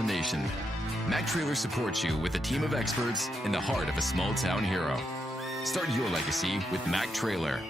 the nation. Mac Trailer supports you with a team of experts in the heart of a small-town hero. Start your legacy with Mac Trailer.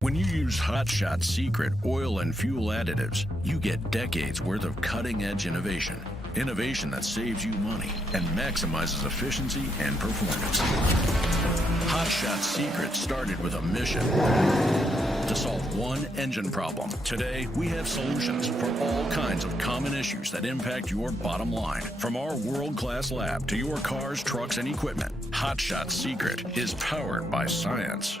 When you use Hot Shot Secret oil and fuel additives, you get decades worth of cutting-edge innovation. Innovation that saves you money and maximizes efficiency and performance. Hot Shot Secret started with a mission to solve one engine problem. Today, we have solutions for all kinds of common issues that impact your bottom line. From our world-class lab to your cars, trucks, and equipment, Hot Shot Secret is powered by science.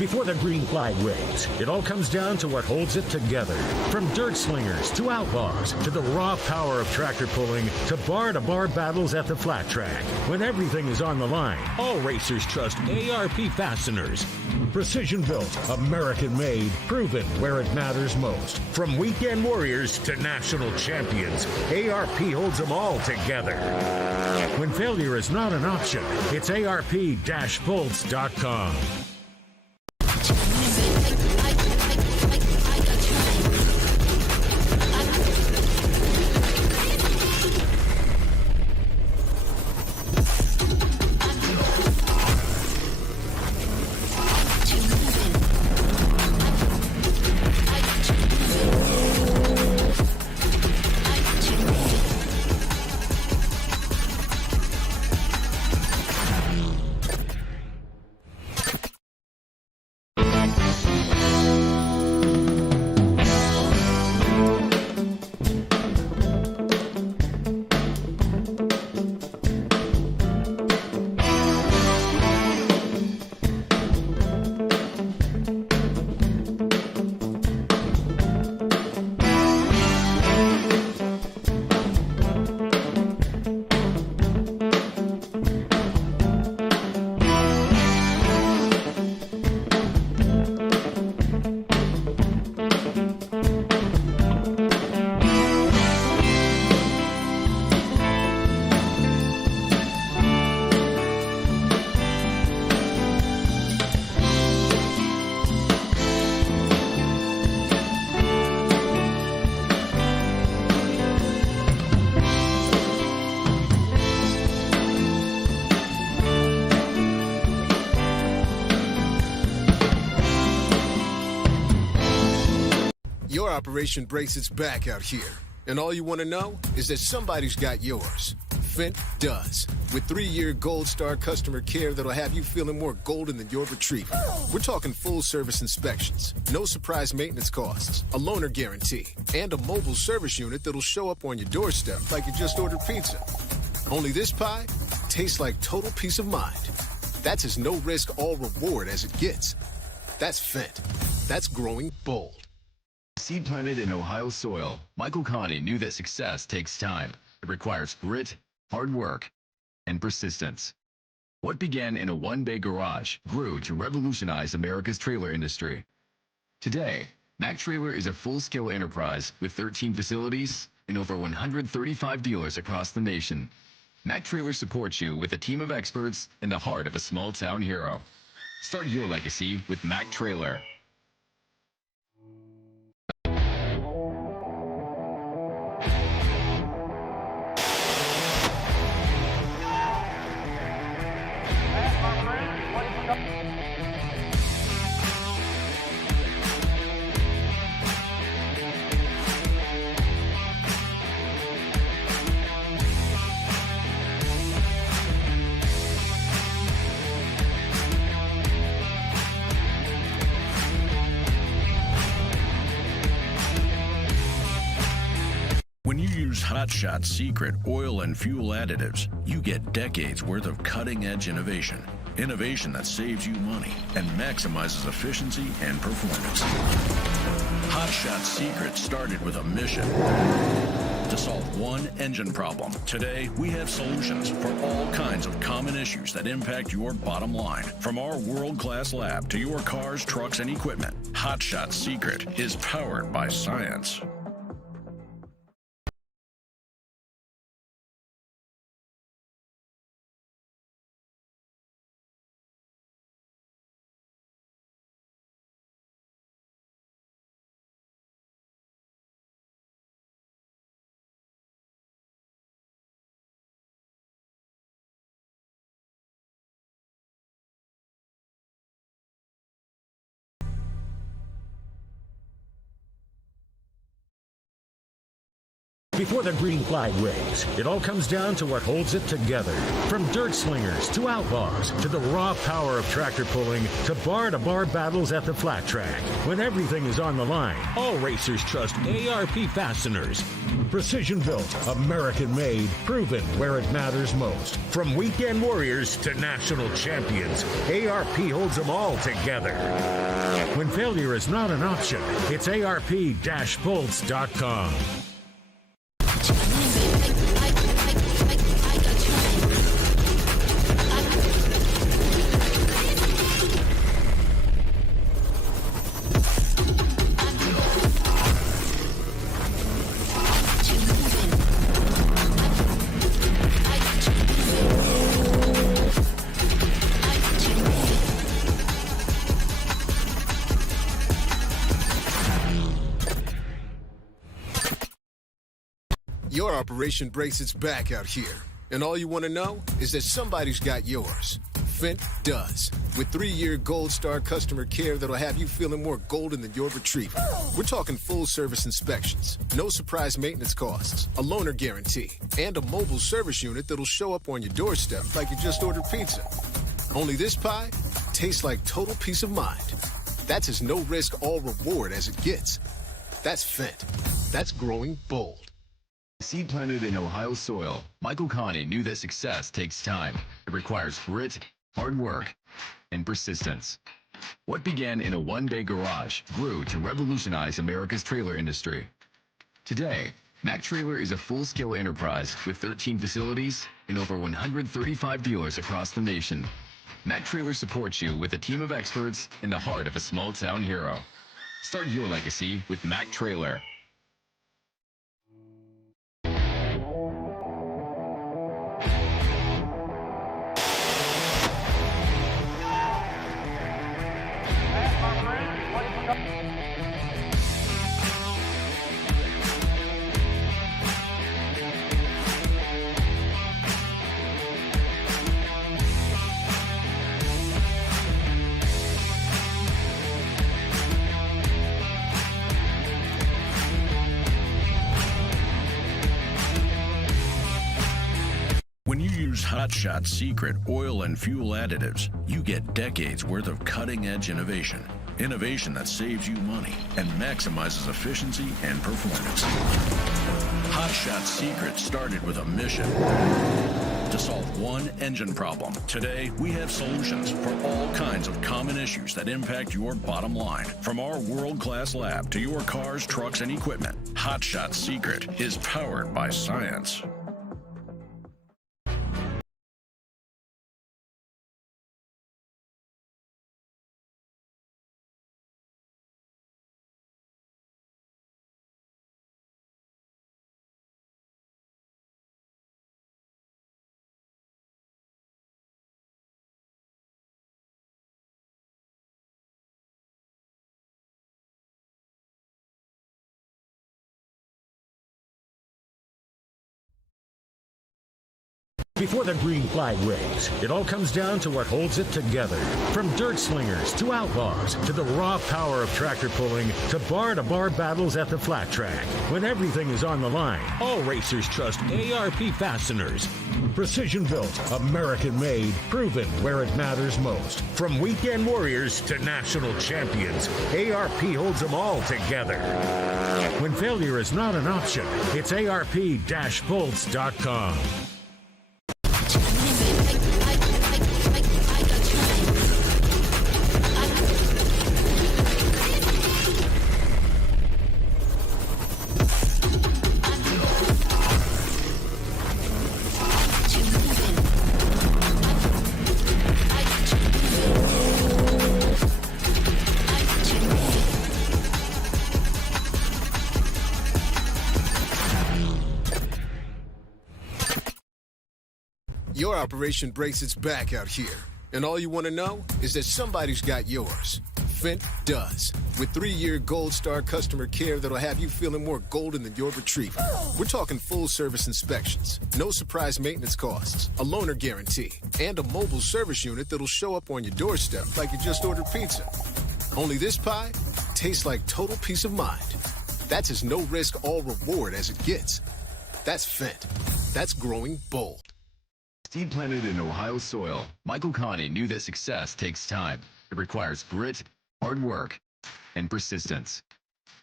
Before the green flag waves, it all comes down to what holds it together. From dirt slingers to outlaws, to the raw power of tractor pulling, to bar-to-bar battles at the flat track. When everything is on the line, all racers trust ARP fasteners. Precision-built, American-made, proven where it matters most. From weekend warriors to national champions, ARP holds them all together. When failure is not an option, it's ARP-bolts.com. Your operation breaks its back out here, and all you want to know is that somebody's got yours. Fent does, with 3-year Gold Star customer care that'll have you feeling more golden than your retriever. We're talking full-service inspections, no surprise maintenance costs, a loaner guarantee, and a mobile service unit that'll show up on your doorstep like you just ordered pizza. Only this pie tastes like total peace of mind. That's as no-risk, all-reward as it gets. That's Fent. That's growing bold. Seed planted in Ohio soil, Michael Connie knew that success takes time. It requires grit, hard work, and persistence. What began in a one-bay garage grew to revolutionize America's trailer industry. Today, Mac Trailer is a full-scale enterprise with 13 facilities and over 135 dealers across the nation. Mac Trailer supports you with a team of experts in the heart of a small-town hero. Start your legacy with Mac Trailer. When you use Hot Shot Secret oil and fuel additives, you get decades worth of cutting-edge innovation. Innovation that saves you money and maximizes efficiency and performance. Hot Shot Secret started with a mission to solve one engine problem. Today, we have solutions for all kinds of common issues that impact your bottom line. From our world-class lab to your cars, trucks, and equipment, Hot Shot Secret is powered by science. Before the green flag waves, it all comes down to what holds it together. From dirt slingers to outlaws, to the raw power of tractor pulling, to bar battles at the flat track. When everything is on the line, all racers trust ARP fasteners. Precision built, American made, proven where it matters most. From weekend warriors to national champions, ARP holds them all together. When failure is not an option, it's ARP-bolts.com. Your operation breaks its back out here, and all you want to know is that somebody's got yours. Fent does, with 3-year Gold Star customer care that'll have you feeling more golden than your retriever. We're talking full service inspections, no surprise maintenance costs, a loaner guarantee, and a mobile service unit that'll show up on your doorstep like you just ordered pizza. Only this pie tastes like total peace of mind. That's as no risk, all reward as it gets. That's Fent. That's growing bold. Seed planted in Ohio soil, Michael Connie knew that success takes time. It requires grit, hard work, and persistence. What began in a one-bay garage grew to revolutionize America's trailer industry. Today, Mac Trailer is a full-scale enterprise with 13 facilities and over 135 dealers across the nation. Mac Trailer supports you with a team of experts in the heart of a small-town hero. Start your legacy with Mac Trailer. When you use Hot Shot Secret oil and fuel additives, you get decades worth of cutting-edge innovation. Innovation that saves you money and maximizes efficiency and performance. Hot Shot Secret started with a mission to solve one engine problem. Today, we have solutions for all kinds of common issues that impact your bottom line. From our world-class lab to your cars, trucks, and equipment, Hot Shot Secret is powered by science. Before the green flag waves, it all comes down to what holds it together. From dirt slingers to outlaws, to the raw power of tractor pulling, to bar-to-bar battles at the flat track. When everything is on the line, all racers trust ARP fasteners. Precision-built, American-made, proven where it matters most. From weekend warriors to national champions, ARP holds them all together. When failure is not an option, it's ARP-bolts.com. Your operation breaks its back out here, and all you want to know is that somebody's got yours. Fent does, with 3-year Gold Star customer care that'll have you feeling more golden than your retriever. We're talking full service inspections, no surprise maintenance costs, a loaner guarantee, and a mobile service unit that'll show up on your doorstep like you just ordered pizza. Only this pie tastes like total peace of mind. That's as no risk, all reward as it gets. That's Fent. That's growing bold. Seed planted in Ohio soil, Michael Connie knew that success takes time. It requires grit, hard work, and persistence.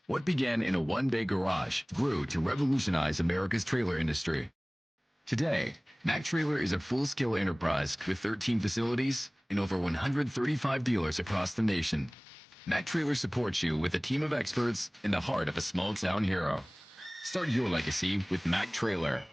What began in a one-bay garage grew to revolutionize America's trailer industry. Today, Mac Trailer is a full-scale enterprise with 13 facilities and over 135 dealers across the nation. Mac Trailer supports you with a team of experts in the heart of a small-town hero. Start your legacy with Mac Trailer.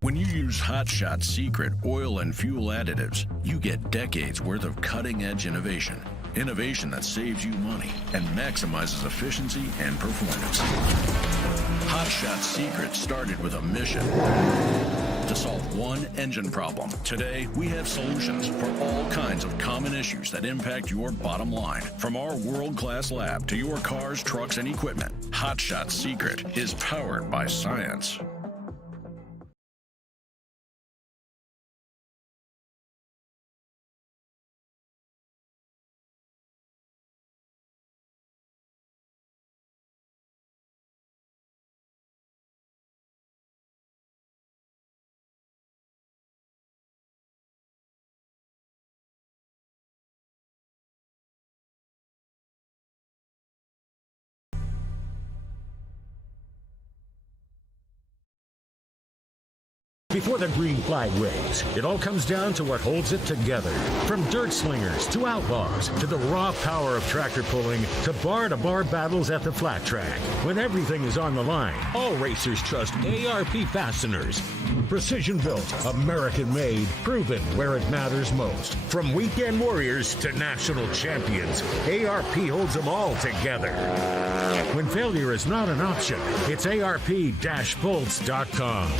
When you use Hot Shot Secret oil and fuel additives, you get decades worth of cutting-edge innovation. Innovation that saves you money and maximizes efficiency and performance. Hot Shot Secret started with a mission to solve one engine problem. Today, we have solutions for all kinds of common issues that impact your bottom line. From our world-class lab to your cars, trucks, and equipment, Hot Shot Secret is powered by science. Before the green flag waves, it all comes down to what holds it together. From dirt slingers to outlaws, to the raw power of tractor pulling, to bar-to-bar battles at the flat track. When everything is on the line, all racers trust ARP fasteners. Precision-built, American-made, proven where it matters most. From weekend warriors to national champions, ARP holds them all together. When failure is not an option, it's ARP-bolts.com.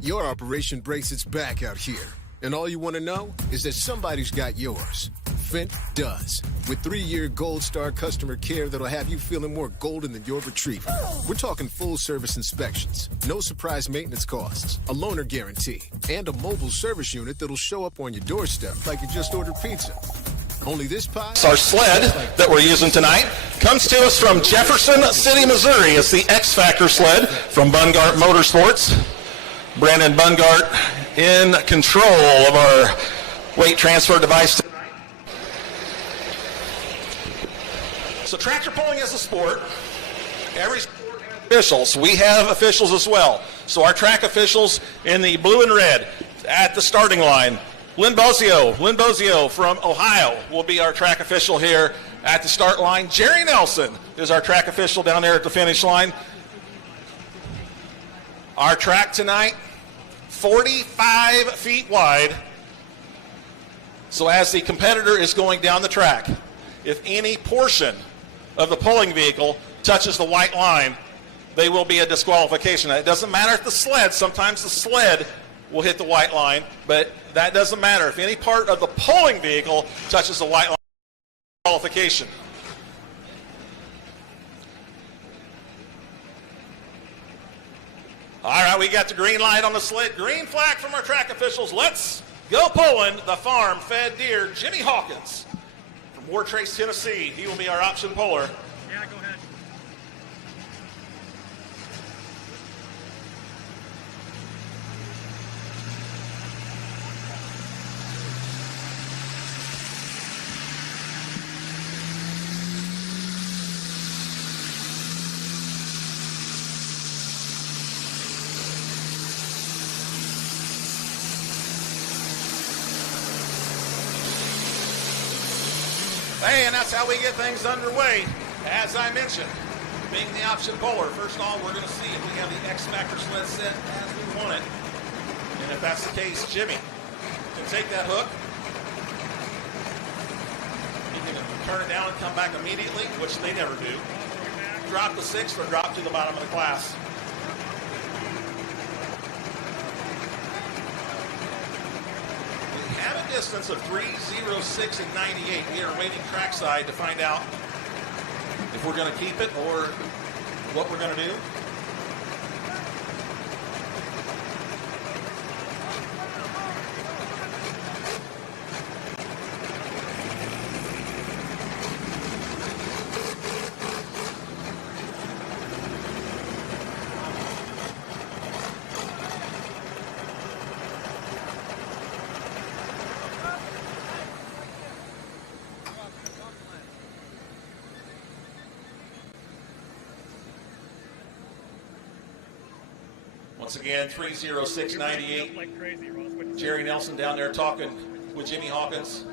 Your operation breaks its back out here, and all you want to know is that somebody's got yours. Fent does, with 3-year Gold Star customer care that'll have you feeling more golden than your retriever. We're talking full service inspections, no surprise maintenance costs, a loaner guarantee, and a mobile service unit that'll show up on your doorstep like you just ordered pizza. Only this pod. Our sled that we're using tonight comes to us from Jefferson City, Missouri. It's the X Factor sled from Bungart Motorsports. Brandon Bungart in control of our weight transfer device tonight. So tractor pulling is a sport. Every sport has officials. We have officials as well. So our track officials in the blue and red at the starting line. Lynn Bozio from Ohio will be our track official here at the start line. Jerry Nelson is our track official down there at the finish line. Our track tonight, 45 feet wide. So as the competitor is going down the track, if any portion of the pulling vehicle touches the white line, they will be a disqualification. It doesn't matter if the sled, sometimes the sled will hit the white line, but that doesn't matter. If any part of the pulling vehicle touches the white line, qualification. All right, we got the green light on the sled. Green flag from our track officials. Let's go pulling the farm-fed deer, Jimmy Hawkins from War Trace, Tennessee. He will be our option puller. Yeah, go ahead. Hey, and that's how we get things underway. As I mentioned, being the option puller, first of all, we're going to see if we have the X Factor sled set as we want it. And if that's the case, Jimmy can take that hook. He can turn it down and come back immediately, which they never do. Drop the sixth or drop to the bottom of the class. Have a distance of 3:06 and 98. We are waiting trackside to find out if we're going to keep it or what we're going to do. Once again, 3:06.98. Jerry Nelson down there talking with Jimmy Hawkins.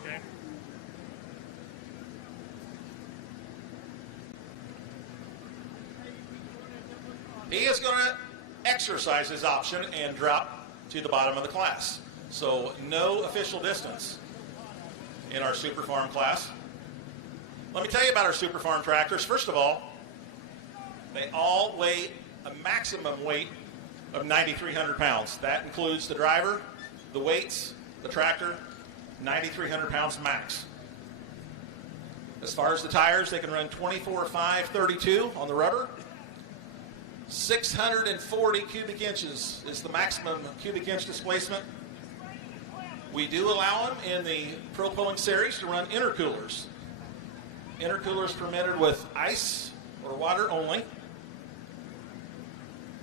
Okay. He is going to exercise his option and drop to the bottom of the class. So no official distance in our Super Farm class. Let me tell you about our Super Farm tractors. First of all, they all weigh a maximum weight of 9,300 pounds. That includes the driver, the weights, the tractor, 9,300 pounds max. As far as the tires, they can run 24/5 32 on the rubber. 640 cubic inches is the maximum cubic inch displacement. We do allow them in the Pro Pulling Series to run intercoolers. Intercoolers permitted with ice or water only.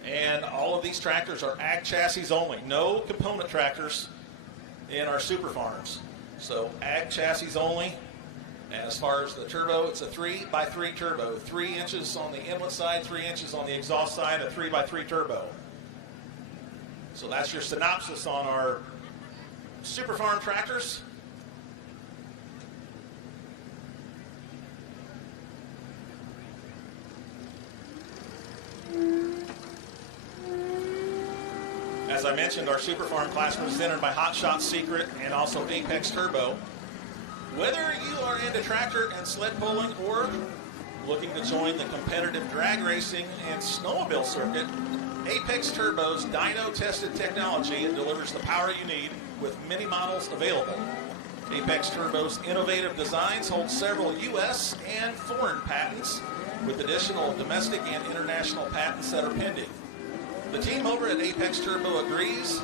And all of these tractors are ag chassis only. No component tractors in our Super Farms. So ag chassis only. And as far as the turbo, it's a 3x3 turbo. 3 inches on the inlet side, 3 inches on the exhaust side, a 3x3 turbo. So that's your synopsis on our Super Farm tractors. As I mentioned, our Super Farm class presented by Hot Shot Secret and also Apex Turbo. Whether you are into tractor and sled pulling or looking to join the competitive drag racing and snowmobile circuit, Apex Turbo's dyno-tested technology delivers the power you need with many models available. Apex Turbo's innovative designs hold several U.S. and foreign patents with additional domestic and international patents that are pending. The team over at Apex Turbo agrees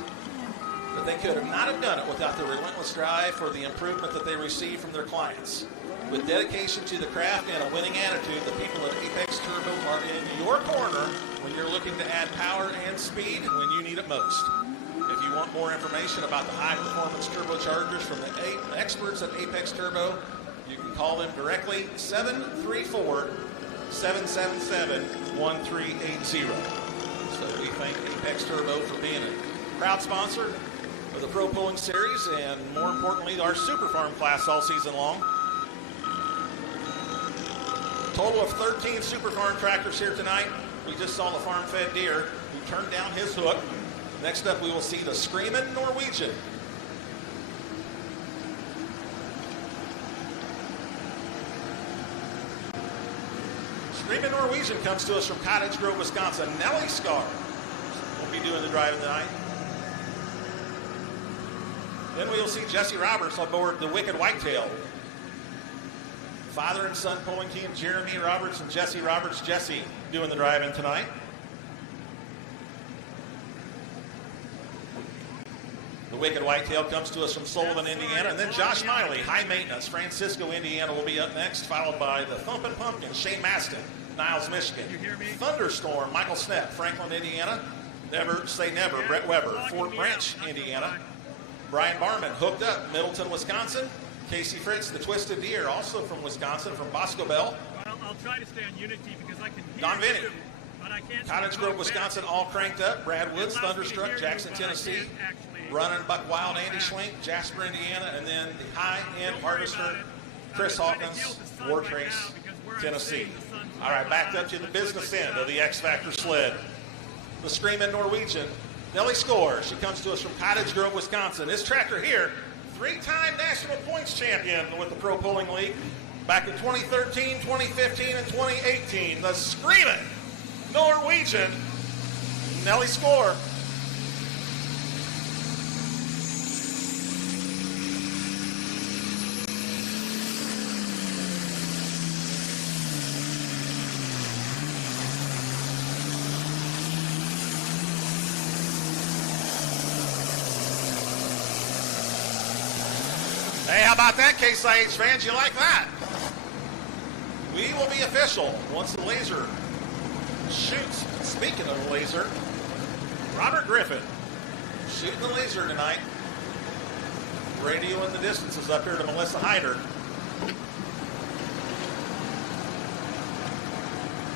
that they could not have done it without the relentless drive for the improvement that they receive from their clients. With dedication to the craft and a winning attitude, the people at Apex Turbo are in your corner when you're looking to add power and speed when you need it most. If you want more information about the high-performance turbochargers from the experts at Apex Turbo, you can call them directly, 734-777-1380. So we thank Apex Turbo for being a proud sponsor of the Pro Pulling Series and, more importantly, our Super Farm class all season long. Total of 13 Super Farm tractors here tonight. We just saw the farm-fed deer who turned down his hook. Next up, we will see the Screamin' Norwegian. Screamin' Norwegian comes to us from Cottage Grove, Wisconsin. Nellie Scar will be doing the driving tonight. Then we will see Jesse Roberts aboard the Wicked Whitetail. Father and son pulling team, Jeremy Roberts and Jesse Roberts. Jesse doing the driving tonight. The Wicked Whitetail comes to us from Sullivan, Indiana. And then Josh Miley, High Maintenance, Francisco, Indiana, will be up next, followed by the Thumpin' Pumpkin, Shane Maston, Niles, Michigan. Thunderstorm, Michael Snepp, Franklin, Indiana. Never Say Never, Brett Weber, Fort Branch, Indiana. Brian Barman, Hooked Up, Middleton, Wisconsin. Casey Fritz, the Twisted Deer, also from Wisconsin, from Bosco Bell. Well, I'll try to stay on Unity because I can hear Don Vinny, you, but I can't. Cottage Grove, Wisconsin, all cranked up. Brad Woods, Thunderstruck, Jackson, Tennessee. Running Buck Wild, Andy Schlink, Jasper, Indiana. And then the high-end harvester, Chris Hawkins, War Trace, Tennessee. All right, back up to the business end of the X Factor sled. The Screamin' Norwegian, Nellie Score. She comes to us from Cottage Grove, Wisconsin. This tractor here, three-time national points champion with the Pro Pulling League back in 2013, 2015, and 2018. The Screamin' Norwegian, Nellie Score. Hey, how about that, Case IH fans? You like that? We will be official once the laser shoots. Speaking of the laser, Robert Griffin shooting the laser tonight. Radioing the distances up here to Melissa Hyder.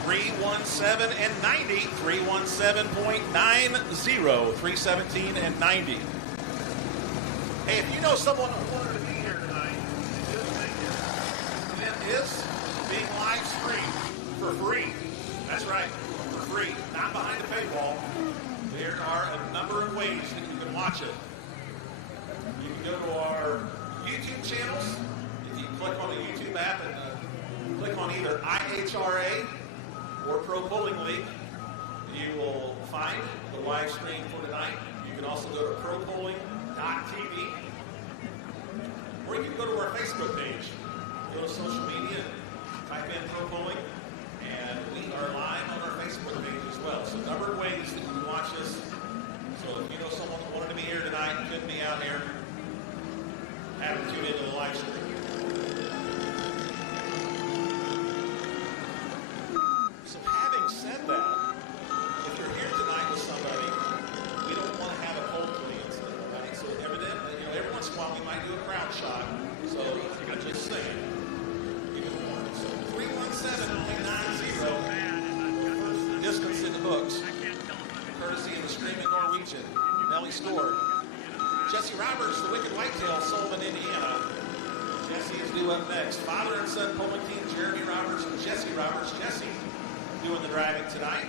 317 and 90. 317.90. 317 and 90. Hey, if you know someone who wanted to be here tonight, just think this event is being live streamed for free. That's right, for free, not behind a paywall. There are a number of ways that you can watch it. You can go to our YouTube channels. If you click on the YouTube app and click on either IHRA or Pro Pulling League, you will find the live stream for tonight. You can also go to propulling.tv, or you can go to our Facebook page. Go to social media, type in Pro Pulling, and we are live on our Facebook page as well. So a number of ways that you can watch us. So if you know someone that wanted to be here tonight and couldn't be out here, have them tune into the live stream. So having said that, if you're here tonight with somebody, we don't want to have a cold audience, right? So evidently, every once in a while we might do a crowd shot. So I'm just saying, keep it warm. So 317.90, first distance in the books, courtesy of the Screamin' Norwegian, Nellie Score. Jesse Roberts, the Wicked Whitetail, Sullivan, Indiana. Jesse is due up next. Father and son pulling team, Jeremy Roberts and Jesse Roberts. Jesse doing the driving tonight.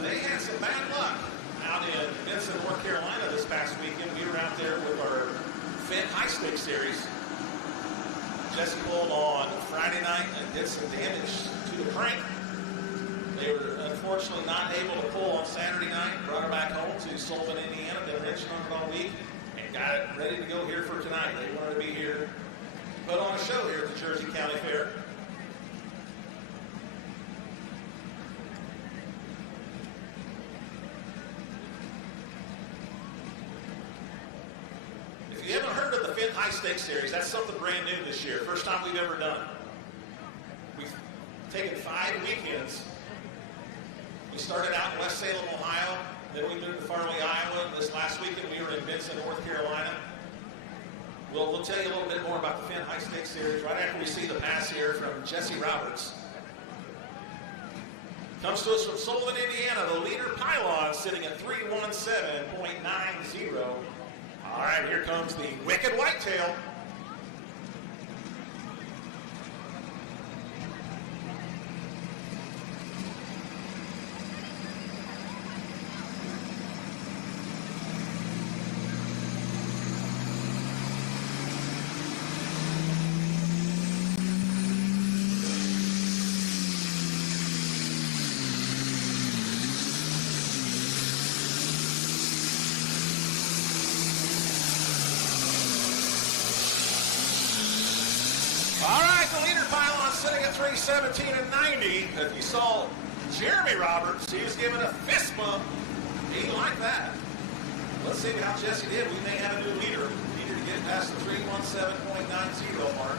They had some bad luck out in Benson, North Carolina this past weekend. We were out there with our Finn High Stakes series. Jesse pulled on Friday night and did some damage to the crank. They were unfortunately not able to pull on Saturday night. Brought her back home to Sullivan, Indiana. Been wrenching on it all week and got it ready to go here for tonight. They wanted to be here, put on a show here at the Jersey County Fair. Finn High Stakes Series. That's something brand new this year. First time we've ever done. We've taken 5 weekends. We started out in West Salem, Ohio. Then we moved to Farley, Iowa. This last weekend we were in Benson, North Carolina. We'll tell you a little bit more about the Finn High Stakes Series right after we see the pass here from Jesse Roberts. Comes to us from Sullivan, Indiana, the leader pylon sitting at 317.90. All right, here comes the Wicked Whitetail. All right, the leader pylon sitting at 317.90. If you saw Jeremy Roberts, he was giving a fist bump. He liked that. Let's see how Jesse did. We may have a new leader. Needed to get past the 317.90 mark.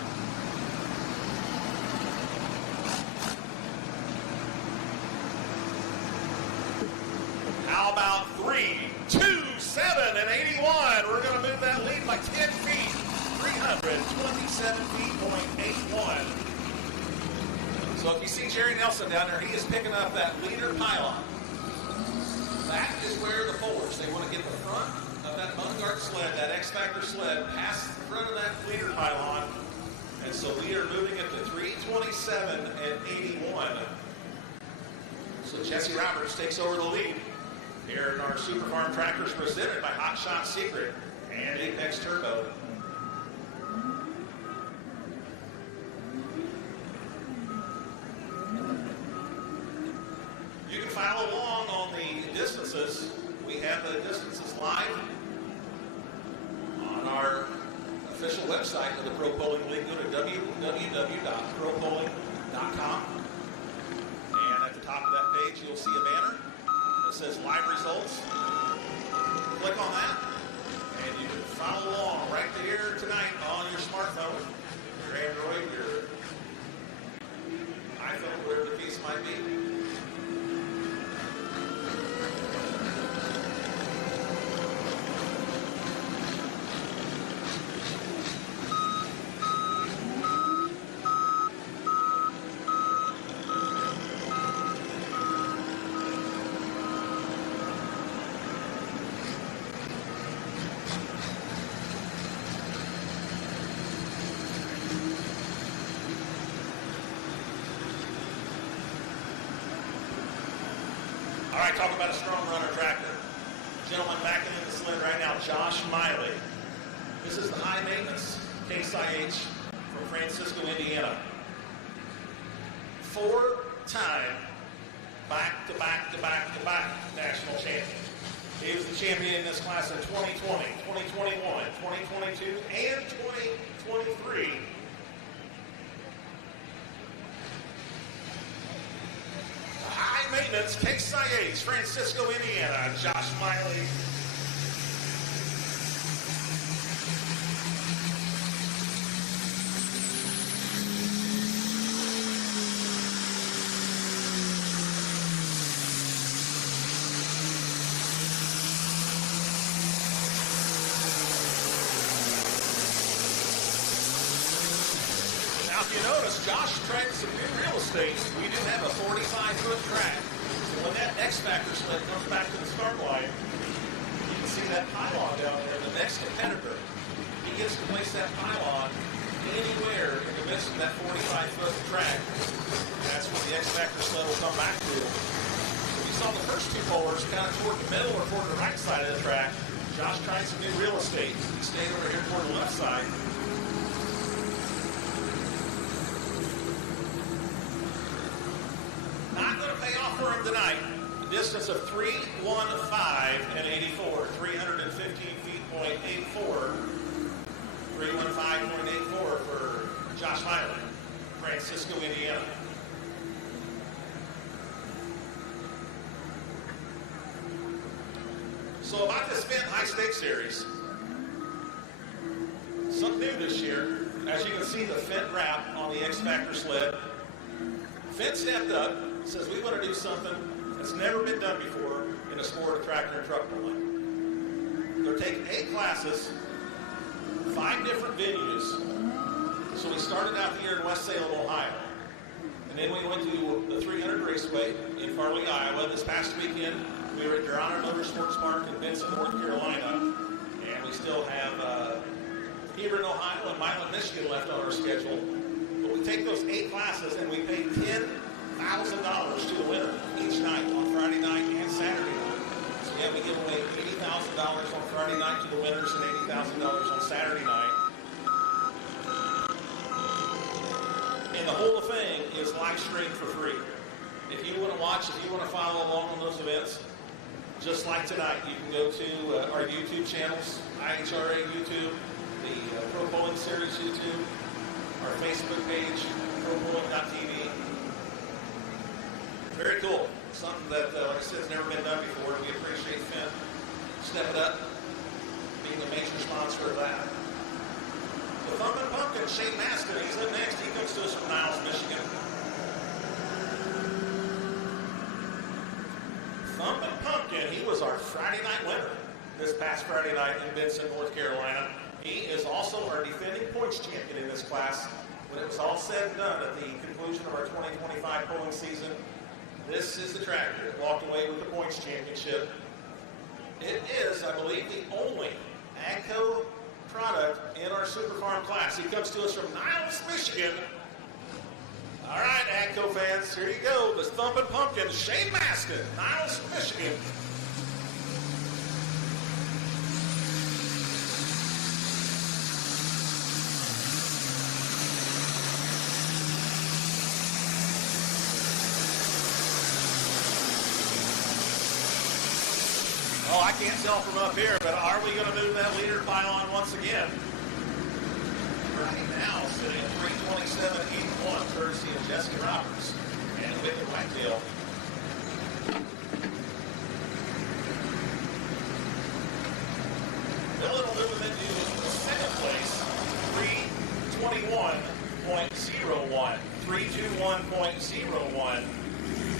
How about 327.81? We're going to move that lead by 10 feet. 327 feet.81. So if you see Jerry Nelson down there, he is picking up that leader pylon. That is where the forwards, they want to get the front of that Mudguard sled, that X-Factor sled, past the front of that leader pylon. And so we are moving it to 327.81. So Jesse Roberts takes over the lead here in our Super Farm Tractors presented by Hot Shot Secret and Apex Turbo. You can follow along on the distances. We have the distances live on our official website of the Pro Polling League. Go to www.propolling.com. And at the top of that page, you'll see a banner that says live results. Click on that, and you can follow along right there tonight on your smartphone, your Android, your iPhone, whatever the case might be. All right, talk about a strong runner tractor. Gentleman backing in the sled right now, Josh Miley. This is the high maintenance Case IH from Francisco, Indiana. 4-time back-to-back national champion. He was the champion in this class in 2020, 2021, 2022, and 2023. High maintenance, Case IH, Francisco, Indiana, Josh Miley. Now, if you notice, Josh tried some new real estate. We do have a 45-foot track. So when that X-Factor sled comes back to the start line, you can see that pylon down there. The next competitor, he gets to place that pylon anywhere in the midst of that 45-foot track. That's when the X-Factor sled will come back to. So you saw the first two bowlers kind of toward the middle or toward the right side of the track. Josh tried some new real estate. He stayed over here toward the left side. Not going to pay off for him tonight. A distance of 315.84, 315 feet.84, 315.84 for Josh Miley, Francisco, Indiana. So about this Finn High Stakes Series, some something new this year. As you can see, the Fent wrap on the X Factor sled. Fent stepped up, says we want to do something that's never been done before in the sport of tractor and truck pulling. They're taking 8 classes, 5 different venues. So we started out the year in West Salem, Ohio. And then we went to the 300 Raceway in Farley, Iowa. This past weekend, we were at Durana Motorsports Park in Benson, North Carolina. And we still have Hebron, Ohio, and Milan, Michigan left on our schedule. But we take those 8 classes and we pay $10,000 to the winner each night on Friday night and Saturday night. So yeah, we give away $80,000 on Friday night to the winners and $80,000 on Saturday night. And the whole thing is live streamed for free. If you want to watch, if you want to follow along on those events, just like tonight, you can go to our YouTube channels, IHRA YouTube, the Pro Bowling Series YouTube, our Facebook page, ProBowling.tv. Very cool. Something that, like I said, has never been done before. We appreciate Fent stepping up, being a major sponsor of that. The Thumpin' Pumpkin, Shane Maston, he's up next. He comes to us from Niles, Michigan. Thumpin' Pumpkin, he was our Friday night winner this past Friday night in Benson, North Carolina. He is also our defending points champion in this class. When it was all said and done at the conclusion of our 2025 pulling season, this is the tractor that walked away with the points championship. It is, I believe, the only AGCO product in our Super Farm class. He comes to us from Niles, Michigan. All right, AGCO fans, here you go. The Thumpin' Pumpkin, Shane Maston, Niles, Michigan. Oh, I can't tell from up here, but are we going to move that leader pylon once again? Right now, sitting at 327.81, courtesy of Jesse Roberts and Wicked Whitetail. Bill will move him into second place, 321.01. 321.01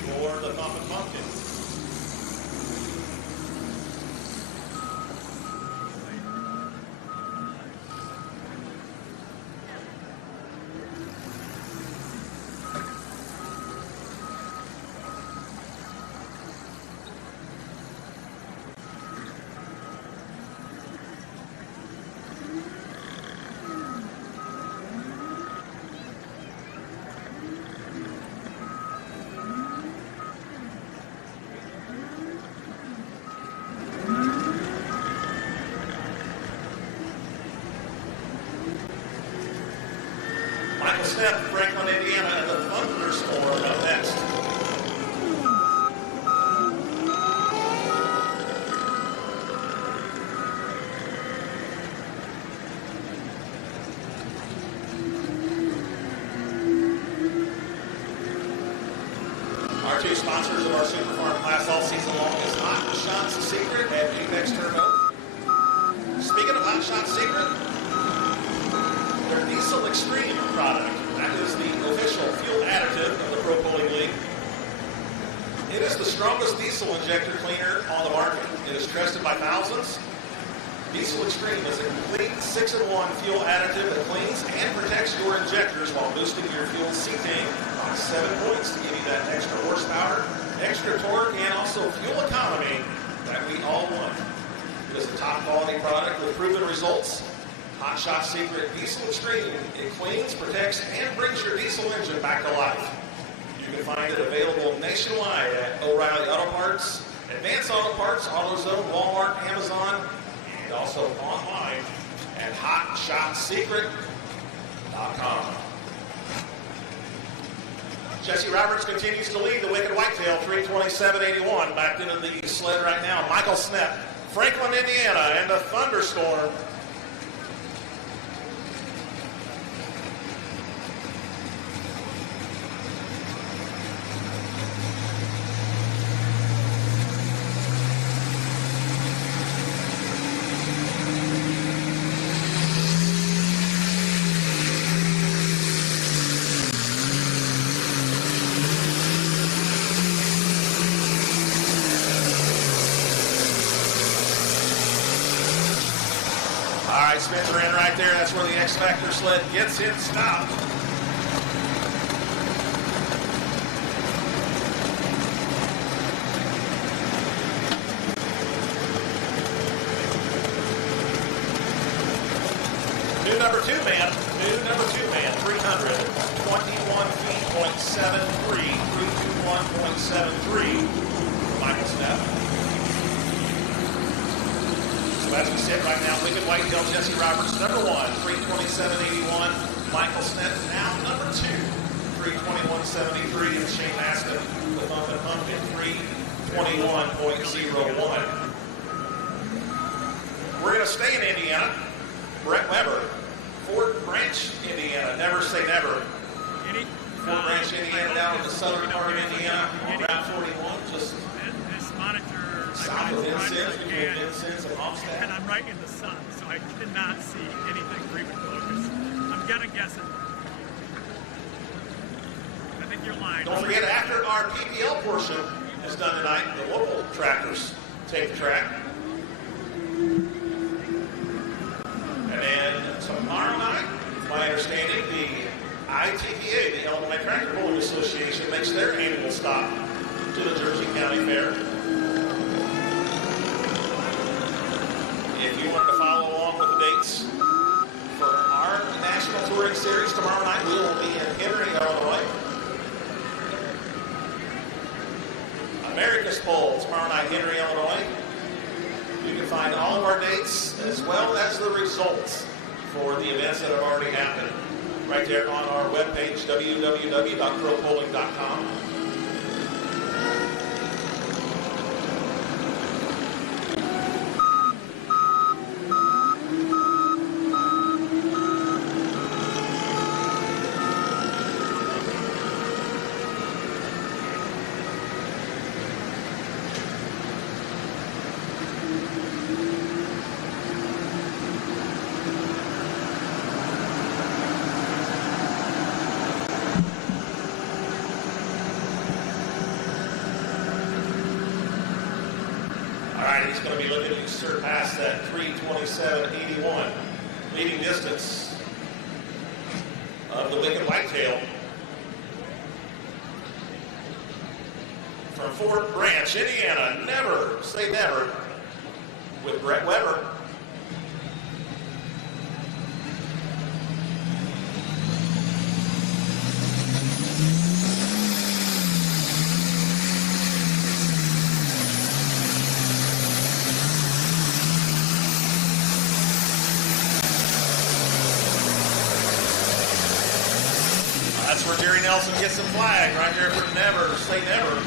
for the Thumpin' Pumpkin. Step, Franklin, Indiana, and the Thunderstorm up next. Our 2 sponsors of our Super Farm class all season long is Hot Shots Secret and Apex Turbo. Speaking of Hot Shots Secret, their Diesel Extreme product. That is the official fuel additive of the Pro Bowling League. It is the strongest diesel injector cleaner on the market. It is trusted by thousands. Diesel Extreme is a complete 6-in-1 fuel additive that cleans and protects your injectors while boosting your fuel cetane by 7 points to give you that extra horsepower, extra torque, and also fuel economy that we all want. It is a top quality product with proven results. Hot Shot Secret Diesel Extreme. It cleans, protects, and brings your diesel engine back to life. You can find it available nationwide at O'Reilly Auto Parts, Advanced Auto Parts, AutoZone, Walmart, Amazon, and also online at HotShotSecret.com. Jesse Roberts continues to lead the Wicked Whitetail, 327.81. Back into the sled right now. Michael Snepp, Franklin, Indiana, and the Thunderstorm. All right, spins are in right there. That's where the X Factor sled gets in stopped. New number two man, 321 feet, .73, 321.73, Michael Smith. So as we sit right now, Wicked Whitetail, Jesse Roberts, number one, 327.81, Michael Smith, now number two, 321.73, and Shane Aston with Bump and Pumpkin, 321.01. We're going to stay in Indiana. Brett Weber, Fort Branch, Indiana. Never say never. Fort Branch, Indiana, down in the southern part of Indiana, Route 41, just This monitor, south of Vincennes, between Vincennes and and Hofstad. I'm right in the sun, so I cannot see anything for even focus. I'm gonna guess it. I think you're lying. Don't forget, after our PPL portion is done tonight, the local tractors take the track. And then tomorrow night, my understanding, the ITPA, the Illinois Tractor Pulling Association, makes their annual stop to the Jersey County Fair. If you wanted to follow along with the dates for our National Touring Series tomorrow night, we will be in Henry, Illinois. America's Pole tomorrow night, Henry, Illinois. You can find all of our dates as well as the results for the events that have already happened right there on our webpage, www.propolling.com. He's going to be looking to surpass that 327.81 leading distance of the Wicked Whitetail from Fort Branch, Indiana. Never say never with Brett Weber. That's where Jerry Nelson gets the flag right there for never say never.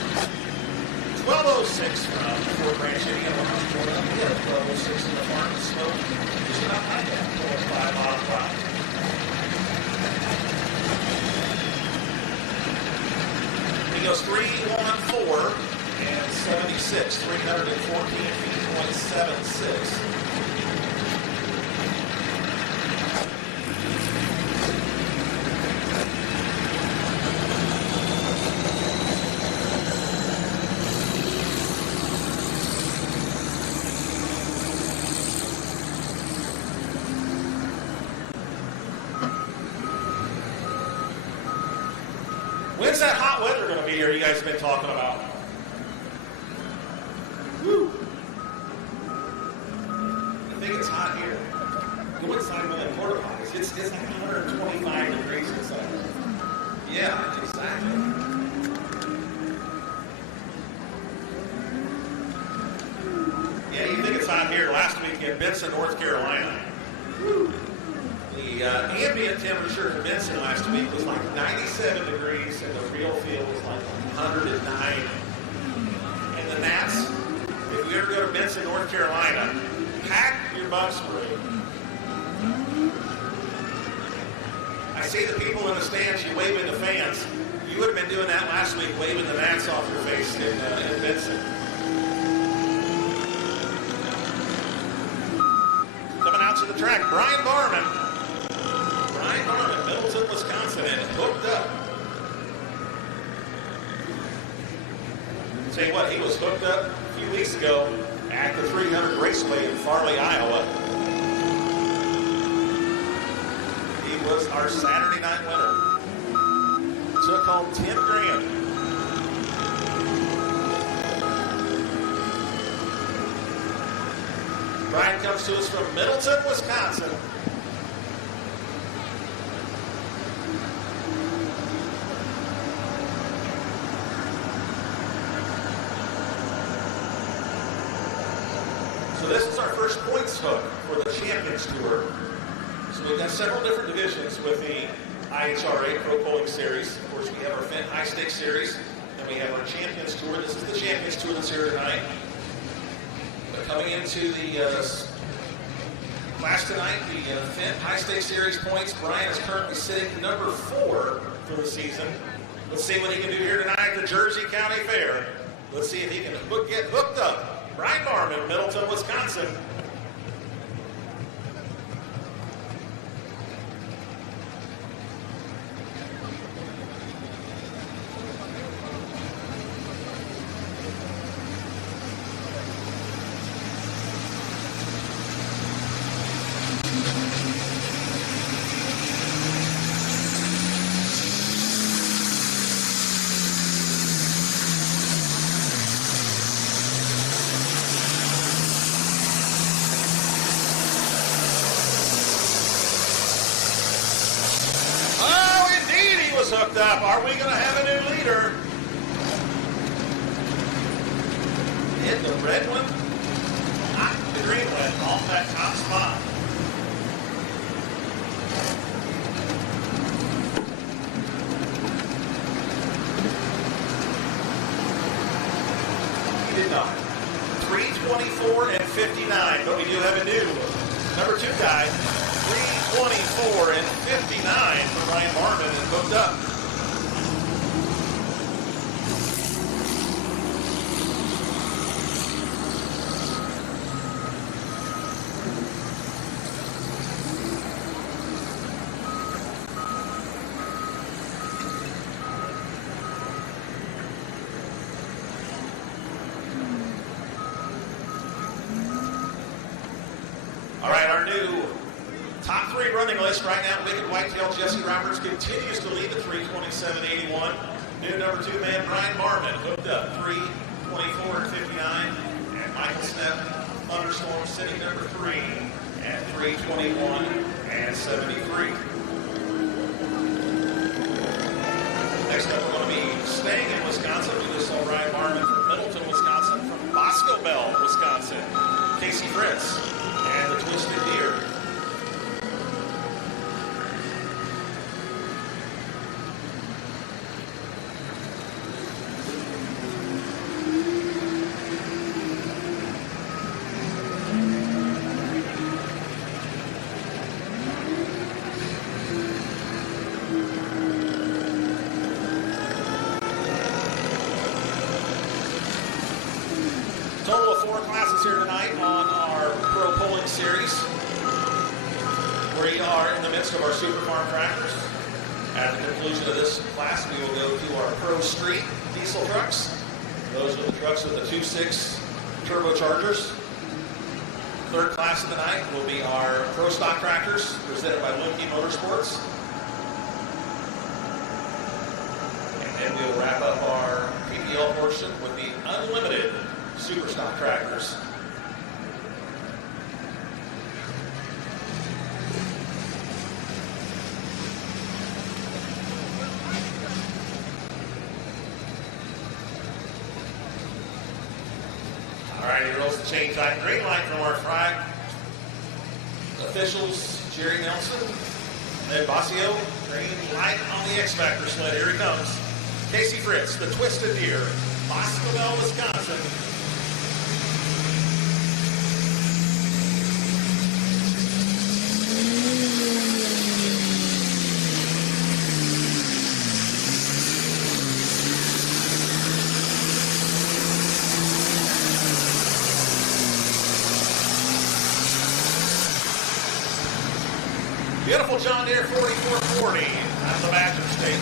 12:06 from Fort Branch, Indiana. 12:06 in the farm. Smoke just about like that. 4.5 mile drive. He goes 314 and 76, 314 feet, .76. When's that hot weather going to be here you guys have been talking about? Woo. I think it's hot here. Go inside with that porta potties. It's like 125 degrees inside. Yeah, exactly. Yeah, you think it's hot here. Last week in Benson, North Carolina. Woo. The ambient temperature in Benson last week was like 97 degrees, and the real field was like 109. And the Nats, if you ever go to Benson, North Carolina, pack your bug spray. I see the people in the stands, you waving the fans. You would have been doing that last week, waving the Nats off your face in Benson. Coming out to the track, Brian Barman, Middleton, Wisconsin, and hooked up. Tell you what, he was hooked up a few weeks ago at the 300 Raceway in Farley, Iowa. was our Saturday night winner. Took home 10 grand. Brian comes to us from Middleton, Wisconsin. So this is our first points hook for the Champions Tour. So we've got several different divisions with the IHRA Pro Bowling Series. Of course, we have our Fenton High Stakes Series, and we have our Champions Tour. This is the Champions Tour that's here tonight. But coming into the class tonight, the Fenton High Stakes Series points, Brian is currently sitting number 4 for the season. Let's see what he can do here tonight at the Jersey County Fair. Let's see if he can get hooked up. Brian Marmon, Middleton, Wisconsin. Hooked up. Are we going to have a new leader? Hit the red one, not the green one, off that top spot. He did not. 324 and 59, but we do have a new number 2 guy. 324 and 59 for Ryan Marmon and hooked up. All right, our new top 3 running list right now. Wicked Whitetail Jesse Roberts continues to lead at 327.81. New number 2 man Brian Marmon hooked up 324 and 59. And Michael Snepp Thunderstorm sitting number 3 at 321 and 73. Next up, we're going to be staying in Wisconsin. We just saw Ryan Marmon from Middleton, Wisconsin, from Bosco Bell, Wisconsin. Casey Fritz and the Twisted Deer. Total of 4 classes here tonight on our Pro Polling Series. We are in the midst of our Super Farm tractors. At the conclusion of this class, we will go to our Pro Street diesel trucks. Those are the trucks with the 2.6 turbochargers. Third class of the night will be our Pro Stock tractors, presented by Lumpy Motorsports. And then we'll wrap up our PPL portion with the Unlimited Super Stock tractors. All right, here rolls the chain tight. Green light from our flag officials, Jerry Nelson, Ed Basio. Green light on the X Factor sled. Here he comes. Casey Fritz, the Twisted Deer, Bosco Bell, Wisconsin. Beautiful John Deere 4440 out of the Badger State.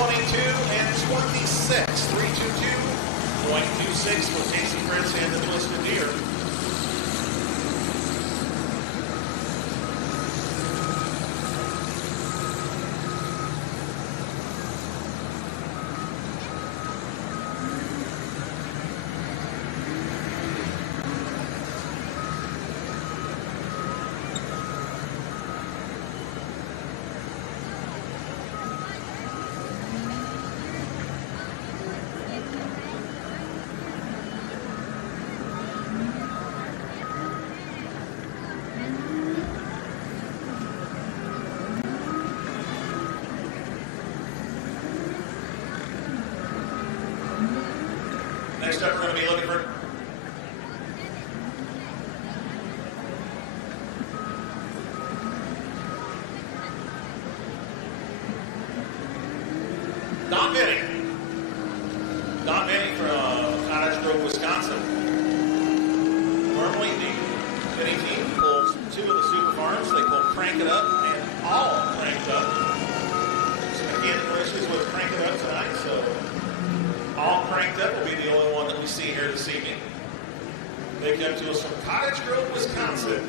and 26. 322.26 for Casey Fritz and the Twisted Deer. Next up, we're going to be looking for Don Benny. Don Benny from Cottage Grove, Wisconsin. Normally, the Benny team pulls 2 of the Super Farms. They pull Crank It Up and all Cranked Up. Some mechanical issues with Crank It Up tonight, so all Cranked Up will be the only one that we see here this evening. They come to us from Cottage Grove, Wisconsin.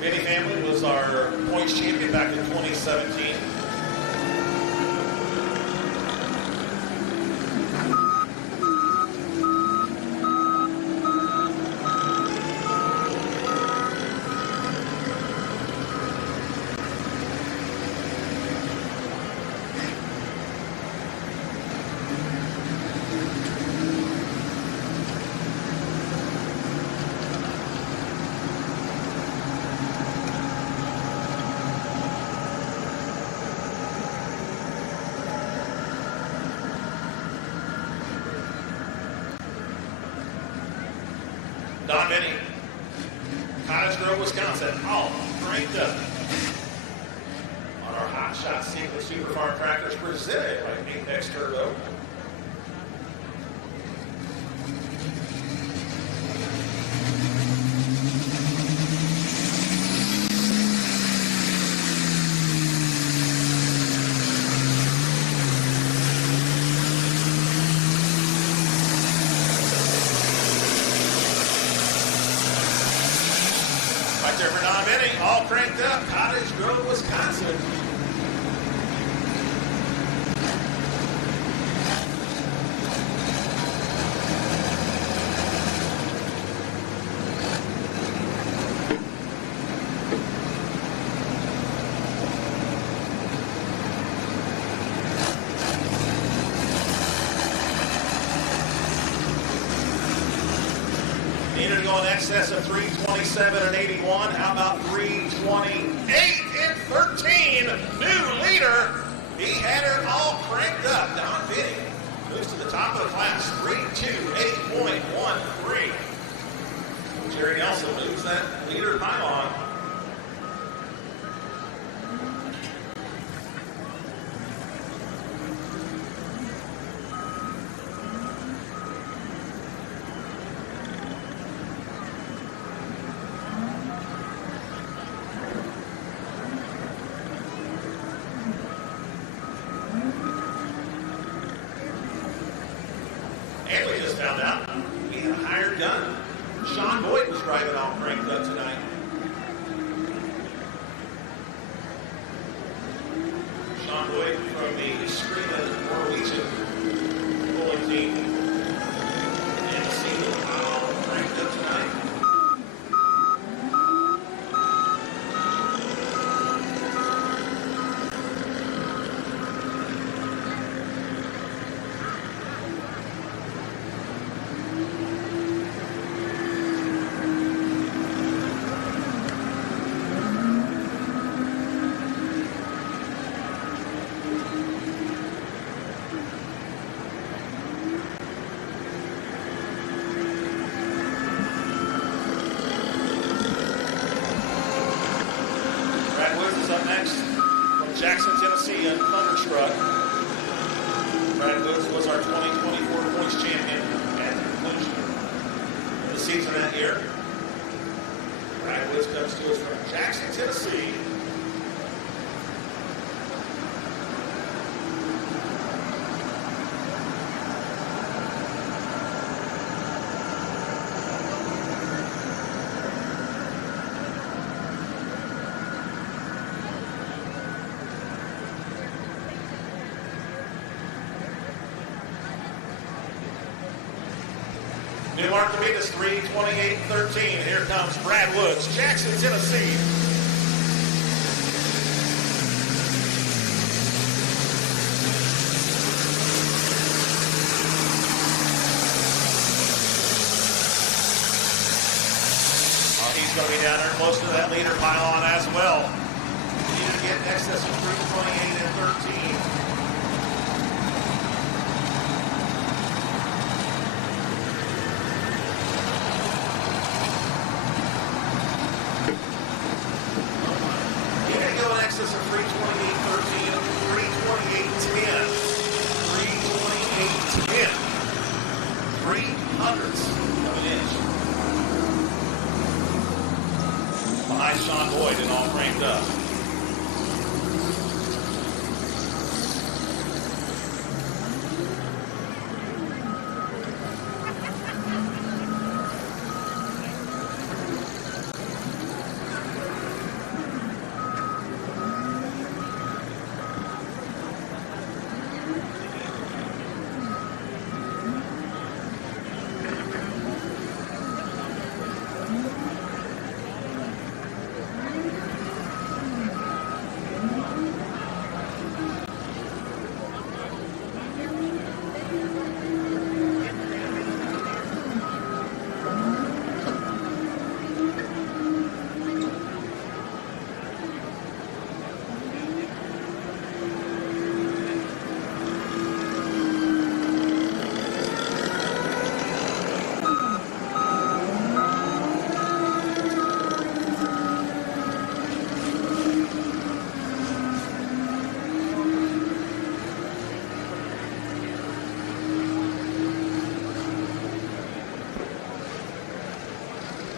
Benny family was our points champion back in 2017. Don Benny, Cottage Grove, Wisconsin, all cranked up on our Hot Shot Secret Super Farm tractors presented by Apex Turbo. Right there for Don Benny, all cranked up, Cottage Grove, Wisconsin. Needed to go in excess of 327 and 81. How about 328 and 13? New leader. He had it all cranked up. Don Benny moves to the top of the class. 328.13. Jerry Nelson moves that leader pylon. And we just found out we had a hired gun. Sean Boyd was driving all cranked up tonight. Sean Boyd from the Screaming Norwegian bowling team. And the scene all cranked up tonight. Brad Woods is up next from Jackson, Tennessee, in Thunderstruck. Brad Woods was our 2024 points champion at the conclusion of the season that year. Brad Woods comes to us from Jackson, Tennessee. New mark to beat is 3:28.13. Here comes Brad Woods, Jackson, Tennessee. He's going to be down there close to that leader pylon as well. He needed to get in excess of 3:28.13. Of 3:28.13, 3:28.10, 3:28.10, 3/100ths of an inch. Behind Sean Boyd and all framed up.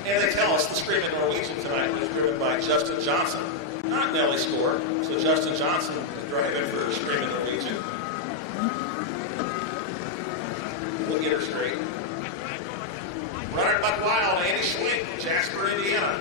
And they tell us the Screaming Norwegian tonight was driven by Justin Johnson, not Nelly Score. So Justin Johnson is driving for Screaming Norwegian. We'll get her straight. Runner Buck Wild, Andy Schwink, Jasper, Indiana.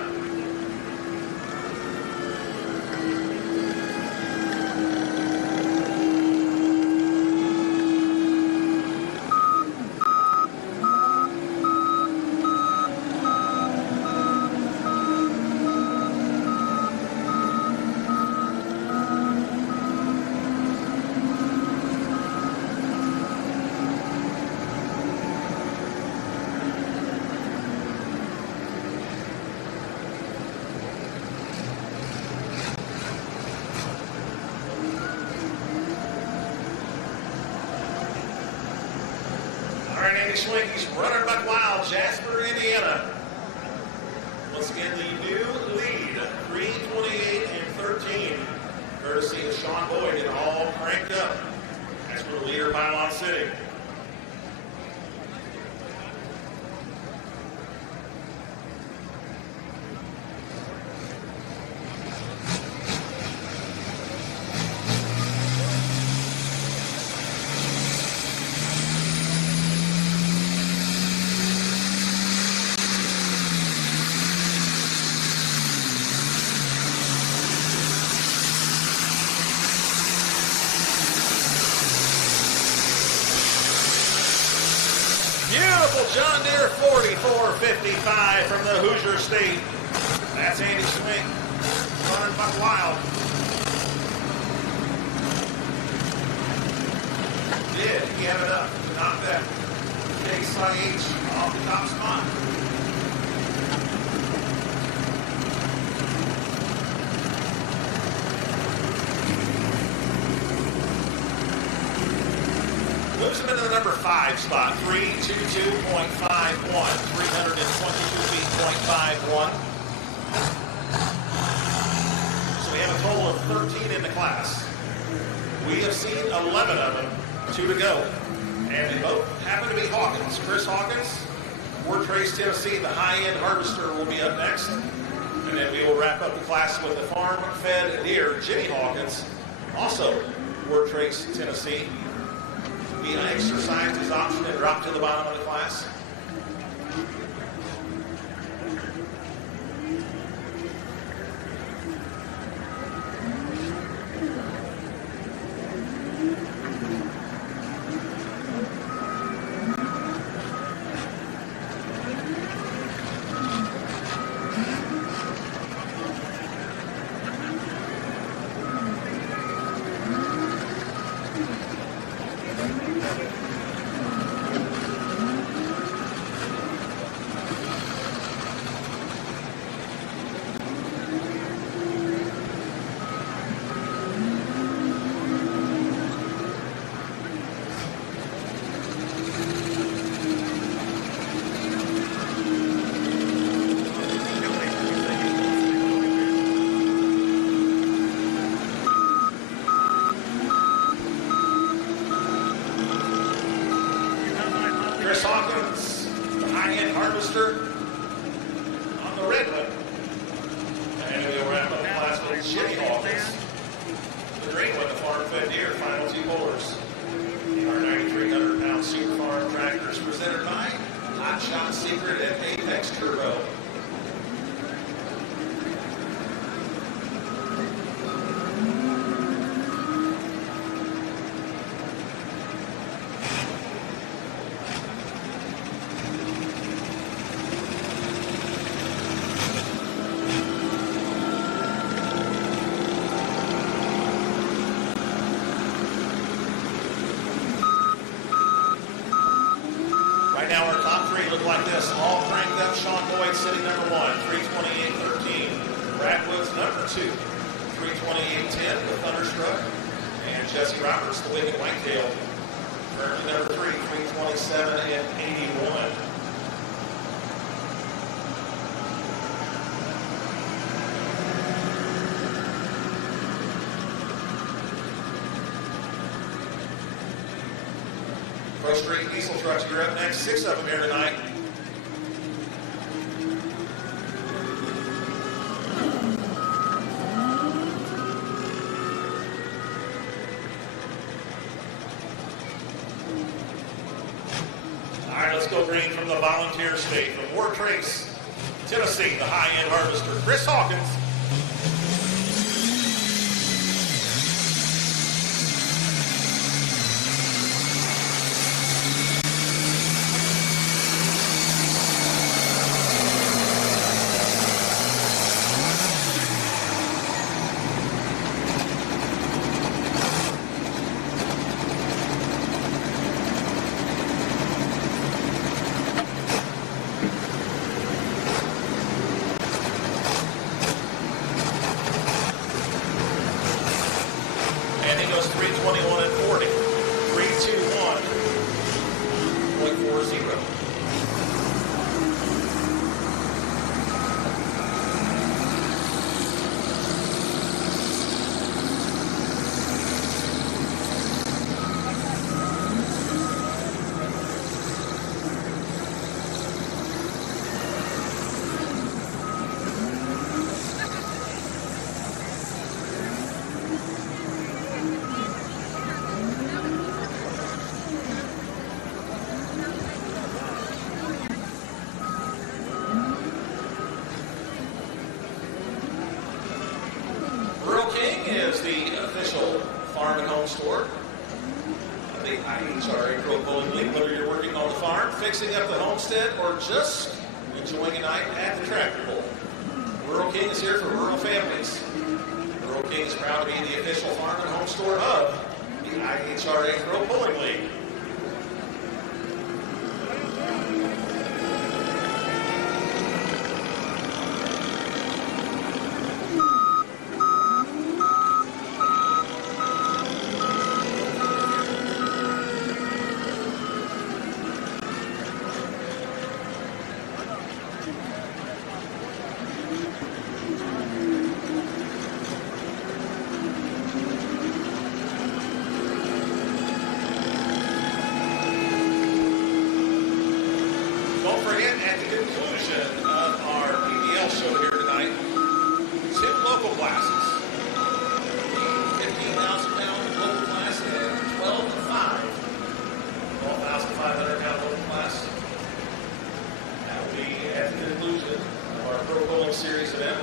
Andy Schwink, he's running Buck Wild, Jasper, Indiana. Once again, the new lead, 3:28.13. Courtesy of Sean Boyd and all cranked up. That's for the leader pylon sitting. Beautiful John Deere 4455 from the Hoosier State. That's Andy Schwink running Buck Wild. Did he have it up to knock that Case IH off the top spot? Moves him into the number 5 spot, 322.51, 322 feet, .51. So we have a total of 13 in the class. We have seen 11 of them, 2 to go. And they both happen to be Hawkins. Chris Hawkins, Ward Trace, Tennessee, the high-end harvester will be up next. And then we will wrap up the class with the farm-fed deer, Jimmy Hawkins, also Ward Trace, Tennessee. He exercised his option and dropped to the bottom of the class. harvester on the red one. And we'll wrap up the class with Jimmy Hawkins. The green one, the farm fed deer, final two pullers. Our 9,300-pound Super Farm tractors presented by Hot Shot Secret and Apex Turbo. Right now our top three look like this. All cranked up. Sean Boyd sitting number 1, 328.13. Brad Woods number 2, 328.10 with Thunderstruck. And Jesse Roberts, the Wicked Whitetail, currently number 3, 327.81. Pro Street diesel trucks, you're up next. 6 of them here tonight. All right, let's go green from the volunteer state. From War Trace, Tennessee, the high-end harvester, Chris Hawkins. And he goes 321 and 40. 321.40. Is the official farm and home store of the IHRA Pro Bowling League. Whether you're working on the farm, fixing up the homestead, or just enjoying a night at the tractor pull, Rural King is here for rural families. Rural King is proud to be the official farm and home store of the IHRA Pro Bowling League. Don't forget, at the conclusion of our PPL show here tonight, 2 local classes. The 15,000-pound local class and 12,500-pound local class. That will be at the conclusion of our Pro Bowling Series event.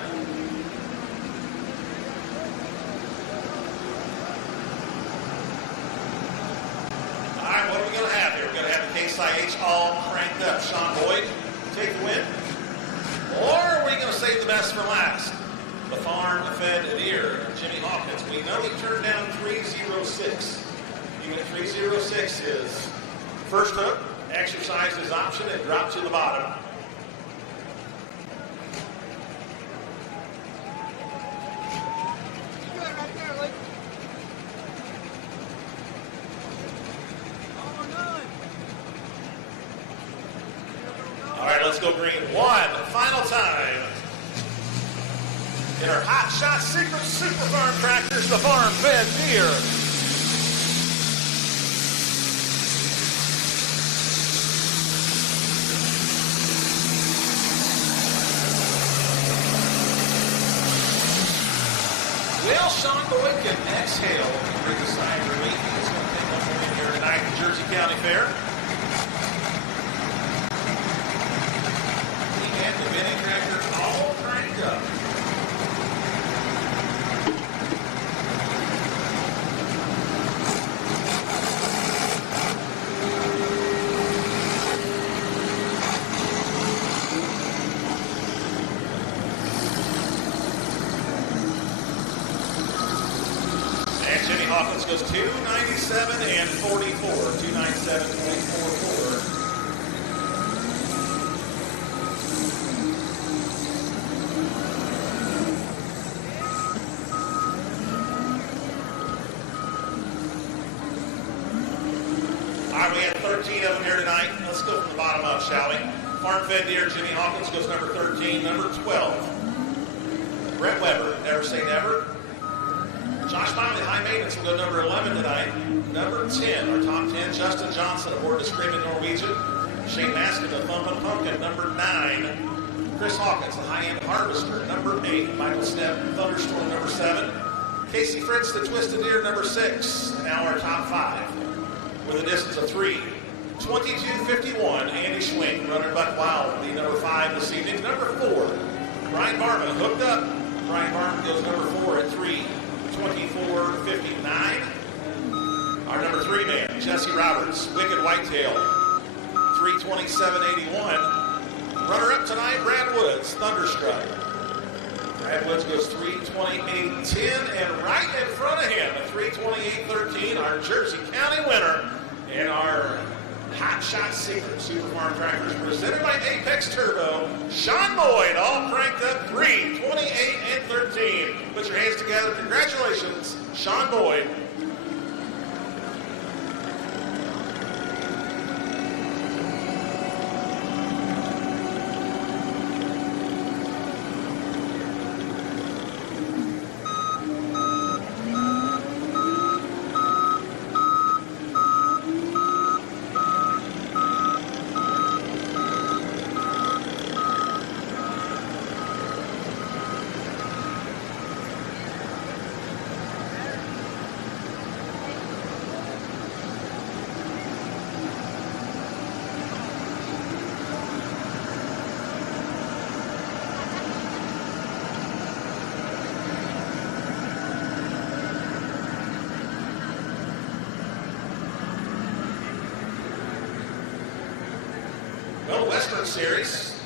All right, what are we going to have here? We're going to have the Case IH all cranked up. Sean Boyd take the win. Or are we going to save the best for last? The farm fed deer, Jimmy Hawkins. We know he turned down 306. Even at 306, his first hook, exercised his option, and dropped to the bottom. All right, let's go green one final time. In our Hot Shot Secret Super Farm tractors, the farm fed deer. Until Sean Boyd can exhale and breathe a sigh of relief, he's going to take up the win here tonight at the Jersey County Fair. He had the mini tractor all cranked up. Hawkins goes 297 and 44. 297, 24. All right, we have 13 of them here tonight. Let's go from the bottom up, shall we? Farm fed deer, Jimmy Hawkins goes number 13. Number 12, Brett Weber, Never Say Never. Josh Miley, High Maintenance, will go number 11 tonight. Number 10, our top 10, Justin Johnson aboard the Screaming Norwegian. Shane Maskin, the Thumpin' Pumpkin, number 9. Chris Hawkins, the High End Harvester, number 8. Michael Stepp, Thunderstorm, number 7. Casey Fritz, the Twisted Deer, number 6. And now our top 5 with a distance of 3. 22:51, Andy Schwink, Runner Buck Wild, the number 5 this evening. Number 4, Brian Barman, Hooked Up. Brian Barman goes number 4 at 3. 24:59. Our number 3 man, Jesse Roberts, Wicked Whitetail, 327.81. Runner up tonight, Brad Woods, Thunderstruck. Brad Woods goes 328.10, and right in front of him at 328.13, our Jersey County winner and our Hot Shot Secret Super Farm Tractors presented by Apex Turbo, Sean Boyd, all cranked up 328 and 13. Put your hands together. Congratulations, Sean Boyd. Well, Western Series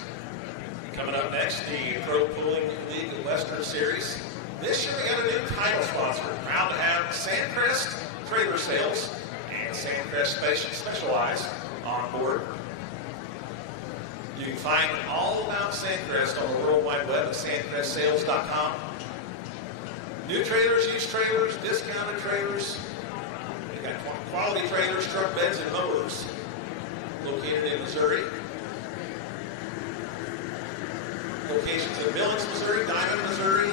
coming up next, the Pro Pooling League Western Series. This year we got a new title sponsor. Proud to have Sandcrest Trailer Sales and Sandcrest Specialized on board. You can find all about Sandcrest on the World Wide Web at sandcrestsales.com. New trailers, used trailers, discounted trailers. We've got quality trailers, truck beds, and motors located in Missouri. Locations in Billings, Missouri, Diamond, Missouri,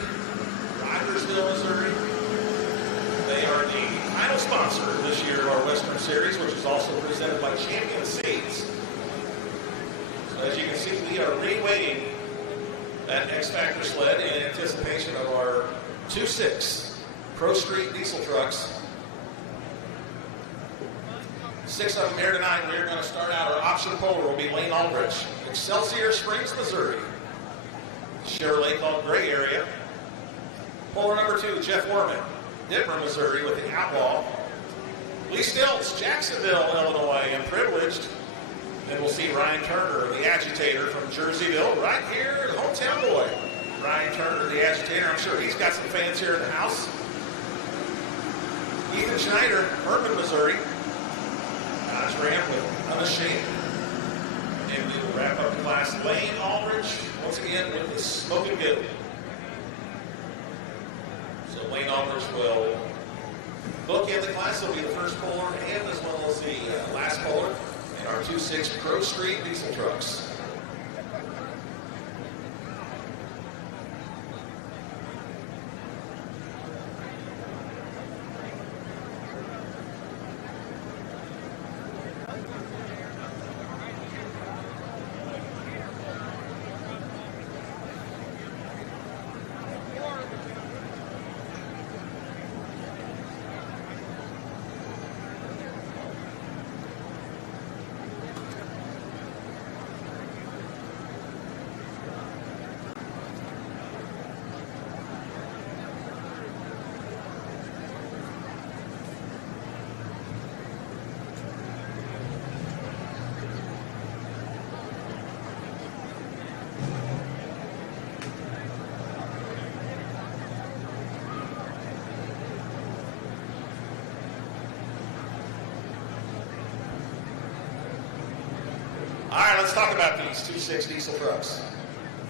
Rogersville, Missouri. They are the title sponsor this year of our Western Series, which is also presented by Champion Seeds. So as you can see, we are reweighting that X-Factor sled in anticipation of our 2.6 Pro Street diesel trucks. 6 of them here tonight. We're going to start out. Our option puller will be Lane Aldrich, Excelsior Springs, Missouri. Chevrolet called Gray Area. Puller number 2, Jeff Worman, Denver, Missouri, with the Outlaw. Lee Stilts, Jacksonville, Illinois, and Privileged. Then we'll see Ryan Turner, the Agitator from Jerseyville, right here, the hometown boy. Ryan Turner, the Agitator. I'm sure he's got some fans here in the house. Ethan Schneider, Herman, Missouri. Dodge Ram with Unashamed. And we will wrap up the class. Lane Aldrich, once again, with the Smoking Good. So Lane Aldrich will book in the class. He'll be the first puller and as well as the last puller in our 2.6 Pro Street diesel trucks. let's talk about these 2.6 diesel trucks.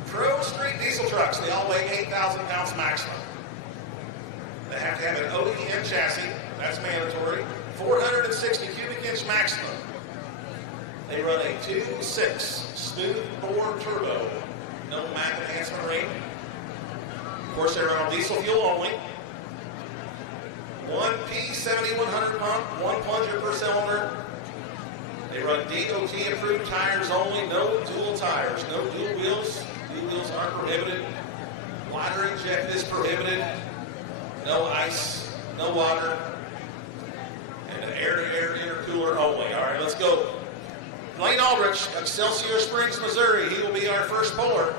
Pro Street diesel trucks, they all weigh 8,000 pounds maximum. They have to have an OEM chassis, that's mandatory, 460 cubic inch maximum. They run a 2.6 smooth bore turbo, no MAC enhancement ring. Of course, they run on diesel fuel only. One P7100 pump, one plunger per cylinder. They run DOT approved tires only, no dual tires, no dual wheels. Dual wheels aren't prohibited. Water inject is prohibited. No ice, no water, and an air-to-air intercooler only. All right, let's go. Blaine Aldrich, Excelsior Springs, Missouri. He will be our first puller.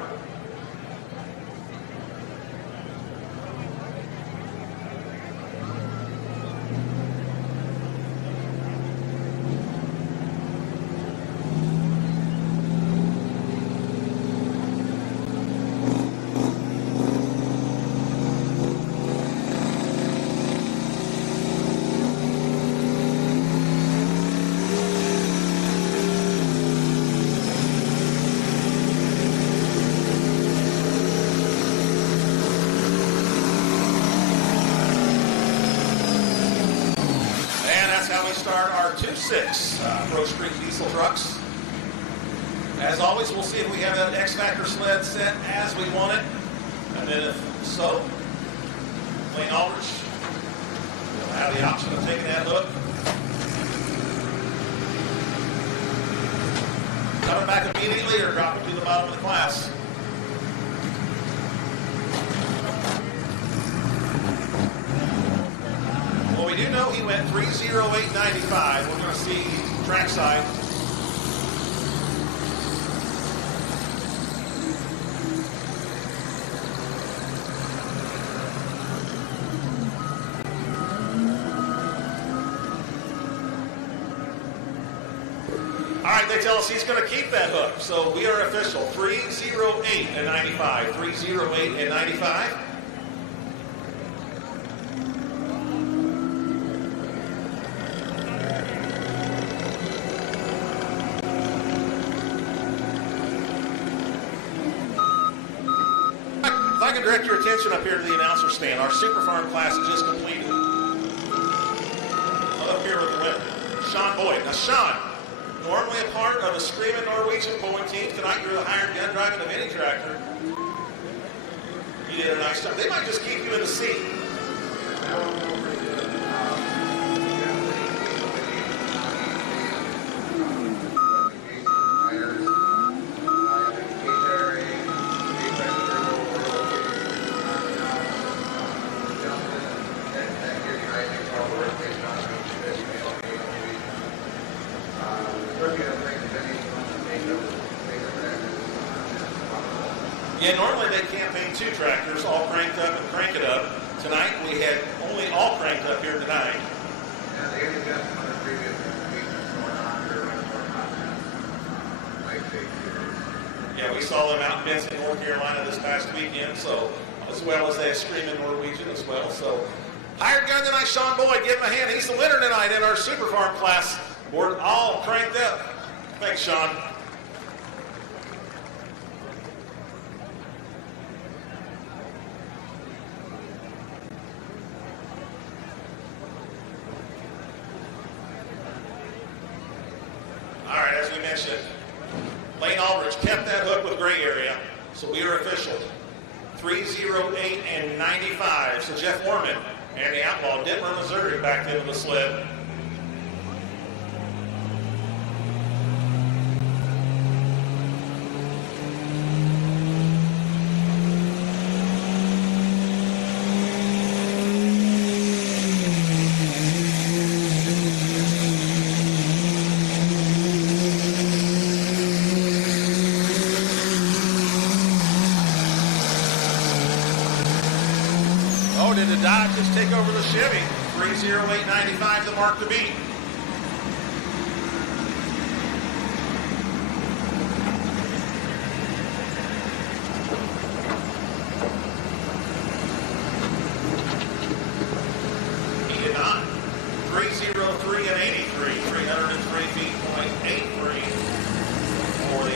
Start our 2.6 Pro Street diesel trucks. As always, we'll see if we have that X-Factor sled set as we want it. And then if so, Blaine Aldrich will have the option of taking that hook. Coming back immediately or dropping to the bottom of the class. Well, we do know he went 3:08.95. We're going to see trackside. All right, they tell us he's going to keep that hook. So we are official. 3:08.95. 3:08.95. If I can direct your attention up here to the announcer stand, our Super Farm class is just completed. Up here with the winner, Sean Boyd. Now, Sean, normally a part of the Screaming Norwegian pulling team. Tonight you're the hired gun driving the mini tractor. You did a nice job. They might just keep you in the seat. Yeah, normally they campaign two tractors, all cranked up and crank it up. Tonight we had only all cranked up here tonight. Yeah, we saw them out in Benson, North Carolina this past weekend, so as well as they Screaming Norwegian as well. So hired gun tonight, Sean Boyd, give him a hand. He's the winner tonight in our Super Farm class. We're all cranked up. Thanks, Sean. Blaine Aldrich kept that hook with gray area, so we are official. 3:08.95. So Jeff Warman and the Outlaw, Denver, Missouri, backed into the sled. Did the Dodge just take over the Chevy? 3:08.95 the mark to beat. He did not. 3:03.83, 303 feet, .83 for the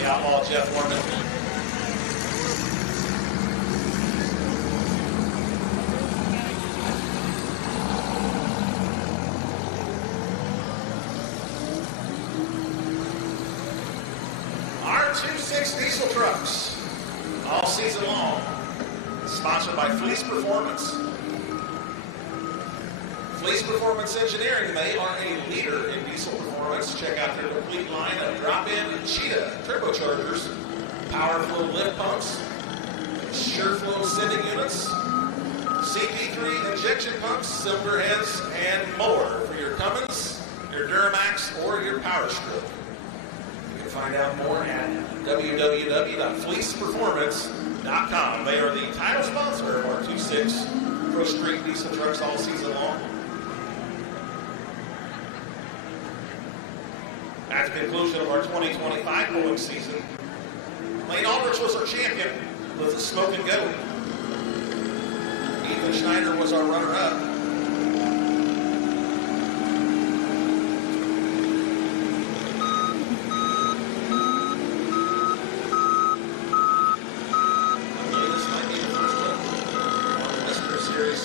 diesel trucks all season long. Sponsored by Fleece Performance. Fleece Performance Engineering, they are a leader in diesel performance. Check out their complete line of drop-in Cheetah turbochargers, power flow lift pumps, SureFlow sending units, CP3 injection pumps, cylinder heads, and more for your Cummins, your Duramax, or your Power Stroke. You can find out more at www.fleeceperformance.com. They are the title sponsor of our 26 Pro Street diesel trucks all season long. At the conclusion of our 2025 pulling season, Lane Aldrich was our champion with the Smoke and Go. Ethan Schneider was our runner-up. I believe this might be the first one on the Mystery Series.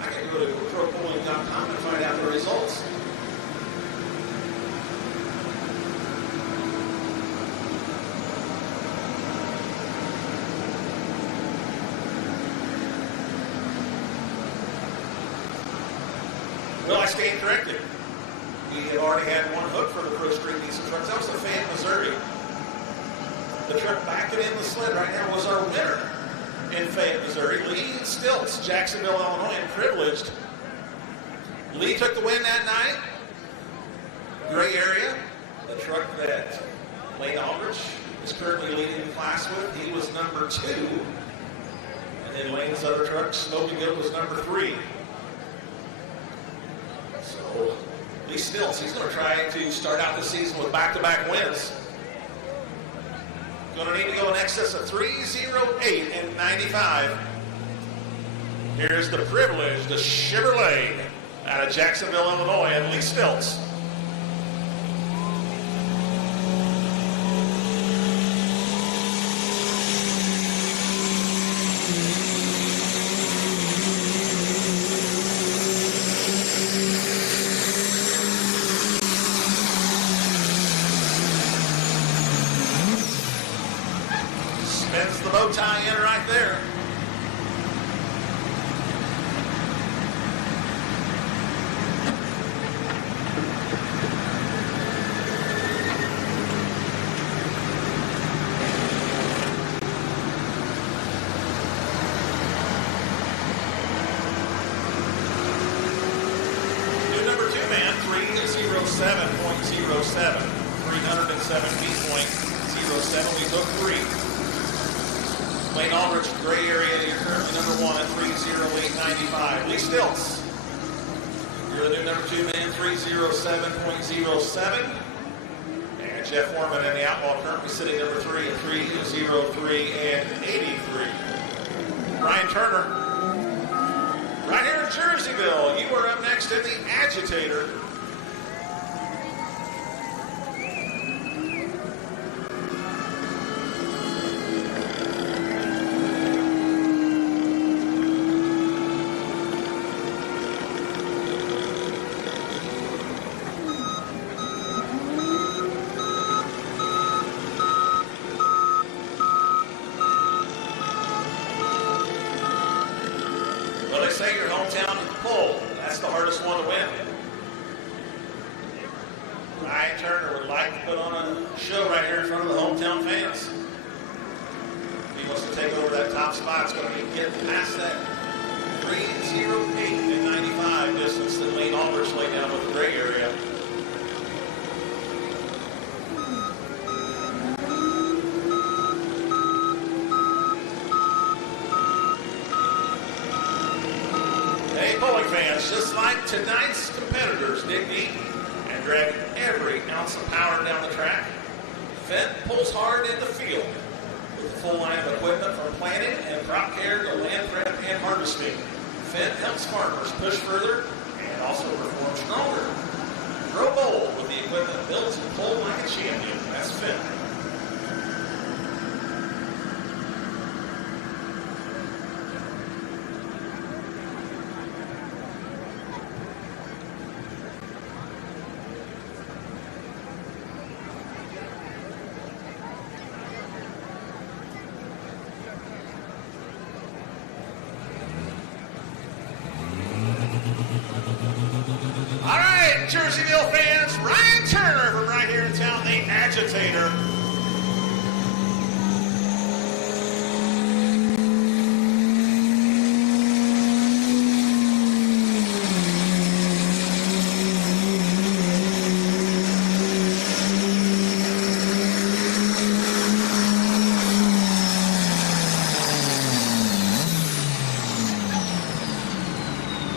I can go to ProPolling.com and find out the results. Well, I stand corrected. We have already had one hook for the Pro Street diesel trucks. That was the Fayette, Missouri. The truck backing in the sled right now was our winner in Fayette, Missouri. Lee Stilts, Jacksonville, Illinois, and Privileged. Lee took the win that night. Gray area, the truck that Lane Aldrich is currently leading the class with. He was number 2. And then Lane's other truck, Smoke and Go, was number 3. So, Lee Stilts, he's going to try to start out the season with back-to-back wins. Going to need to go in excess of 308 and 95. Here's the Privilege, the Chevrolet out of Jacksonville, Illinois, and Lee Stilts. Spins the bow tie in right there. New number 2 man, 307.07. 307.07. We took 3. Lane Aldrich, gray area, you're currently number 1 at 308.95. Lee Stilts, you're the new number 2 man, 307.07. And Jeff Foreman in the Outlaw currently sitting number 3 at 303.83. Brian Turner, right here in Jerseyville, you are up next in the Agitator. Well, they say your hometown is the pole. That's the hardest one to win. Ryan Turner would like to put on a show right here in front of the hometown fans. If he wants to take over that top spot, it's going to be getting past that 308 and 95 distance that Lane Aldrich laid down with the gray area. Hey, bowling fans, just like tonight's competitors dig deep and drag every ounce of power down the track, Fendt pulls hard in the field with a full line of equipment from planting and crop care to land prep and harvesting. Fendt helps farmers push further and also perform stronger. Grow bold with the equipment built to pull like a champion. That's Fendt. right, Jerseyville fans, Ryan Turner from right here in town, the agitator.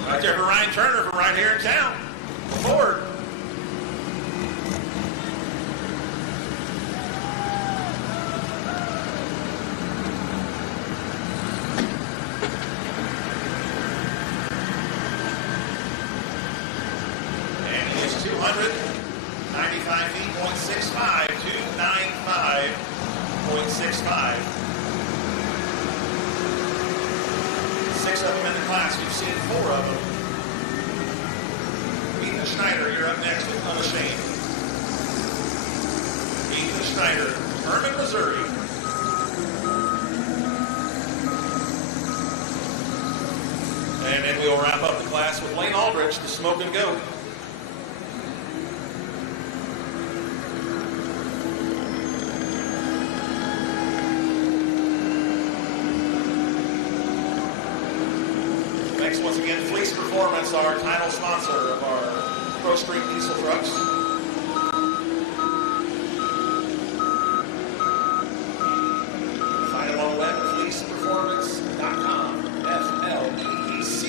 Right there for Ryan Turner from right here in town. Forward. And he is 295 feet, 0.65, 295.65. 6 of them in the class. We've seen 4 of them. Ethan Schneider, you're up next with Unashamed. Ethan Schneider, Herman, Missouri. And then we'll wrap up the class with Lane Aldrich, the Smoke and Goat. Thanks once again, Fleece Performance, our title sponsor of our Pro Street diesel trucks. Find them on the web at fleeceperformance.com. F-L-E-E-C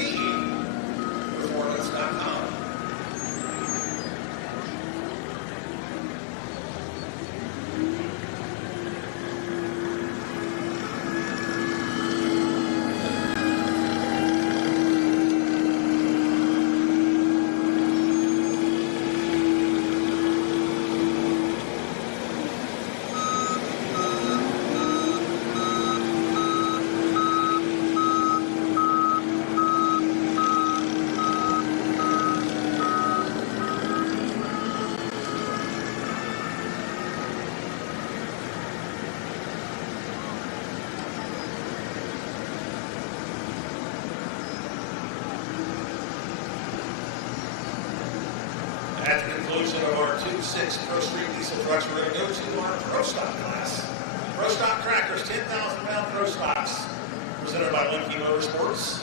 performance.com. At the conclusion of our 2.6 Pro Street diesel trucks, we're going to go to our Pro Stock class. Pro Stock tractors, 10,000 pound Pro Stocks, presented by Lemke Motorsports.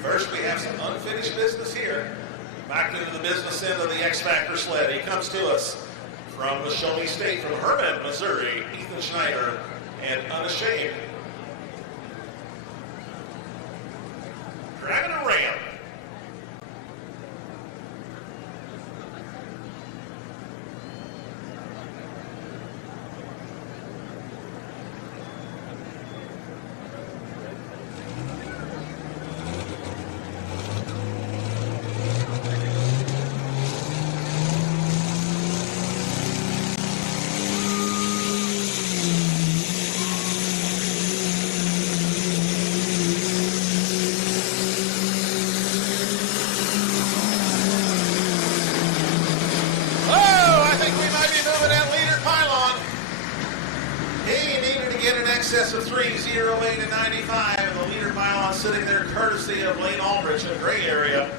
First, we have some unfinished business here. Back into the business end of the X Factor sled. He comes to us from the Show-Me State, from Herman, Missouri, Ethan Schneider, and Unashamed. Driving a Ram. Of 308 and 95, and the leader pylon sitting there courtesy of Lane Aldrich in the gray area.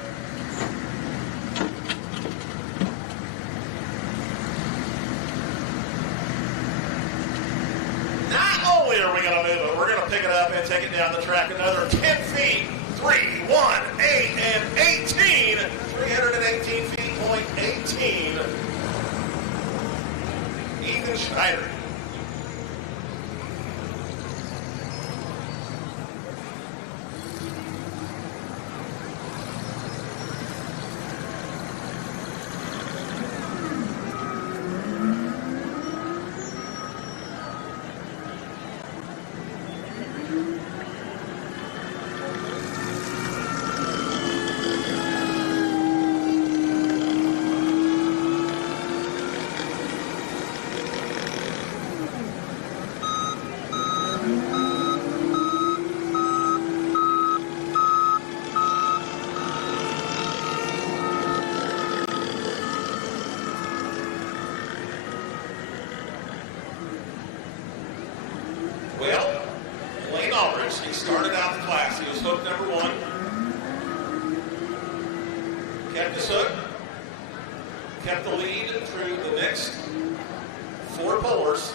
Not only are we going to move it, we're going to pick it up and take it down the track another 10 feet. 3, 1, 8, and 18. 318 feet, point 18. Ethan Schneider. Well, Lane Aldrich, he started out the class. He was hook number 1. kept his hook, kept the lead through the next 4 pullers.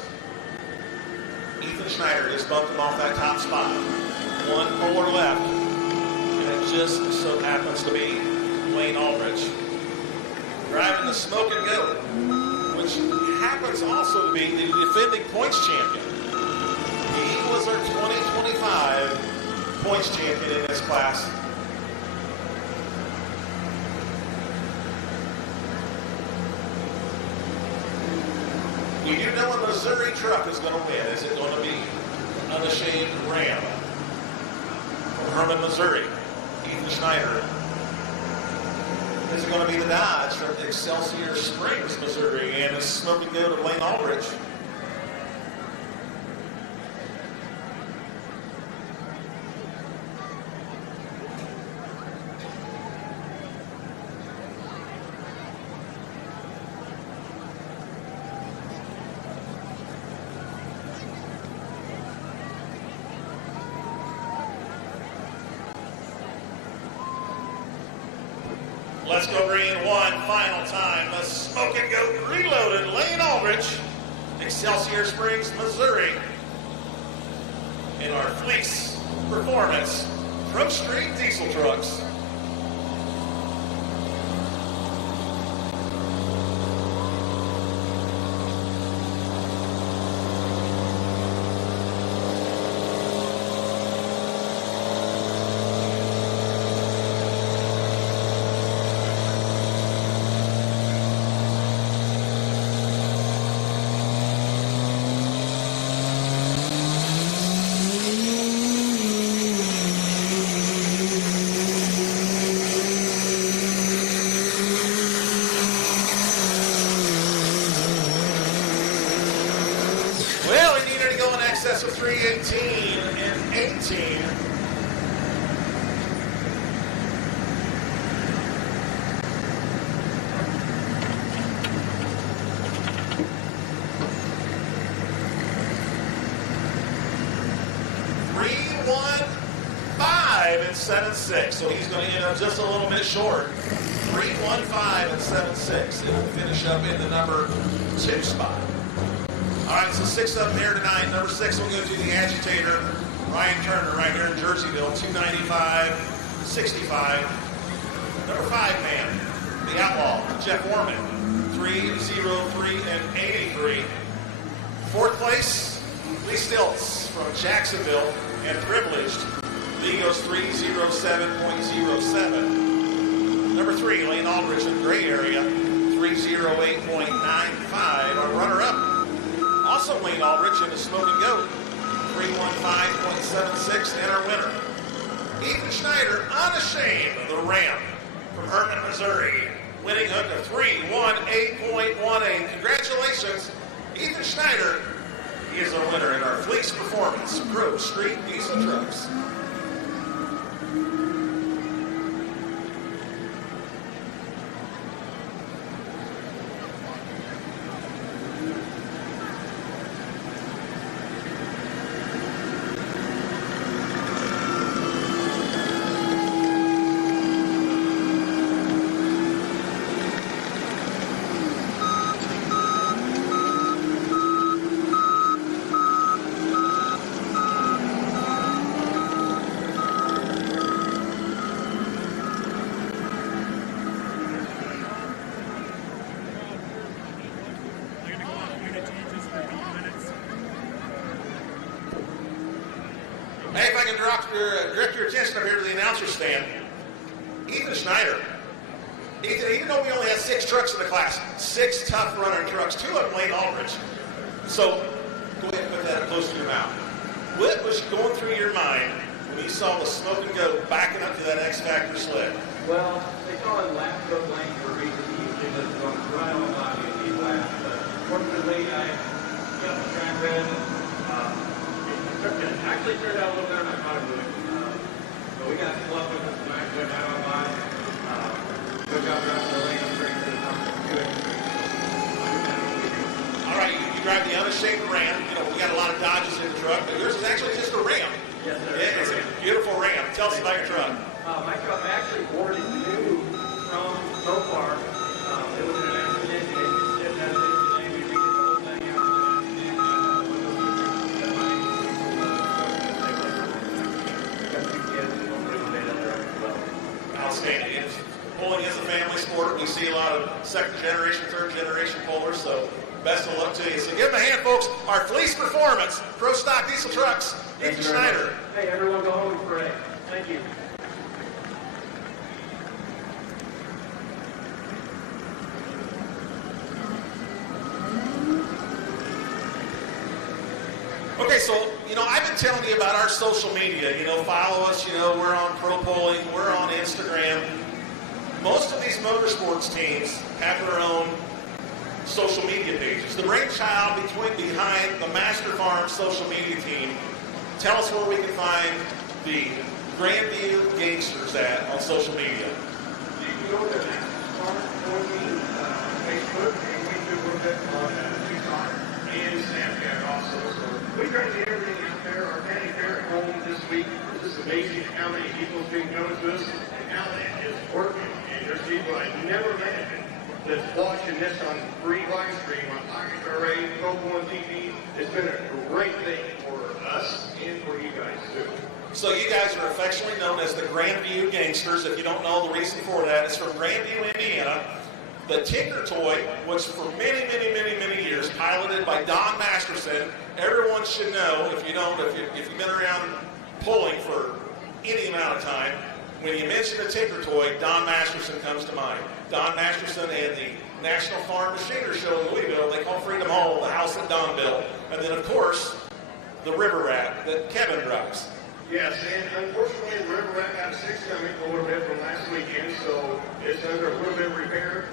Ethan Schneider just bumped him off that top spot. 1 puller left, and it just so happens to be Wayne Aldrich driving the Smoke and Go, which happens also to be the defending points champion. He was our 2025 points champion in this class. We do know a Missouri truck is going to win. Is it going to be Unashamed Ram from Herman, Missouri, Ethan Schneider? Is it going to be the Dodge from Excelsior Springs, Missouri, and the Smoke and Go to Wayne Aldrich? Let's go green one final time. The Smoke and Go reloaded. Wayne Aldrich, Excelsior Springs, Missouri. In our Fleece Performance Pro Street Diesel Trucks. Well, we needed to go in excess of 318 and 18. And 7.6, so he's going to end up just a little bit short. 3.15 and 7.6. It will finish up in the number 2 spot. All right, so 6 up there tonight. Number 6 will go to the agitator, Ryan Turner, right here in Jerseyville, 295.65. Number 5 man, the Outlaw, Jeff Warman, 303 and 83. 4th place, Lee Stilts from Jacksonville and Privileged. Lee goes 307.07. Number 3, Wayne Aldrich in the gray area, 308.95. Our runner-up, also Wayne Aldrich in the Smoke and Go, 315.76. And our winner, Ethan Schneider, Unashamed, the Ram from Herman, Missouri, winning hook of 318.18. Congratulations, Ethan Schneider. He is our winner in our Fleece Performance Pro Street Diesel Trucks. Hey, if I can direct your attention up here to the announcer stand. Ethan Schneider. Ethan, even though we only had 6 trucks in the class, 6 tough running trucks, 2 of them Wayne Aldrich. So, go ahead and put that up close to your mouth. What was going through your mind when you saw the Smoke and Go backing up to that X Factor sled? Well, they call it lap stroke lane for a reason. He usually doesn't go right on by me in these laps. But fortunately, I got the track red. It actually turned out a little better than I thought it would. But we got some luck with it tonight. Went right on by. Good job driving the lane. I'm pretty good. All right, you drive the Unashamed Ram. You know, we got a lot of Dodges in the truck, but yours is actually just a Ram. Yes, sir. It's a beautiful Ram. Tell us about your truck. My truck actually ordered new from We see a lot of second generation, third generation pullers, so best of luck to you. So give them a hand, folks. Our Fleece Performance, Pro Stock Diesel Trucks, Ethan Schneider. Hey, everyone go home and pray. Thank you. Okay, so, I've been telling you about our social media. Follow us. We're on Pro Polling. We're on Instagram. Most of these motorsports teams have their own social media pages. The brainchild behind the Master Farm social media team. Tell us where we can find the Grandview Gangsters on social media. You can go to Master Farm Facebook, and we do a little bit on TikTok and Snapchat also. So we try to get everything out there. Our county fair at home this week. It's just amazing how many people have been coming to us and how that is working. And there's people I never imagined that's watching this on free live stream on IRA, Pro One TV. It's been a great thing for us and for you guys too. So you guys are affectionately known as the Grandview Gangsters. If you don't know the reason for that, it's from Grandview, Indiana. The Tinker Toy was for many, many, many, many years piloted by Don Masterson. Everyone should know, if you've been around pulling for any amount of time, when you mention a Tinker Toy, Don Masterson comes to mind. Don Masterson and the National Farm Machinery Show in Louisville, they call Freedom Hall the house that Don built. And then, of course, the River Rat that Kevin drives. Yes, and unfortunately, the River Rat had a six coming a little bit from last weekend, so it's under a little bit of repair.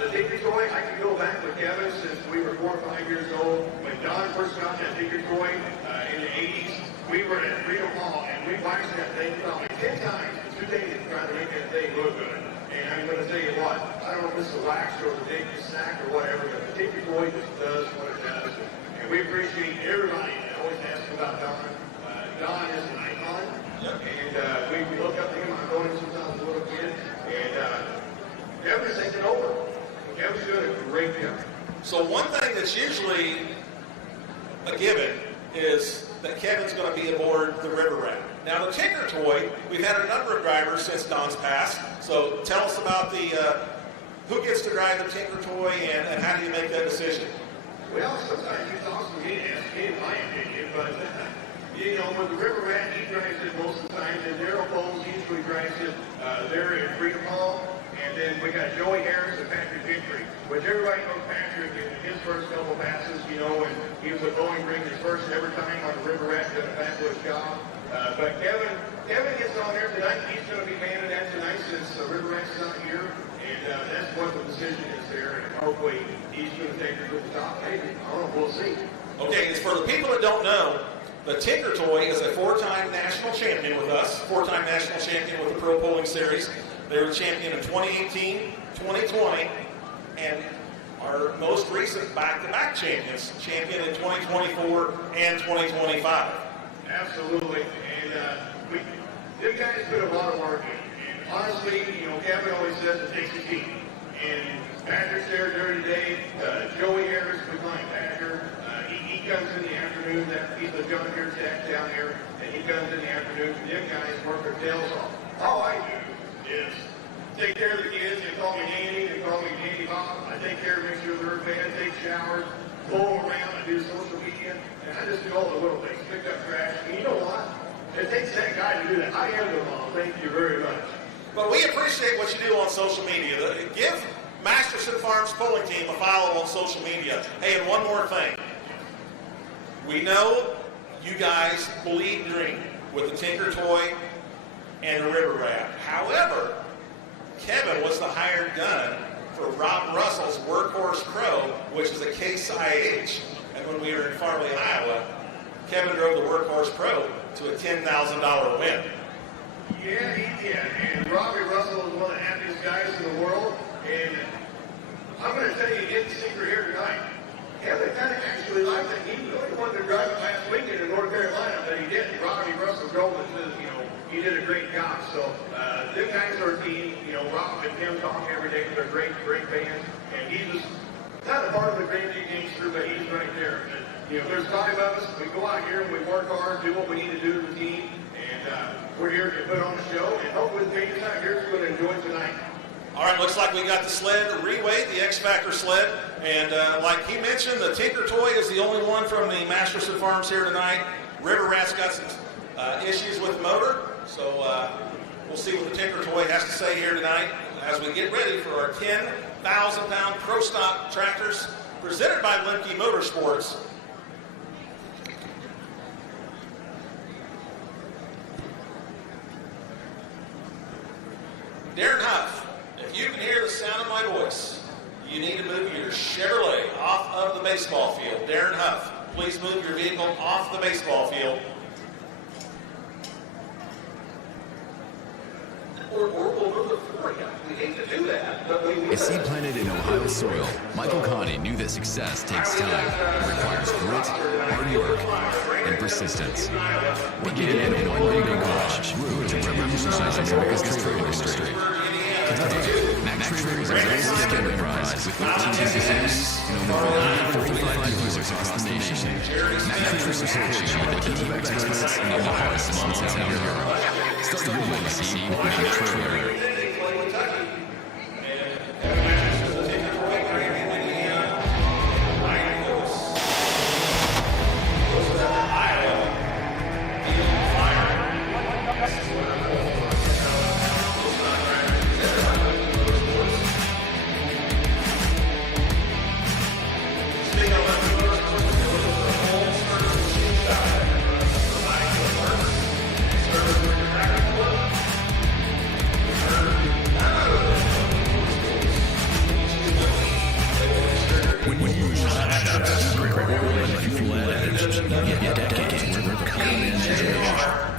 The Tinker Toy, I can go back with Kevin since we were 4 or 5 years old. When Don first got that Tinker Toy in the 80s, we were at Freedom Hall, and we waxed that thing probably 10 times in 2 days trying to make that thing look good. And I'm going to tell you what, I don't know if it's the wax or the Tinker snack or whatever, but the Tinker Toy just does what it does. And we appreciate everybody that always asks about Don. Don is an icon, and we look up to him. I've known him since I was a little kid, and Kevin's taking over. Kevin's doing a great job. So one thing that's usually a given is that Kevin's going to be aboard the River Rat. Now the Tinker Toy, we've had a number of drivers since Don's passed. So tell us about who gets to drive the Tinker Toy and how do you make that decision? Well, sometimes it's awesome to ask me, in my opinion, but with the River Rat, he drives it most of the time, and Daryl Bowles usually drives it there in Freedom Hall. And then we got Joey Harris and Patrick Victory, which everybody knows Patrick in his first couple passes, and he was a Bowling Green his first ever time on the River Rat, did a fabulous job. But Kevin gets on there tonight. He's going to be manning that tonight since the River Rat's not here. And that's what the decision is there. And hopefully he's going to take her to the top. Maybe. I don't know. We'll see. Okay, it's for the people that don't know, the Tinker Toy is a 4-time national champion with us, 4-time national champion with the Pro Polling Series. They were champion in 2018, 2020, and our most recent back-to-back champions, champion in 2024 and 2025. Absolutely, and them guys put a lot of work in. And honestly, Kevin always says it takes a team. And Patrick's there during the day. Joey Harris behind Patrick. He comes in the afternoon. He's the John Deere tech down here, and he comes in the afternoon. Them guys work their tails off. All I do is take care of the kids. They call me Danny. They call me Danny Bob. I take care of make sure they're fed, take showers, pull them around, I do social media, and I just do all the little things, pick up trash. And you know what? It takes that guy to do that. I am the mom. Thank you very much. But we appreciate what you do on social media. Give Masterson Farms Polling Team a follow on social media. Hey, and one more thing. We know you guys bleed green with the Tinker Toy and the River Rat. However, Kevin was the hired gun for Rob Russell's Workhorse Pro, which is a Case IH. And when we were in Farley, Iowa, Kevin drove the Workhorse Pro to a $10,000 win. Yeah, he did. And Robbie Russell is one of the happiest guys in the world. And I'm going to tell you his secret here tonight. Kevin kind of actually liked it. He really wanted to drive it last weekend in North Carolina, but he didn't. Robbie Russell drove it and says, he did a great job. So them guys are a team. Rob and him talk every day. They're great band. And he was not a part of the Grandview Gangster, but he's right there. And, there's 5 of us. We go out here and we work hard, do what we need to do to the team. And we're here to put on the show. And hopefully the fans out here is going to enjoy tonight. All right, looks like we got the sled reweighed, the X Factor sled. And like he mentioned, the Tinker toy is the only one from the Masterson Farms here tonight. River Rat's got some issues with the motor. So we'll see what the Tinker toy has to say here tonight as we get ready for our 10,000-pound Pro Stock tractors presented by Lemke Motorsports. Darren Huff, if you can hear the sound of my voice, you need to move your Chevrolet off of the baseball field. Darren Huff, please move your vehicle off the baseball field. Or over the floor. We hate to do that, but we will. A seed planted in Ohio soil, Michael Connie knew that success takes time. It requires grit, hard work, and persistence. Began in one big garage, grew to revolutionize America's trailer industry. Today, Mac Trailer is a massive enterprise with 13 businesses and over 145 dealers across the nation. Mac Trailer supports you with the team of experts in the hardest small town hero. Start your legacy with Mac Trailer.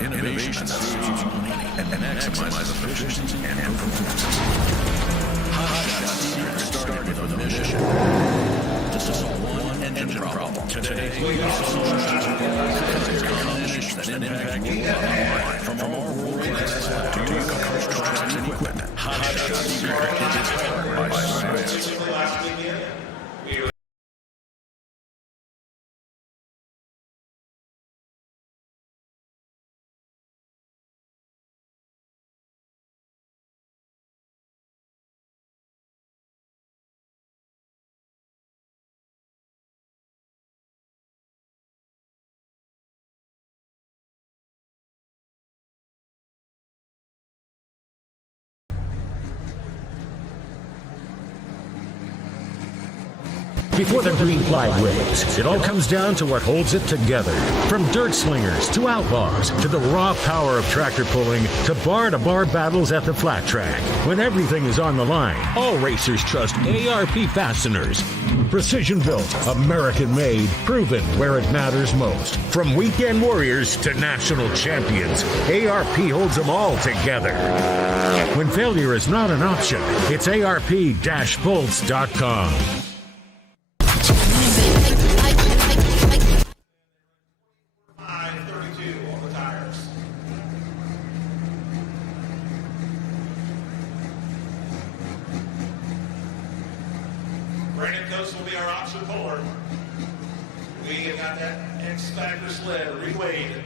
Innovation that saves you money and maximizes efficiency and performance. Hot Shot Secret started with a mission to solve one engine problem. Today, we solve common issues that impact your bottom line. From our world-class lab to your cars, trucks, and equipment, Hot Shot Secret is powered by science. Before the green flag waves, it all comes down to what holds it together. From dirt slingers to outlaws, to the raw power of tractor pulling, to bar battles at the flat track. When everything is on the line, all racers trust ARP fasteners. Precision built, American made, proven where it matters most. From weekend warriors to national champions, ARP holds them all together. When failure is not an option, it's ARP-bolts.com. 532 on the tires. Brandon Coast will be our option puller. We have got that X Factor sled reweighed.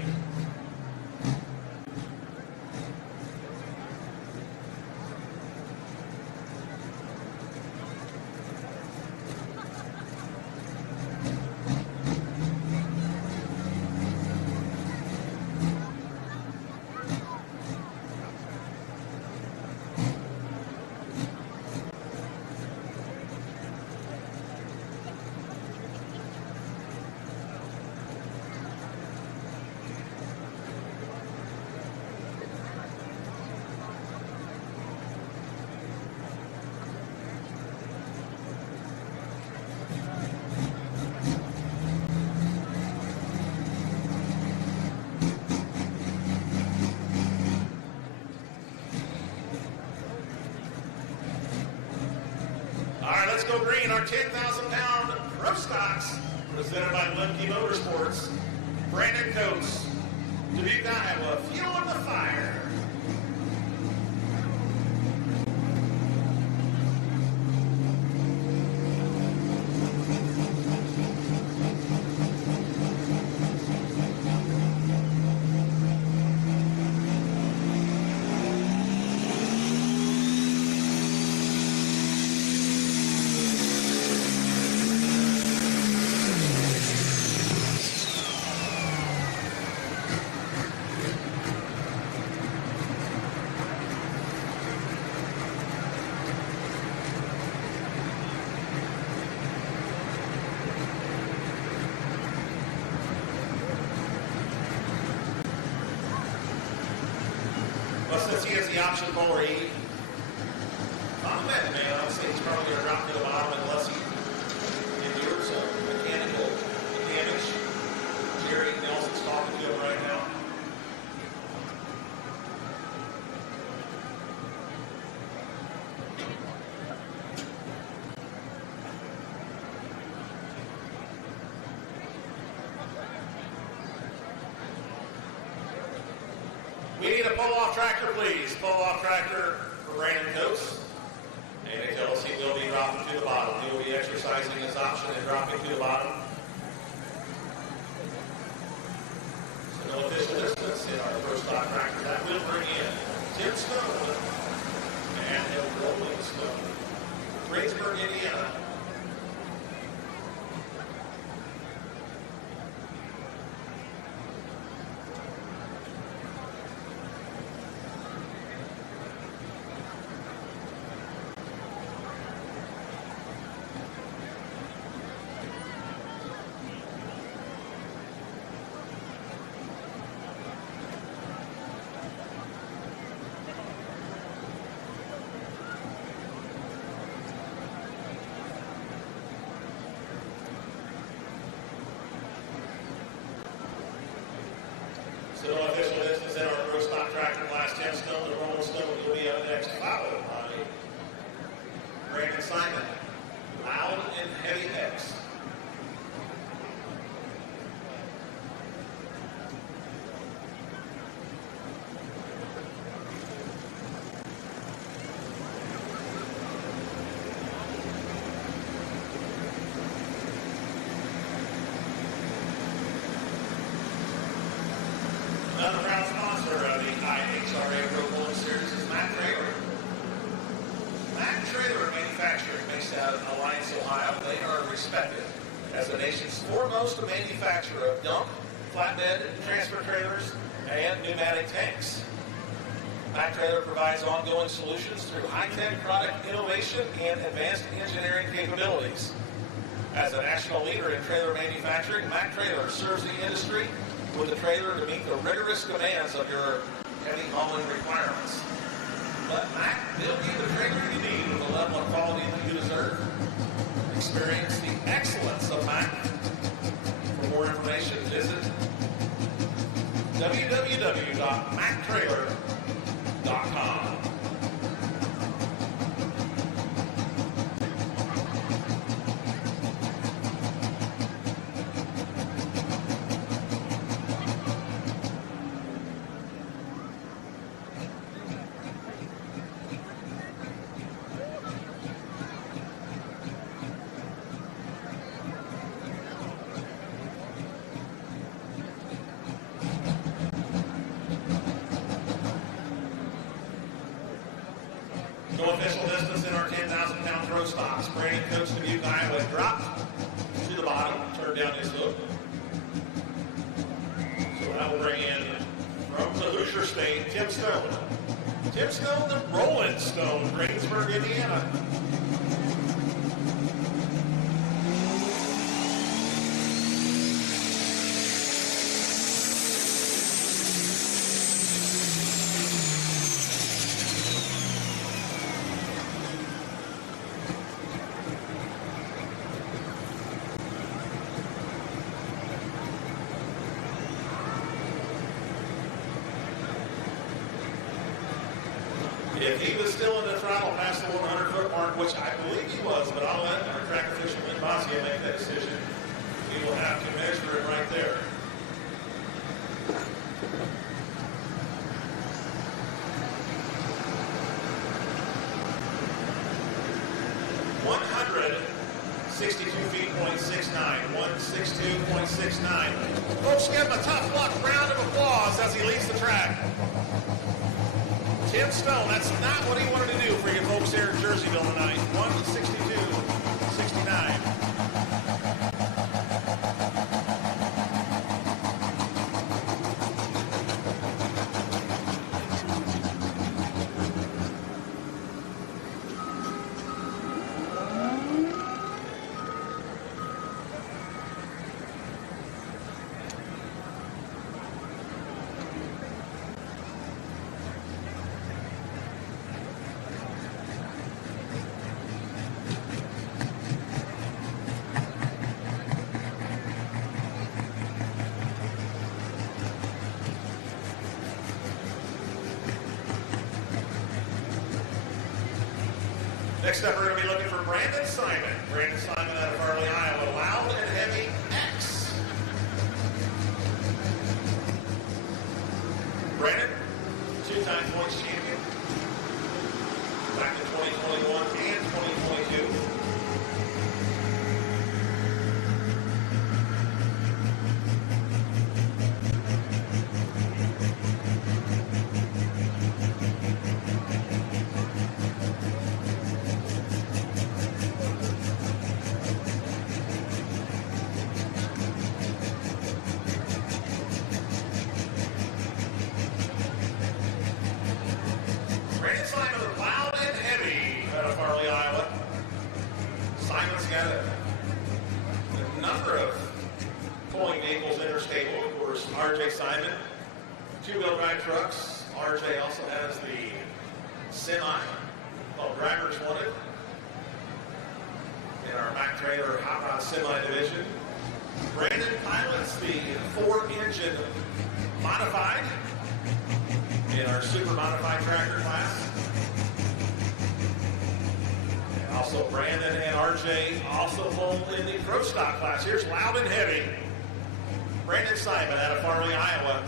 All right, let's go green. Our 10,000-pound Pro Stocks presented by Lemke Motorsports. Brandon Coates, Dubuque, Iowa, fueling the fire. But since he has the option for E, on the man, I would say he's probably going to drop to the bottom unless he endures some mechanical damage. Jerry Nelson's talking to him right now. We need a pull-off tractor, please. Pull-off tractor for Brandon Coates. And he tells us he will be dropping to the bottom. He will be exercising his option and dropping to the bottom. So no official distance in our first stock tractor. That will bring in Tim Stone and a Rolling Stone. Greensburg, Indiana. So no official distance in our first stock tractor class. Tim Stone, the Rolling Stone will be up next, followed by Brandon Simon, Loud and Heavy X. Another proud sponsor of the IHRA Pro Bowling Series is Mack Trailer. Mack Trailer Manufacturing, based out of Alliance, Ohio. They are respected as the nation's foremost manufacturer of dump, flatbed, transfer trailers, and pneumatic tanks. Mack Trailer provides ongoing solutions through high-tech product innovation and advanced engineering capabilities. As a national leader in trailer manufacturing, Mack Trailer serves the industry with a trailer to meet the rigorous demands of your heavy hauling requirements. Let Mack build you the trailer you need with the level of quality that you deserve. Experience the excellence of Mack. For more information, visit www.macktrailer.com. No official distance in our 10,000-pound throw stocks. Brandon Coates, Dubuque, Iowa, dropped to the bottom, turned down his hook. So that will bring in from the Hoosier State, Tim Stone. Tim Stone, the Rolling Stone, Greensburg, Indiana. If he was still in the throttle past the 100-foot mark, which I believe he was, but I'll let our track official Lynn Bossia make that decision. We will have to measure it right there. .62 feet, 162.69. Folks, give him a tough luck round of applause as he leads the track. Tim Stone, that's not what he wanted to do for you folks here in Jerseyville tonight. 162.69. Next up, we're going to be looking for Brandon Simon. Brandon Simon out of Farley, Iowa. Loud and heavy X. Brandon, two-time points champion. Back in 2021 and 2022. Brandon Simon, loud and heavy out of Farley, Iowa. Simon's got a number of pulling vehicles in her stable. Of course, RJ Simon, two-wheel drive trucks. RJ also has the semi called Drivers Wanted in our Mack Trailer Hot Rod Semi division. Brandon pilots the four-engine modified in our super modified tractor class. And also Brandon and RJ also pull in the pro stock class. Here's loud and heavy Brandon Simon out of Farley, Iowa.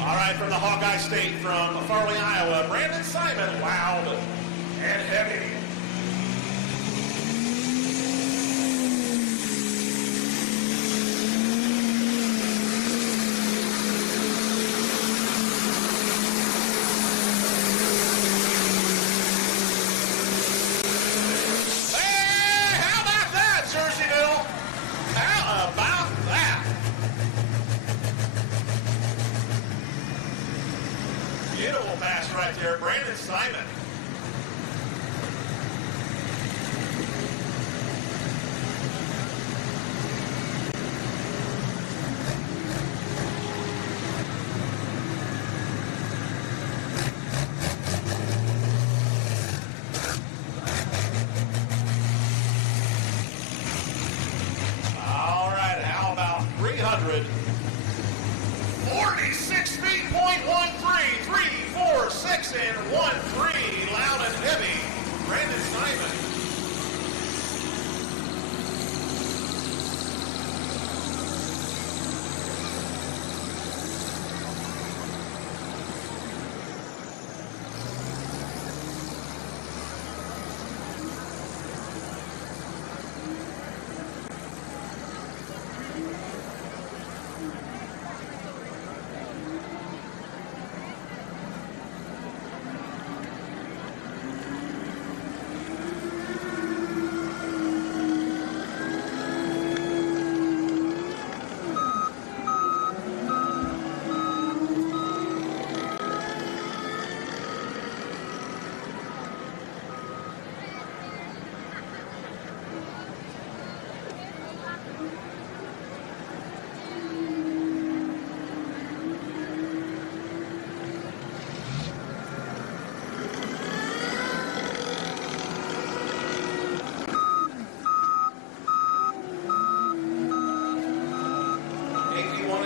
All right, from the Hawkeye State, from Farley, Iowa, Brandon Simon, loud and heavy. Hey, how about that, Jerseyville? How about that? Beautiful pass right there, Brandon Simon. All right, how about 346 feet, point 13, 3, 4, 6, and 1, 3, loud and heavy, Brandon Simon.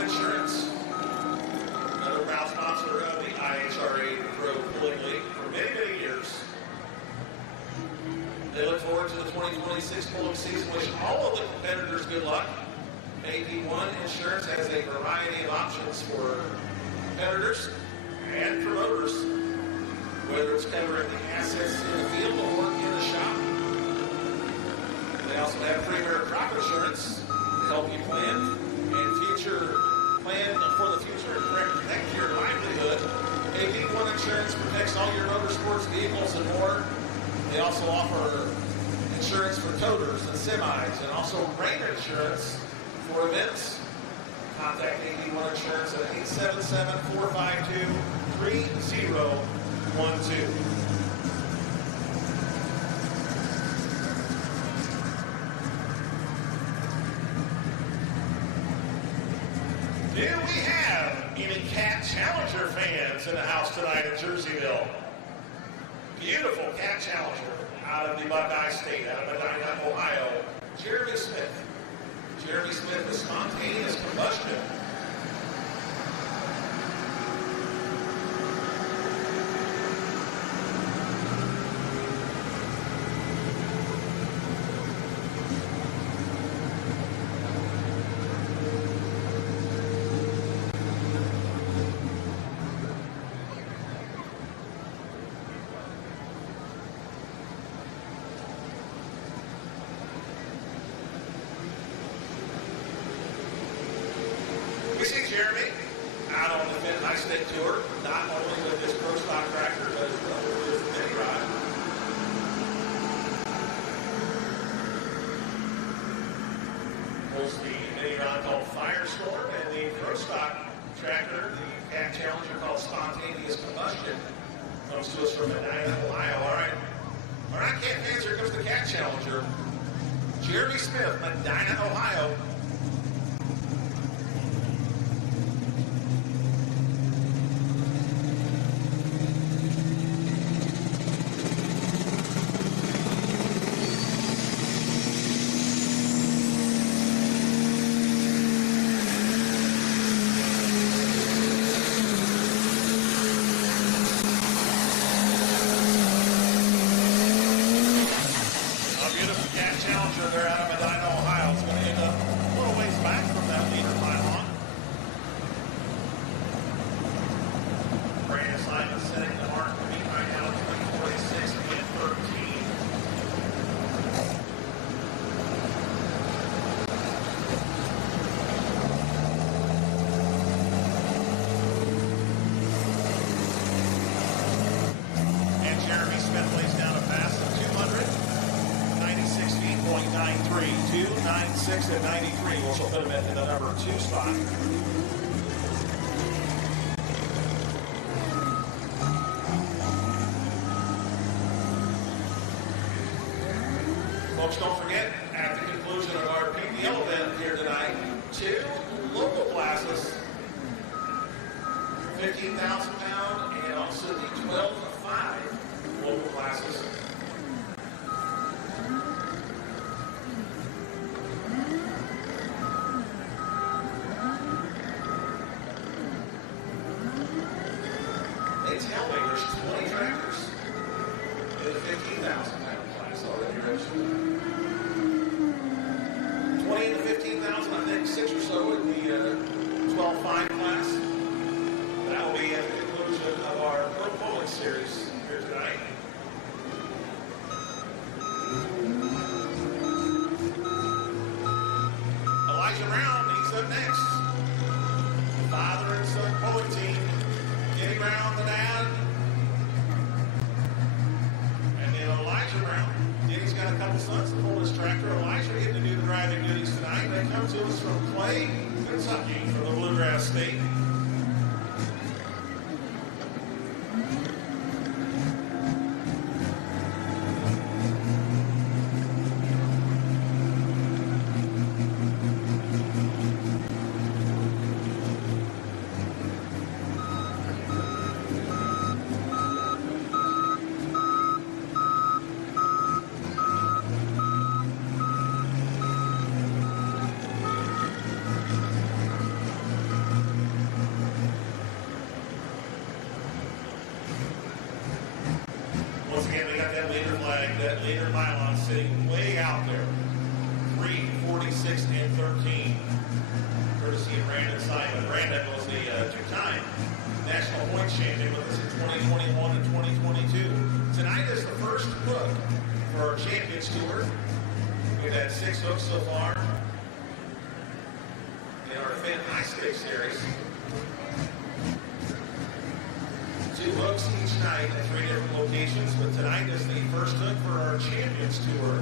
Insurance, another proud sponsor of the IHRA Pro Pulling League for many, many years. They look forward to the 2026 pulling season, wish all of the competitors good luck. AP1 Insurance has a variety of options for competitors and promoters, whether it's covering the assets in the field or in the shop. They also have premier crop insurance to help you plan for the future and protect your livelihood. AP1 Insurance protects all your motorsports vehicles and more. They also offer insurance for toters and semis, and also rain insurance for events. Contact AD1 Insurance at 877-452-3012. Do we have any Cat Challenger fans in the house tonight in Jerseyville? Beautiful Cat Challenger out of the Buckeye State, out of Medina, Ohio. Jeremy Smith. Jeremy Smith with spontaneous combustion. We see Jeremy out on the Finn High State Tour, not only with his pro stock tractor, but as well with his mini ride. Pulls the mini ride called Firestorm, and the pro stock tractor, the Cat Challenger called Spontaneous Combustion, comes to us from Medina, Ohio. All right, Cat fans, here comes the Cat Challenger. Jeremy Smith, Medina, Ohio. They're out of Medina, Ohio. It's going to end up a little ways back from that leader pylon. Brandon Simon setting the mark for me right now, 2046 and 13. And Jeremy Smith lays down a pass of 296.93, 296 at 93, which will put him in the number 2 spot. Folks, don't forget, at the conclusion of our PPL event here tonight, 2 local classes, 15,000 pound, and also the 12-5 local classes. They tell me there's 20 tractors in the 15,000 pound class already registered. 20 in the 15,000, I think 6 or so in the 12-5 class. That will be at the conclusion of our Pro Pulling series here tonight. Elijah Brown, he's up next. Father and son pulling team. Getting around the dad. And then Elijah Brown. Denny's got a couple sons to pull his tractor. Elijah getting to do the driving duties tonight. They come to us from Clay, Kentucky, from the Bluegrass State. Once again, we got that leader flag, that leader pylon sitting way out there. 3:46 and 13. Courtesy of Brandon Simon. Brandon was the two-time national point champion with us in 2021 and 2022. Tonight is the first hook for our Champions Tour. We've had 6 hooks so far in our Finn High Stakes Series. 2 2 hooks each night at 3 different locations, but tonight is the first hook for our Champions Tour.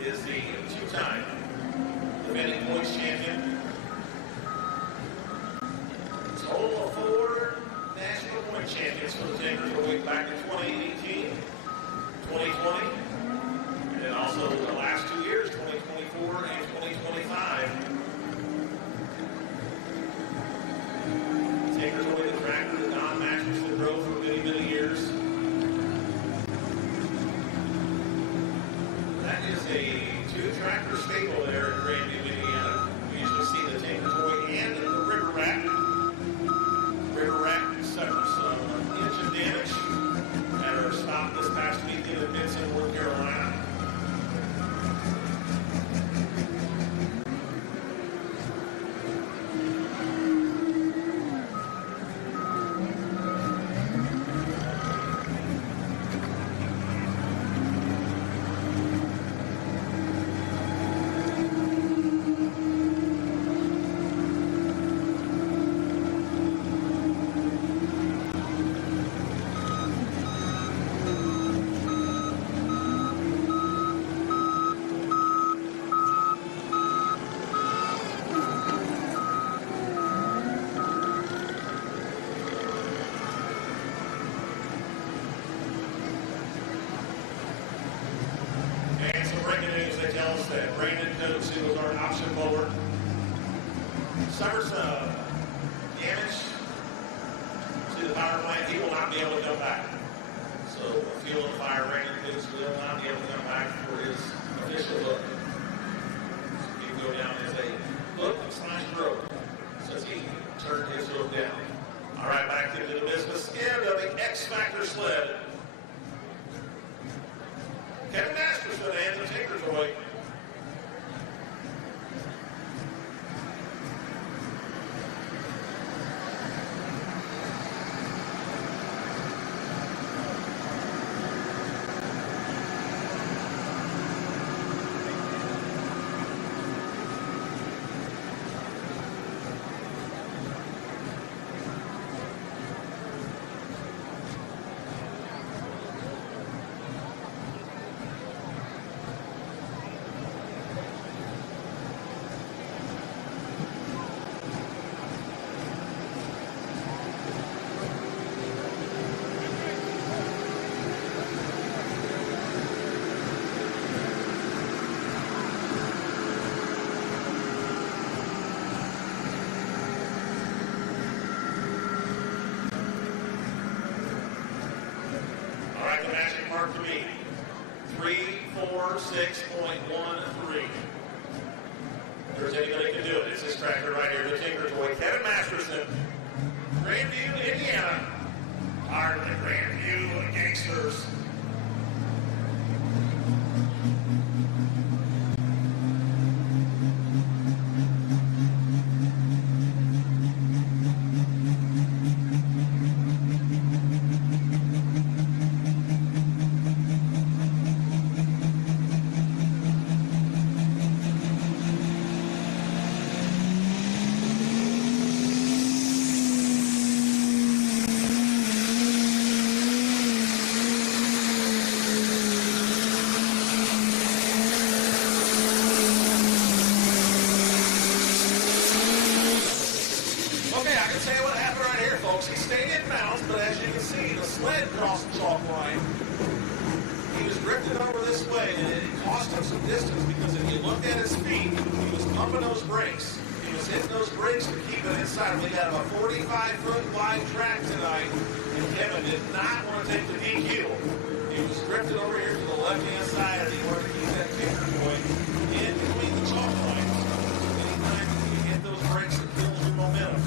Is the 2-time defending points champion. Total of 4 national point champions for the Tankers Toy back in 2018, 2020, and then also the last 2 years, 2024 and 2025. Tankers Toy, the tractor that Don Masterson drove for many, many years. That is a 2-tractor stable there in Grandview, Indiana. We usually see the Tanker Toy and the River Rat. River Rat suffered some engine damage at our stop this past weekend in Benson, North Carolina. That Brandon Coates, who was our option bowler, suffers damage to the power plant. He will not be able to come back. So, a fuel and fire, Brandon Coates will not be able to come back for his official look. So he will go down as a look / stroke, since he turned his hook down. All right, back into the business end of the X Factor sled. Kevin Masterson and the Tinker Toy. mark to beat. 346.13. If there's anybody who can do it, it's this tractor right here, the Tinker Toy. Kevin Masterson, Grandview, Indiana. Higher than Grandview Gangsters. Okay, I can tell you what happened right here, folks. He stayed in bounds, but as you can see, the sled crossed the chalk line. He was drifted over this way, and it cost him some distance because if you looked at his feet, he was pumping those brakes. He was hitting those brakes to keep it inside. We got a 45-foot wide track tonight, and Kevin did not want to take the DQ. He was drifted over here to the left-hand side, and he wanted to keep that kicker going in between the chalk lines. Anytime you hit those brakes, it kills your momentum.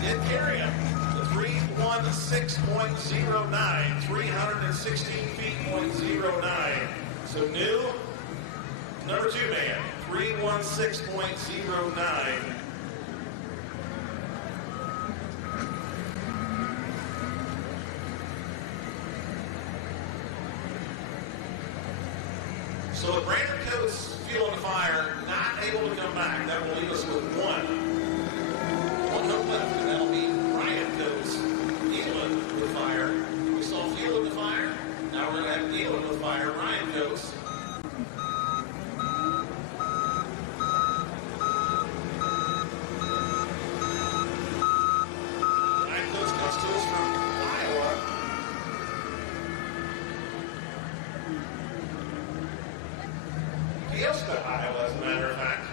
Did carry him to 316.09, 316 feet, .09. So new number 2 man, 316.09. So with Brandon Coates fuel on the fire, not able to come back, that will leave us with one hook left, and that'll be Ryan Coates dealing with fire. We saw fuel in the fire, now we're going to have dealing with fire, Ryan Coates. Ryan Coates comes to us from Iowa. Keosha, Iowa, as a matter of fact.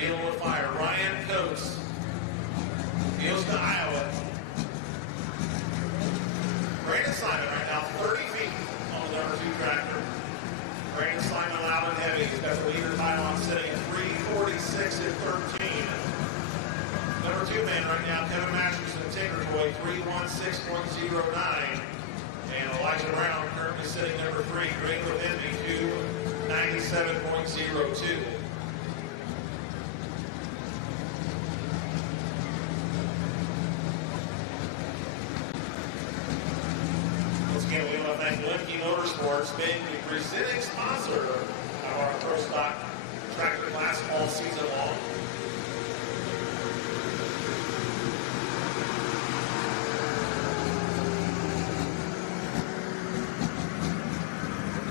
Dealing with fire, Ryan Coates. Deals to Iowa. Brandon Simon right now, 30 feet on the number 2 tractor. Brandon Simon loud and heavy. He's got the leader time on sitting at 346 and 13. Number 2 man right now, Kevin Masterson, Tinker Toy, 316.09. And Elijah Brown currently sitting number 3, Green with Envy, 297.02. Again, we want to thank Lemke Motorsports being the presenting sponsor of our Pro Stock tractor class all season long.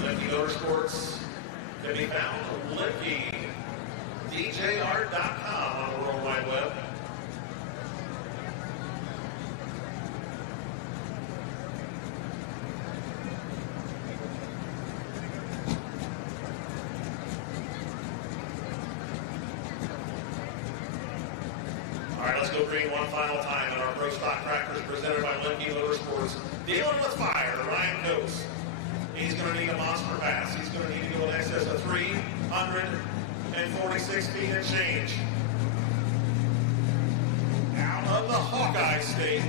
Lemke Motorsports can be found on LemkeDJR.com on the World Wide Web. All right, let's go green one final time in our Pro Stock tractors presented by Lemke Motorsports. Dealing with fire, Ryan Coates. He's going to need a monster pass. He's going to need to go in excess of 346 feet and change. Out of the Hawkeye State.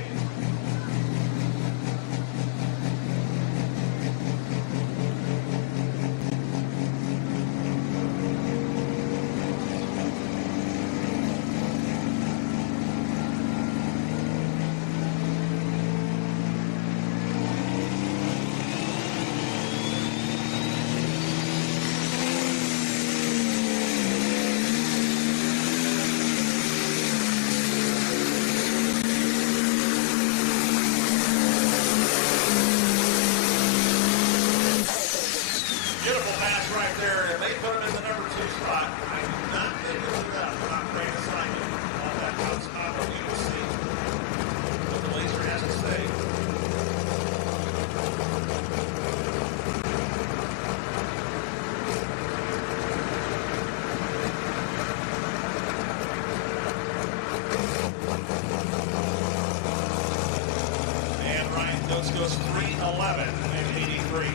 Coates goes 3:11 and 83.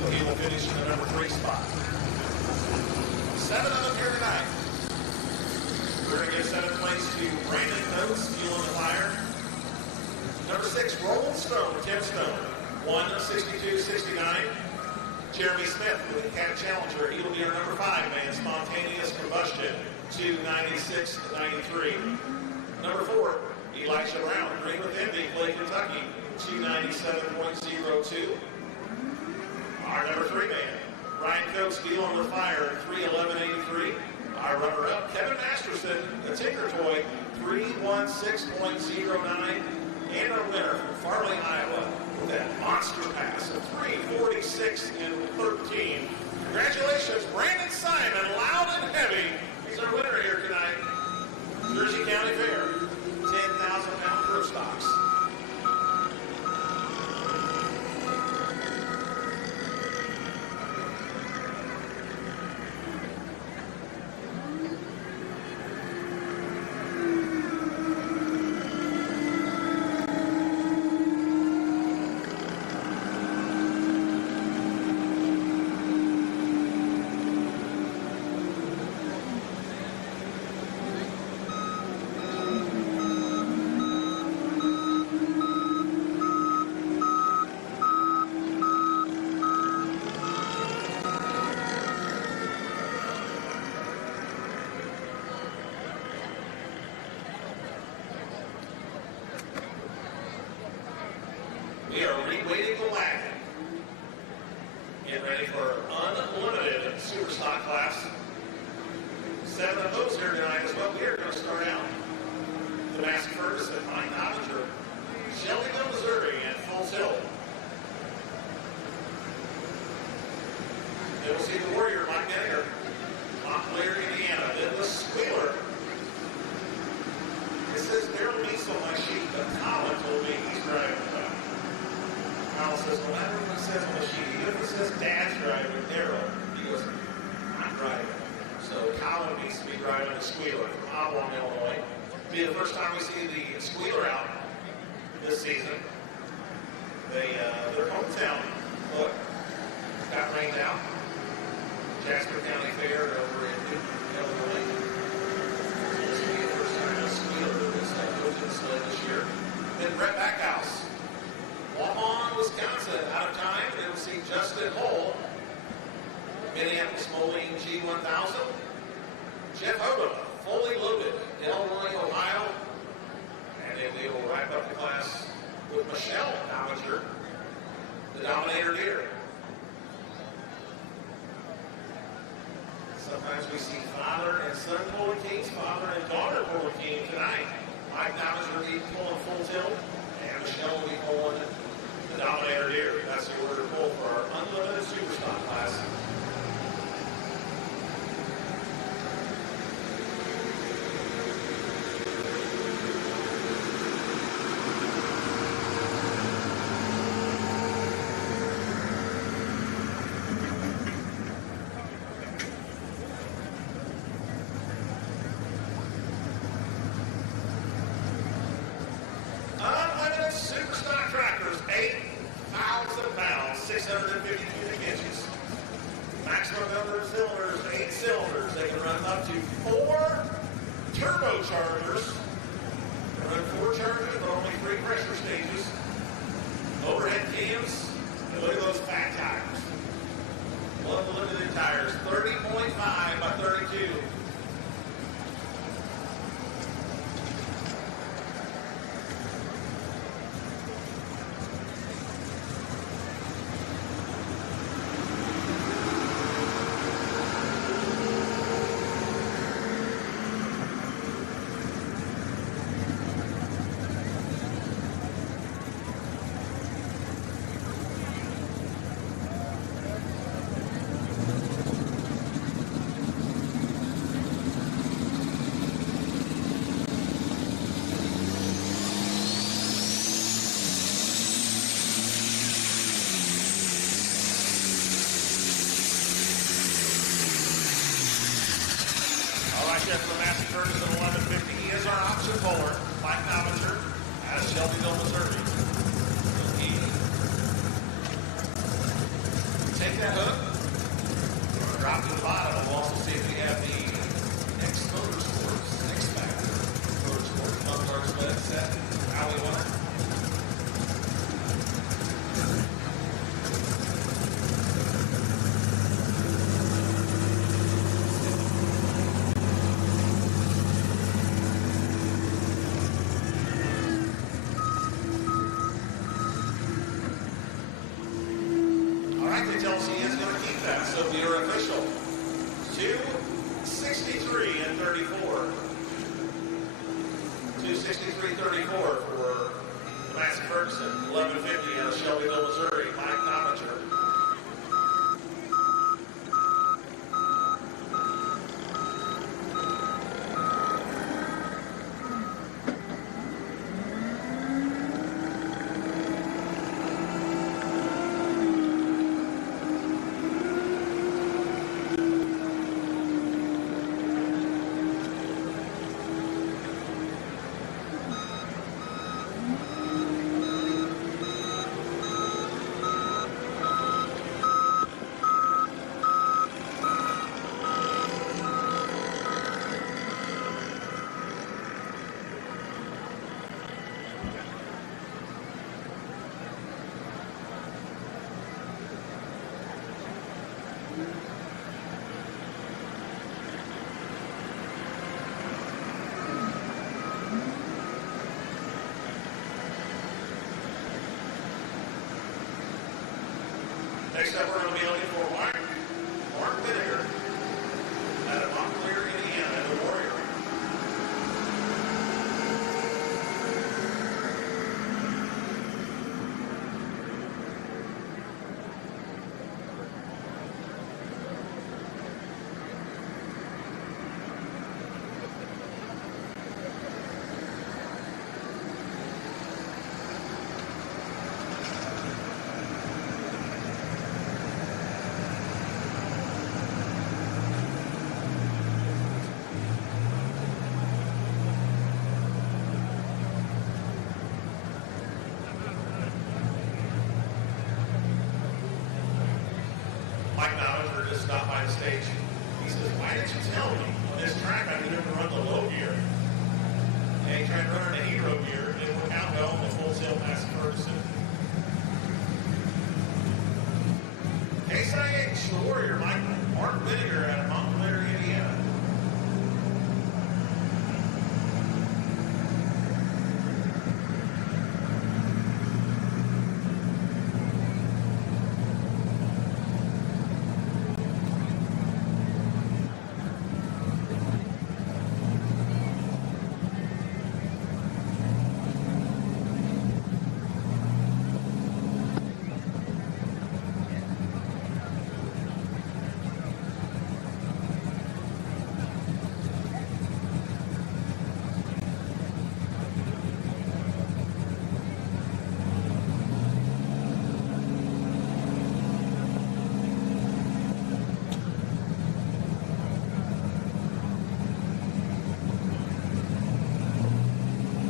So he will finish in the number 3 spot. 7 of them here tonight. We're going to give 7th place to Brandon Coates, Fueling the Fire. Number 6, Roland Stone, Tim Stone, 1:62.69. Jeremy Smith with the Cat Challenger. He will be our number 5 man, Spontaneous Combustion, 2:96.93. Number 4, Elisha Brown, Greenwood Indy, Clay, Kentucky, 2:97.02. Our number 3 man, Ryan Coates, Deal on the Fire, 3:11.83. Our runner-up, Kevin Masterson, the Tinker Toy, 3:16.09. And our winner from Farley, Iowa, with that monster pass of 3:46.13. Congratulations, Brandon Simon, loud and heavy. He's our winner here tonight. Jersey County Fair, 10,000-pound pro stocks. We are reweighting the wagon. Get ready for unlimited super stock class. 7 of those here tonight is what we are going to start out. The Mask Ferguson, Mike Obinger, Shelbyville, Missouri, and Full Tilt. Then we'll see the Warrior, Mike Denninger, Montclair, Indiana. Then the Squealer. It says Daryl Meese on my sheet, but Colin told me he's driving the truck. Colin says, no matter what it says on the sheet, even if it says Dad's driving Daryl, he goes, I'm driving. So Colin needs to be driving the Squealer from Oblong, Illinois. It'll be the first time we see the Squealer out this season. Their hometown, look, got rained out. Jasper County Fair over in Illinois. This will be the first time the Squealer is goes to the sled this year. Then Brett Backhouse, Waupun, Wisconsin, out of time. Then we'll see Justin Hull, Minneapolis Moline G1000. Jeff Hoda, fully loaded, Illinois, Ohio. And then we will wrap up the class with Michelle Dominger, the Dominator Deer. Sometimes we see father and son pulling teams, father and daughter pulling team tonight. Mike Dominger will be pulling Full Tilt, and Michelle will be pulling the Dominator Deer. That's the order to pull for our unlimited super stock class. Unlimited super stock tractors, 8,000 pounds, 650 cubic inches. Maximum number of cylinders, 8 cylinders. They can run up to 4 turbochargers. They run 4 chargers, but only 3 pressure stages. Overhead cams. And look at those fat tires. Love the limited tires, 30.5 by 32. Chef for Massey Ferguson, 1150. He is our option puller. Mike Dominger out of Shelbyville, Missouri. So he 263 and 34. 263.34 for Massey Ferguson. 1150 out of Shelbyville, Missouri. Mike Novinger. Next up, we're going to be looking for Mark Whittaker out of Montclair, Indiana, the Warrior. Mike Novinger just stopped by the stage. He says, why didn't you tell me on this track I could never run the low gear? And he tried running the hero gear. It didn't work out well on the full sail Massey Ferguson. Case IH, the Warrior, Mark Whittaker out of Montclair, Indiana.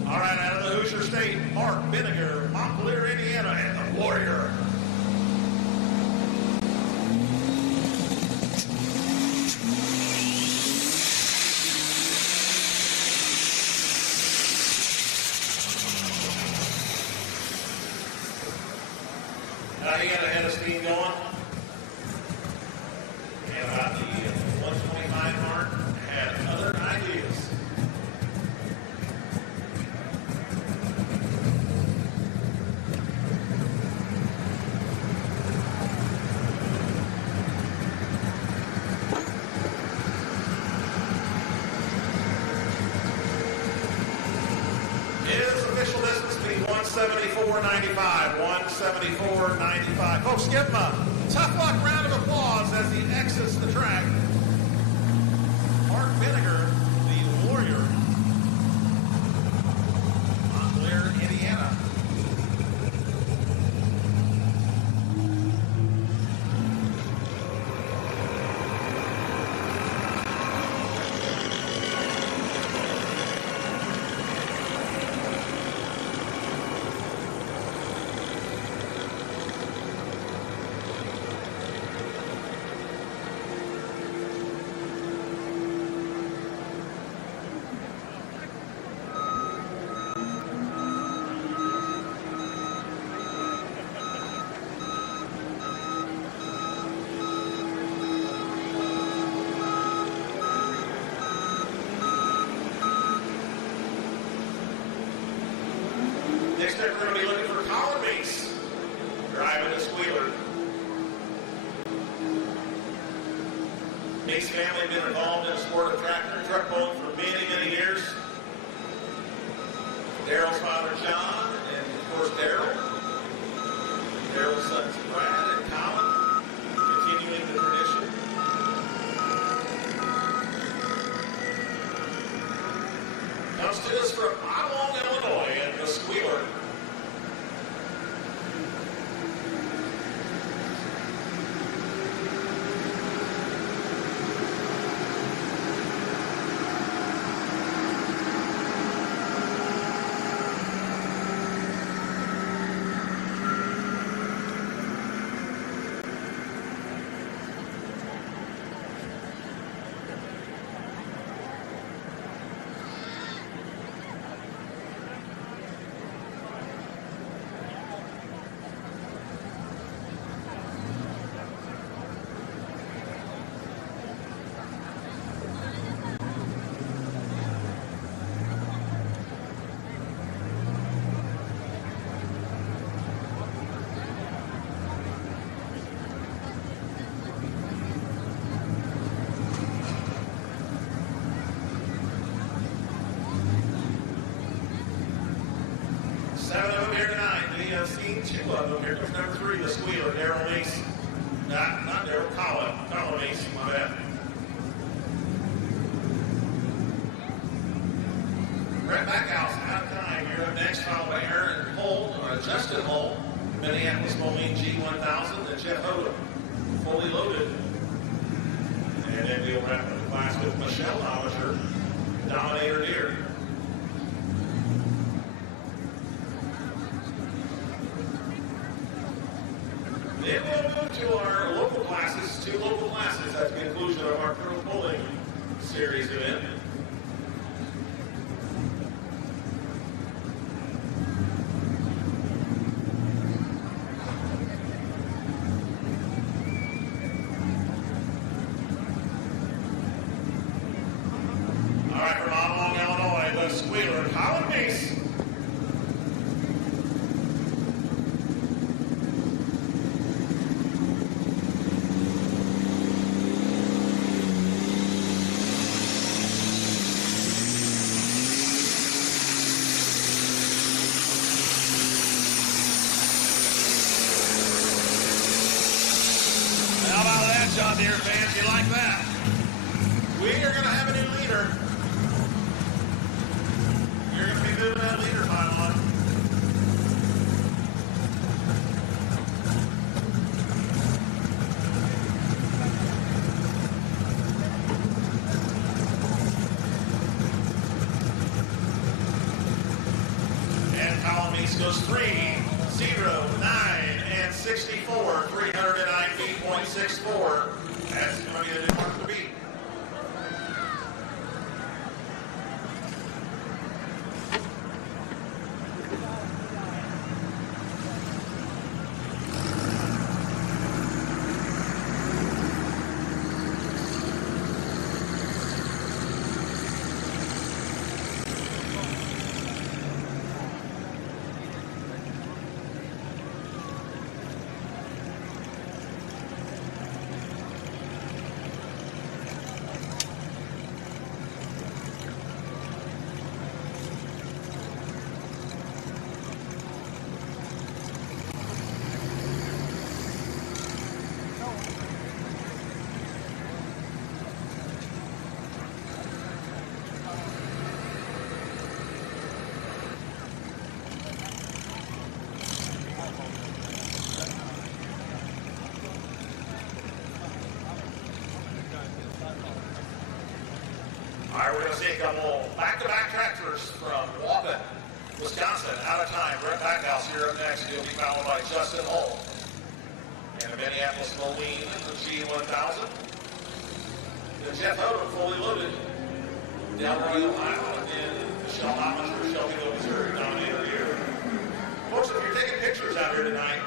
All right, out of the Hoosier State, Mark Whittaker, Montclair, Indiana, and the Warrior. Now he got a head of steam going. And about the 125 mark, had other ideas. His official distance being 174.95. 174.95. Folks, give him a tough luck round of applause as he exits the track. Mark Whittaker, the Warrior, Montclair, Indiana. Mace family been involved in the sport of truck pulling for many, many years. Daryl's father, John, and of course, Daryl. Daryl's sons, Brad and Colin, continuing the tradition. Comes to us from Ottawa, Illinois, and the Squealer. Two of them. Here comes number 3, the Squealer, Daryl Mace. Not Daryl, Colin Mace, my bad. Brett Backhouse out of time. You're up next, followed by Aaron Holt, or Justin Holt, Minneapolis Moline G1000, and Jeff Odom, fully loaded. And then we'll wrap up the class with Michelle Hollinger, Dominator Deer. Then we'll move to our local classes, 2 local classes at the conclusion of our pro pulling series event. All right, from Ottawa, Illinois, the Squealer, Colin Mace. John Deere fans, you like that? We are going to have a new leader. You're going to be moving that leader pile on. And Colin Meeks goes 3, 0, 9, and 64, 309 feet, 0.64. That's going to be a new mark to beat. All right, we're going to see a couple back-to-back tractors from Waupun, Wisconsin, out of time. Brett Backhouse here up next. He'll be followed by Justin Holt. And a Minneapolis Moline, the G1000. The Jeff Odom, fully loaded. Delroy, Ohio, and then Michelle Hollinger, Shelbyville, Missouri, Dominator here. Folks, if you're taking pictures out here tonight,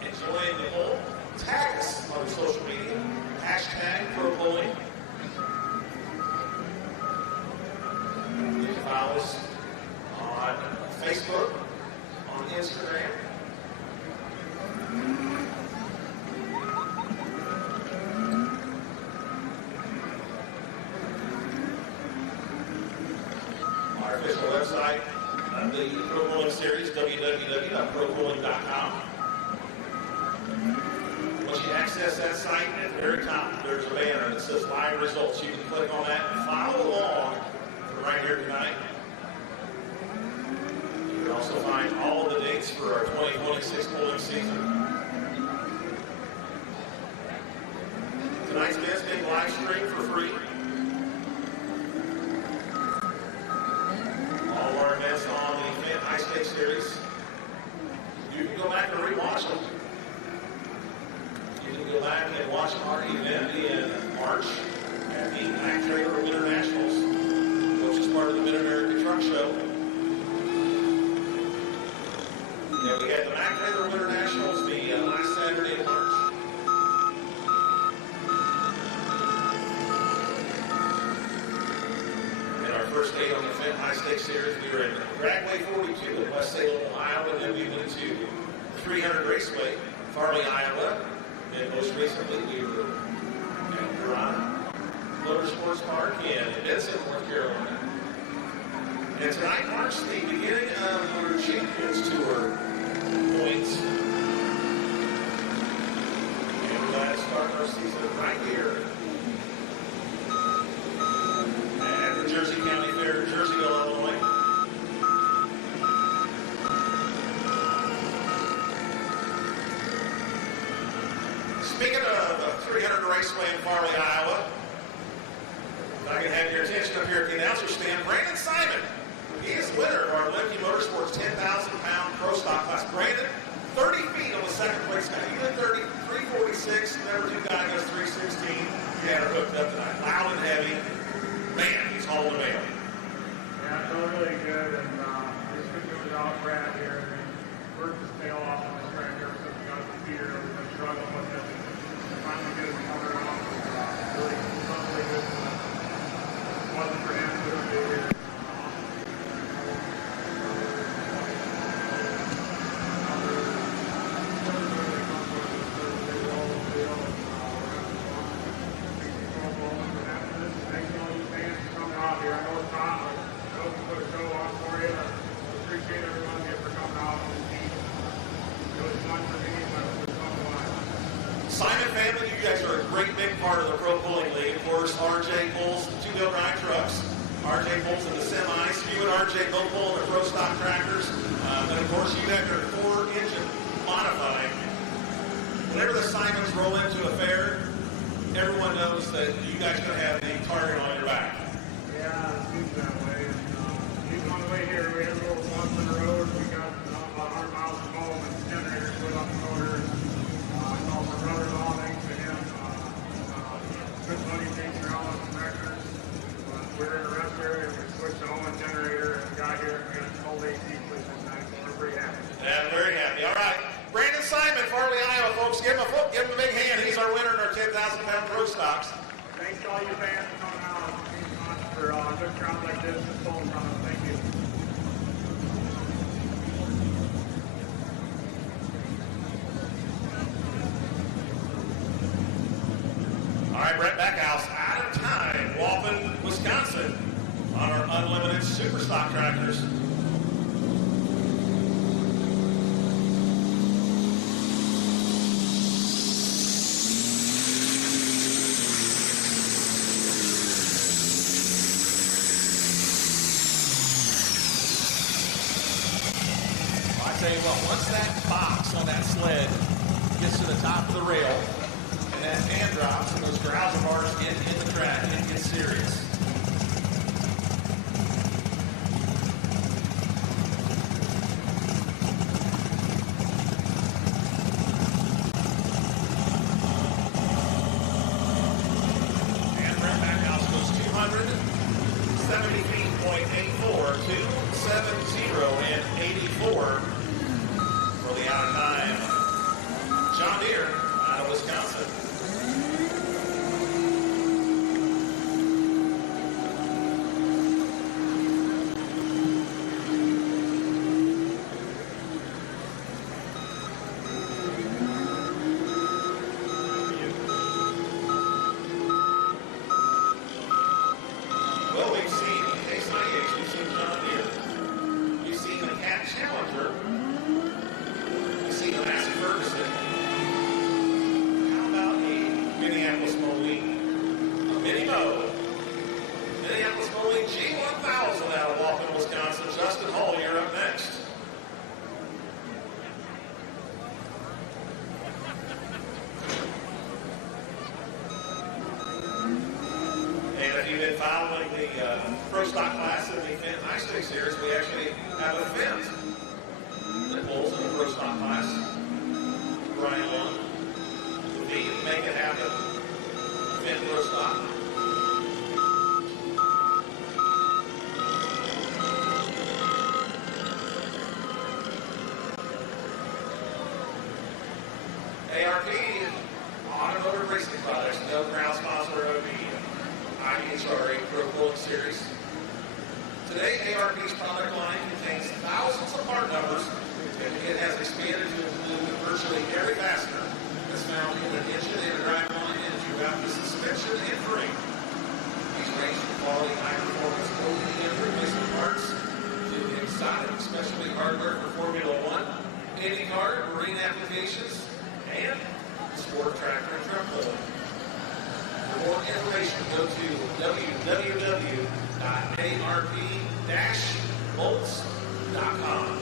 enjoying the poll, tag us on social media, #ProPolling. You can follow us on Facebook, on Instagram. PPLSuperProShowdown.com. Once you access that site, at the very top, there's a banner that says live results. You can click on that and follow along from right here tonight. You can also find all of the dates for our 2026 bowling season. Tonight's event's being live streamed for free. All of our events on the Event High Stakes Series. You can go back and rewatch them. You can go back and watch our event in March at the Mac Trailer Winter Nationals, which is part of the Mid-America Truck Show. Yeah, we had the Mac Trailer Winter Nationals the last Saturday of March. And our first day on the Event High Stakes Series, we were in Dragway 42 in West Salem, Iowa, and then we went to 300 Raceway, Farley, Iowa. And most recently, we were at Durham Motorsports Park in Benson, North Carolina. And tonight marks the beginning of our Champions Tour points. And we're glad to start our season right here at the Jersey County Fair, Jerseyville, Illinois. Speaking of 300 Raceway in Farley, Iowa, if I can have your attention up here at the announcer stand, Brandon Simon. He is the winner of our Lemke Motorsports 10,000-pound pro stock class. Brandon, 30 feet on the second place guy. He went 346. Number 2 guy goes 316. He had her hooked up tonight. Loud and heavy. Man, he's hauling the mail. Yeah, it's all really good, and he's been doing it all Brad here, and he worked his tail off on this track here since we got the feeder. We've been struggling with it. Finally get it covered off. Really, really good. It wasn't for him, we would be here. Simon family, you guys are a great big part of the Pro Pulling League. Of course, RJ pulls the two-wheel drive trucks. RJ pulls in the semis. You and RJ both pull in the pro stock tractors. Then, of course, you have your 4-engine modified. Whenever the Simons roll into a fair, everyone knows that you guys are going to have the target on your back. Yeah, it seems that way. Even on the way here, we had a little bump in the road. We got about 100 miles from home, and the generator split up the motor. I called my brother-in-law, thanks to him. Good money takes around on some records. But we're in a rest area, we switched to home and generator, and got here and got a cold AC switch tonight, so we're pretty happy. Yeah, very happy. All right. Brandon Simon, Farley, Iowa, folks. Give him a big hand. He's our winner in our 10,000-pound pro stocks. Thanks to all you fans for coming out and being on for good crowds like this and pulling from us. Thank you. All right, Brett Backhouse out of time. Walton, Wisconsin on our unlimited super stock tractors. I tell you what, once that box on that sled gets to the top of the rail and that fan drops and those grouser bars get in the track, it gets serious. And Brett Backhouse goes 270 feet, .84, 270 and 84. For the out of time, John Deere out of Wisconsin. Well, we've seen Case 98, we've seen John Deere, we've seen the Cat Challenger. you've been following the Pro Stock class in the Fendt High Stakes Series, we actually have a Fendt that pulls in the Pro Stock class. Brian Long, the V, make it happen. Fendt Pro Stock. ARP, Automotive Racing Products, no ground sponsor of the IHRA Pro Pulling Series. Today, ARP's product line contains thousands of part numbers, and it has expanded to include virtually every fastener that's found in an engine and driveline and throughout the suspension and frame. These range from quality high-performance opening and replacement parts to exotic specialty hardware for Formula One, IndyCar, marine applications, and sport tractor and truck pulling. For more information, go to www.arp-bolts.com.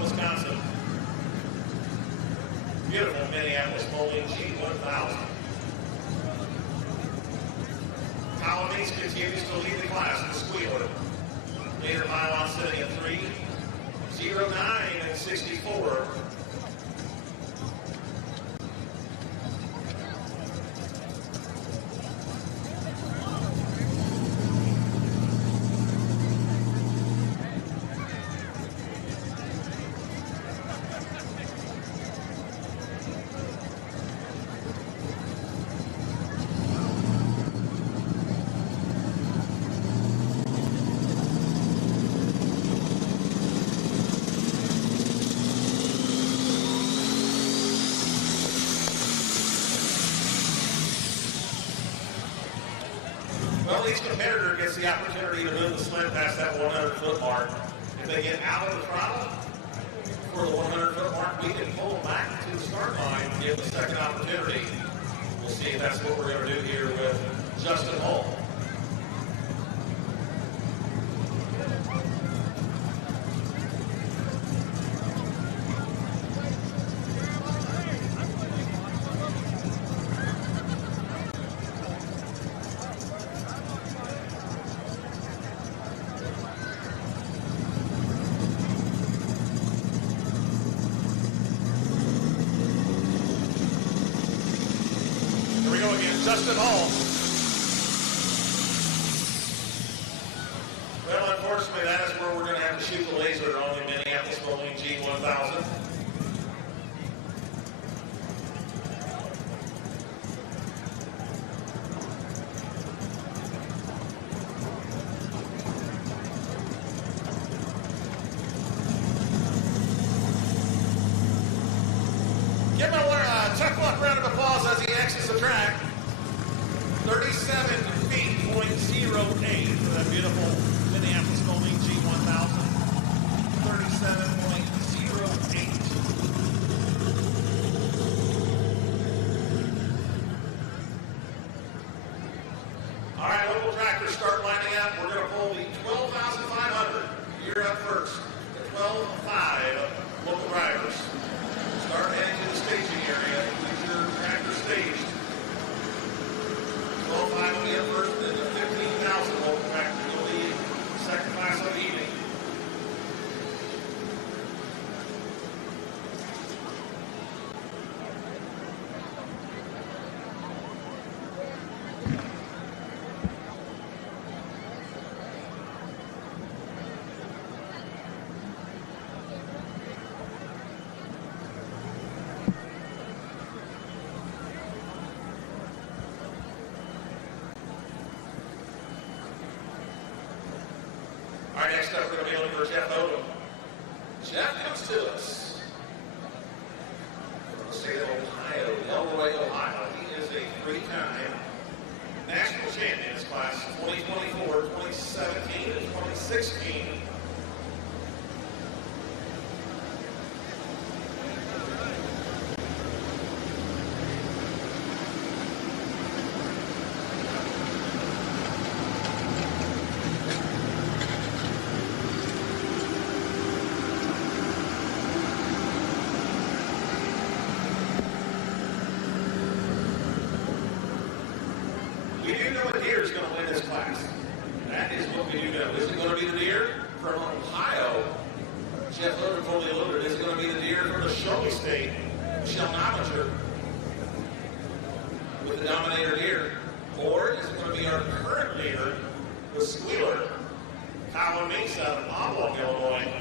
Wisconsin. Beautiful Minneapolis Moline G1000. Colonnades continues to lead the class in the squealer. Leader Mylon sitting at 3:09 and 64. Well, each competitor gets the opportunity to move the sled past that 100-foot mark. If they get out of the throttle for the 100-foot mark, we can pull them back to the start line and give the second opportunity. We'll see if that's what we're going to do here with Justin Hull. Justin Hall. Well, unfortunately, that is where we're going to have to shoot the laser on the Minneapolis Moline G1000. Give him a tough luck round of applause as he exits the track. 37 feet, .08 for that beautiful Minneapolis Moline G1000. 37.08. All right, local tractors start lining up. We're going to pull the 12,500. You're up first. The 12,500 local drivers. Start heading to the staging area. Get your tractor staged. 12,500 will be up first, then the 15,000 local tractor will lead the second class of the evening. Next up, we're going to be looking for Jeff Odom. Jeff comes to us from the state of Ohio, Delaware, Ohio. He is a three-time national champion in his class 2024, 2017, and 2016. We do know a deer is going to win this class. That is what we do know. Is it going to be the deer from Ohio? Jeff Odom fully loaded. Is it going to be the deer from the Show Me State? Michelle Nomager with the Dominator deer? Or is it going to be our current leader, the Squealer, Colin Meeks out of Ottawa, Illinois?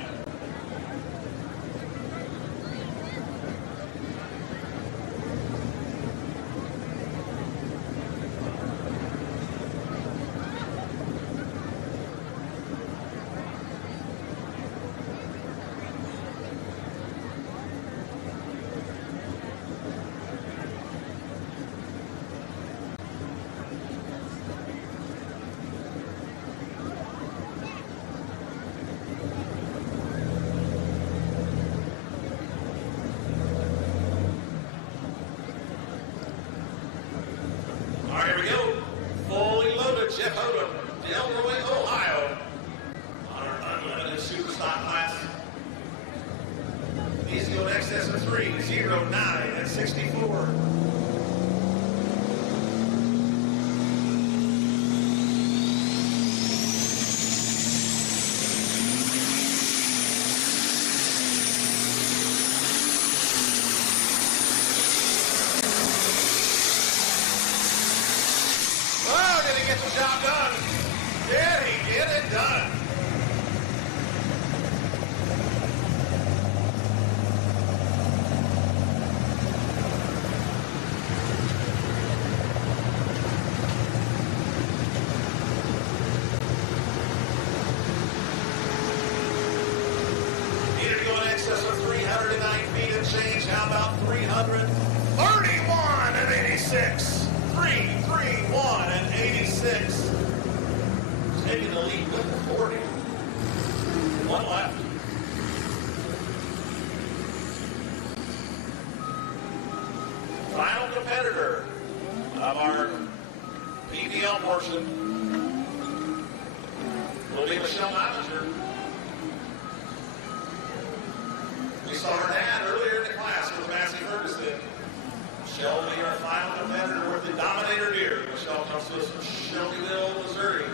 All right, here we go. Fully loaded, Jeff Odom, Delroy, Ohio, on our unlimited super stock class. He's going in excess of 3, 0, 9, and 64. Oh, did he get the job done? Did he get it done? Needed to go in excess of 309 feet and change. How about 331 and 86? 331 and 86. Taking the lead with the 40. One left. Final competitor of our PPL portion will be Michelle Nomager. We saw her dad earlier in the class with Massey Ferguson. Michelle will be our final competitor with the Dominator deer. Michelle comes to us from Shelbyville, Missouri.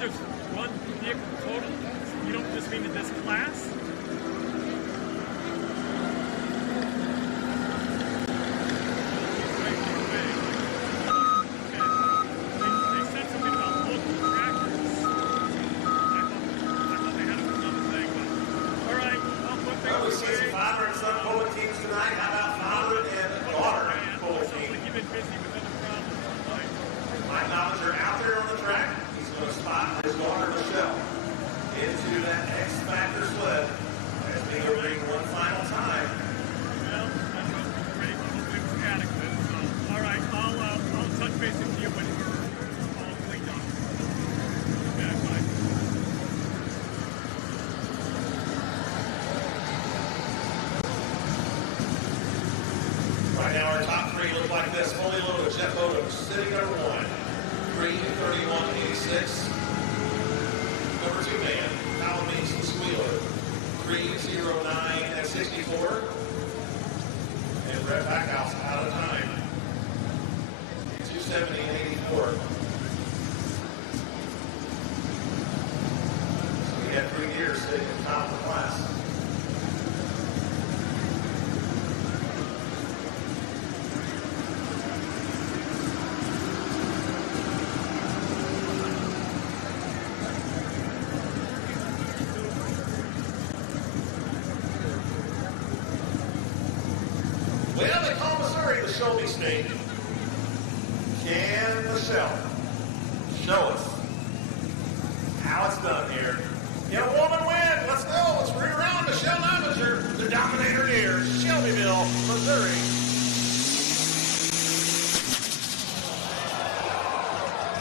there's one vehicle total? You don't just mean in this class? They said something about local tractors. I thought they had another thing, but all right, I'll put things Well, we see some away. father and son pulling teams tonight. How about father and daughter pulling Sounds teams? like you've been busy with other problems. Like, My knowledge are out there on the track. He's going to spot his daughter Michelle into that X Factor sled as they go ring one final time. well, I don't know if it was adequate. So, all right, I'll touch base with you when we're all cleaned up. Okay, bye. Right now, our top 3 look like this. Fully loaded, Jeff Odom, sitting number 1, 3:31.86. Number 2 man, Colin Means, the squealer, 3:09.64. And Brett Backhouse out of time, 2:70.84. So we had 3 years sitting at the top of the class. Well, they call Missouri the Show Me State. Can Michelle show us how it's done here? Get a woman win. Let's go. Let's bring around Michelle Navager, the Dominator here, Shelbyville, Missouri.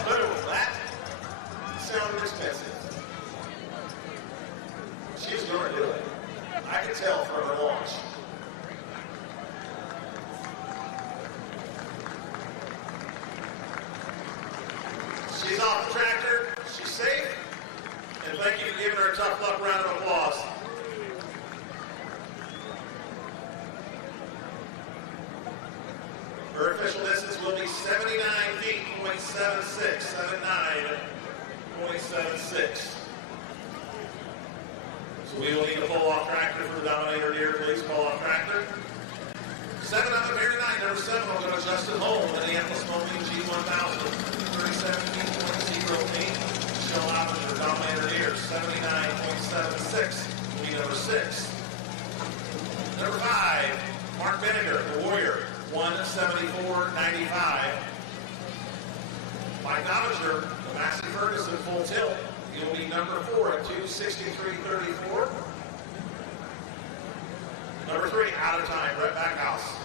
Boom. That sounded expensive. She's going to do it. I can tell from her launch. She's off the tractor, she's safe, and thank you for giving her a tough luck round of applause. Her official distance will be 79 feet, 0.76, 79.76. So we will need a pull-off tractor for the Dominator here. Please call off tractor. 7 up here tonight, number 7, we'll go to Justin Hole, Minneapolis Moline G1000. 37.08. Michelle Oppinger, Dominator here, 79.76 will be number 6. Number 5, Mark Vinegar, the Warrior, 174.95. Mike Oppinger, the Massey Ferguson, full tilt. He'll be number 4 at 263.34. Number 3, out of time, Brett Backhouse,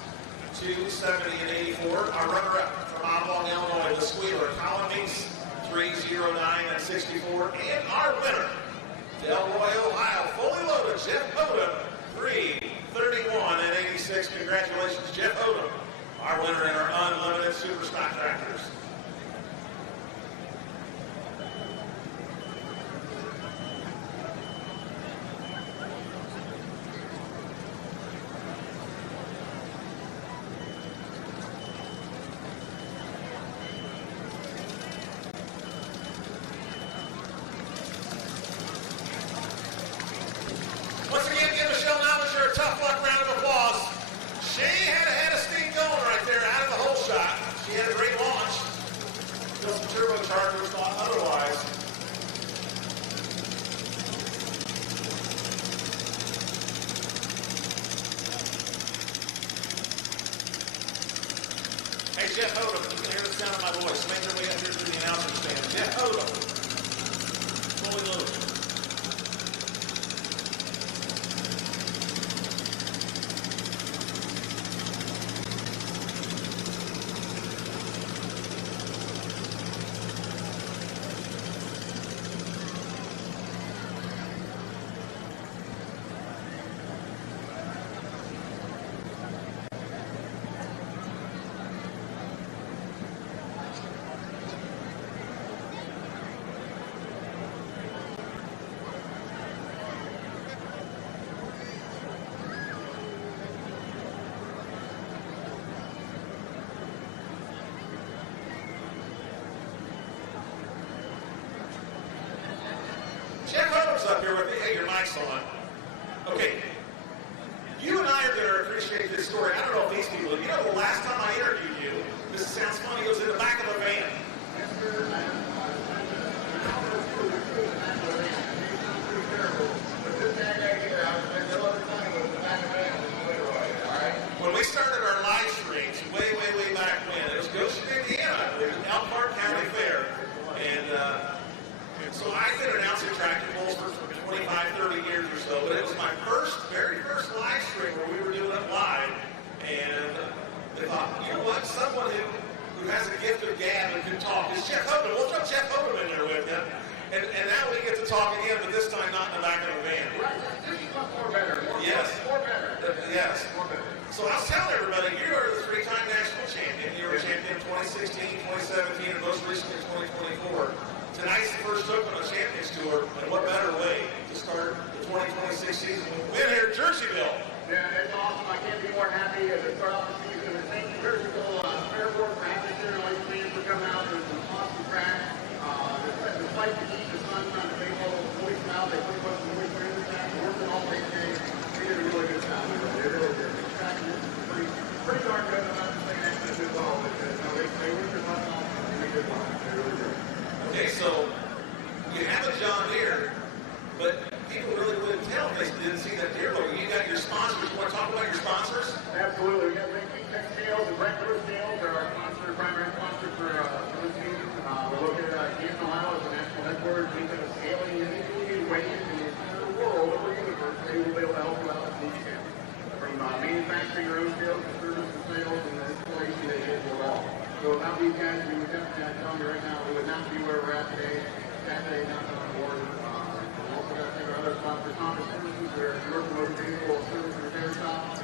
270.84. Our runner-up from Ottawa, Illinois, the squealer, Colin Meese, 3:09.64. And our winner, Delroy, Ohio, fully loaded, Jeff Odom, 3:31.86. Congratulations, Jeff Odom, our winner in our unlimited super stock tractors. Once again, give Michelle Navager a tough luck round of applause. She had a head of steam going right there out of the hole shot. She had a great launch. Still some turbochargers thought otherwise. Hey, Jeff Odom, you can hear the sound of my voice. Make your way up here to the announcer's stand. Jeff Odom, fully loaded. Jeff Odom's up here with me. Hey, your mic's on. Okay. You and I are going to appreciate this story. I don't know if these people, you know, the last time I interviewed you, this sounds funny, it was in the back of a van. When we started our live streams, way back when, it was Goshen, Indiana. It was an Elkhart County Fair. And so I've been announcing tractor pulls for 25, 30 years or so, but it was my very first live stream where we were doing it live. And they thought, you know what, someone who has a gift of gab and can talk is Jeff Odom. We'll throw Jeff Odom in there with him. And now we get to talk again, but this time not in the back of the van. This is much more better. Yes. More better. Yes. More better. So I was telling everybody, you are the 3-time national 2016, 2017, and most recently 2024. Tonight's the first token on the Champions Tour, and what better way to start the 2026 season than win here at Jerseyville? Yeah, it's awesome. I can't be more happy to start off the season. And thank you, Jerseyville Fairgrounds, for having us here, and all you fans for coming out. There's an awesome track. Despite the heat, the sun, trying to make all those boys out, they put a bunch of boys in the track, working all day today. They did a really good job. They really did. The track is pretty darn good. I'm not just saying that because it's all, but they worked their butts off and they did well. They really did. Okay, so you have a John Deere, but people really wouldn't tell if they didn't see that Deere logo. You got your sponsors. You want to talk about your sponsors? Absolutely. We got Big Tech Scales and Brent Lewis Scales are our sponsor, primary sponsor for this season. We're located at Canton, Ohio, as the national headquarters. We have a scaling and individual way in the entire world of our universe. They will be able to help you out with these scales. From manufacturing your own scales to service and sales and the installation, they get it all. So without these guys, we would definitely, I'm telling you right now, we would not be where we're at today. Saturday, not on board. We also got to thank our other sponsors, Thomas Services, where North Motor Vehicle Service and Repair Shop.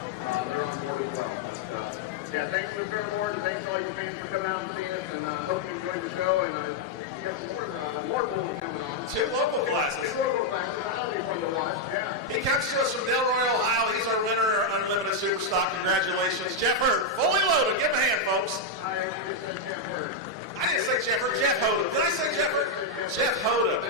They're on board as well. But, yeah, thanks to the Fair Board, and thanks to all you fans for coming out and seeing us, and hope you enjoyed the show. And we got some more bowling coming on. Two local classes. Two local classes. That'll be fun to watch. Yeah. He comes to us from Delroy, Ohio. He's our winner of Unlimited Superstock. Congratulations, Jeff Hurd. Fully loaded. Give him a hand, folks. I actually just said Jeff Hurd. I didn't say Jeff Hurd. Jeff Hoda. Did I say Jeff Hurd? Jeff Hoda.